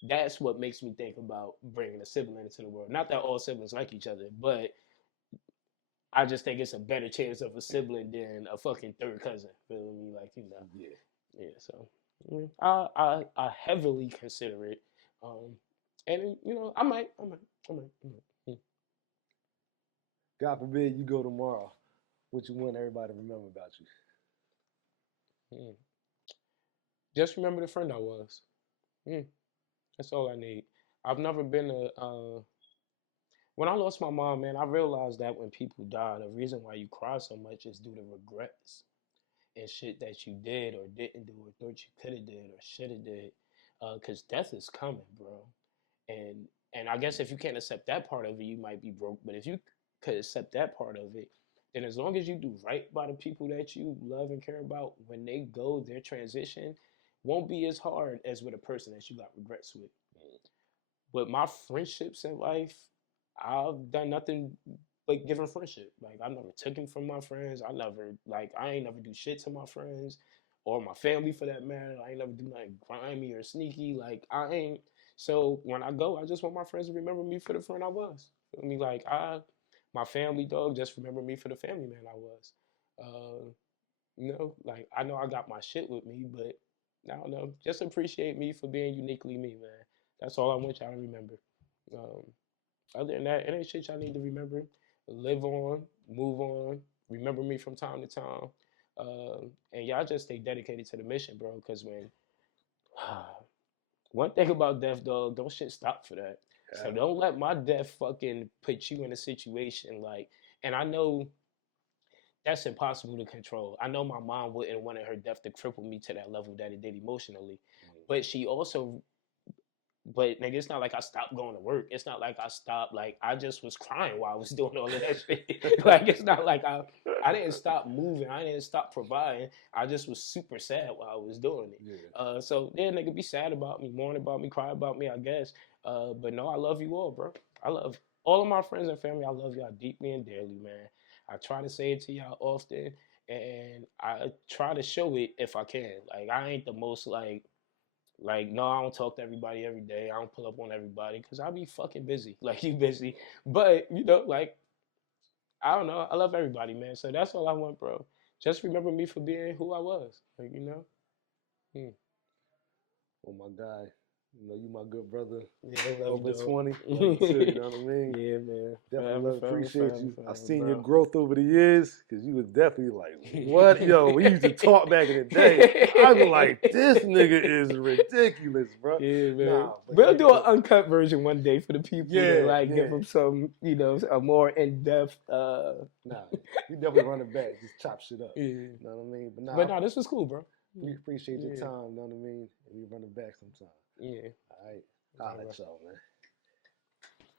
that's what makes me think about bringing a sibling into the world. Not that all siblings like each other, but I just think it's a better chance of a sibling than a fucking third cousin. Feel me? Like, Yeah. Yeah. So I heavily consider it. And I might. God forbid you go tomorrow. What you want everybody to remember about you? Just remember the friend I was. That's all I need. I've never been when I lost my mom, man, I realized that when people die, the reason why you cry so much is due to regrets and shit that you did or didn't do or thought you could have did or should have did. Cause death is coming, bro. And I guess if you can't accept that part of it, you might be broke. But if you could accept that part of it, then as long as you do right by the people that you love and care about, when they go, their transition won't be as hard as with a person that you got regrets with. With my friendships in life, I've done nothing but giving friendship. Like I never took him from my friends. I ain't never do shit to my friends or my family for that matter. I ain't never do nothing grimy or sneaky. Like I ain't. So when I go, I just want my friends to remember me for the friend I was. Feel me? Like my family dog just remember me for the family man I was. Like I know I got my shit with me, but I don't know. Just appreciate me for being uniquely me, man. That's all I want y'all to remember. Other than that, it ain't shit y'all need to remember. Live on, move on, remember me from time to time. And y'all just stay dedicated to the mission, bro. Because one thing about death, dog, don't shit stop for that. Yeah. So don't let my death fucking put you in a situation like, and I know that's impossible to control. I know my mom wouldn't want her death to cripple me to that level that it did emotionally. But she also But nigga, it's not like I stopped going to work. It's not like I stopped. Like I just was crying while I was doing all of that shit. Like it's not like I didn't stop moving. I didn't stop providing. I just was super sad while I was doing it. Yeah. So yeah, nigga, be sad about me, mourn about me, cry about me, I guess. But no, I love you all, bro. I love all of my friends and family. I love y'all deeply and dearly, man. I try to say it to y'all often, and I try to show it if I can. Like I ain't the most like, no, I don't talk to everybody every day. I don't pull up on everybody because I be fucking busy. Like, you busy. But, like, I don't know. I love everybody, man. So that's all I want, bro. Just remember me for being who I was. Like, you know? Oh my guy, you know you my good brother. Yeah, I love Over you, dog. 20, love you too, you know what I mean? Yeah, man. Definitely appreciate you. I Forever, seen bro. your growth over the years because you was definitely like, what? Yo, we used to talk back in the day. I was like, this nigga is ridiculous, bro. Yeah, man. Nah, but We'll you do an good. uncut version one day for the people to like give Yeah. them some, you know, a more in depth. Nah, you definitely run it back, just chop shit up. Yeah. You know what I mean? But nah, But no, this was cool, bro. we appreciate your Yeah. time, you know what I mean? And we run it back sometime. Yeah. All right. I'll let y'all, man.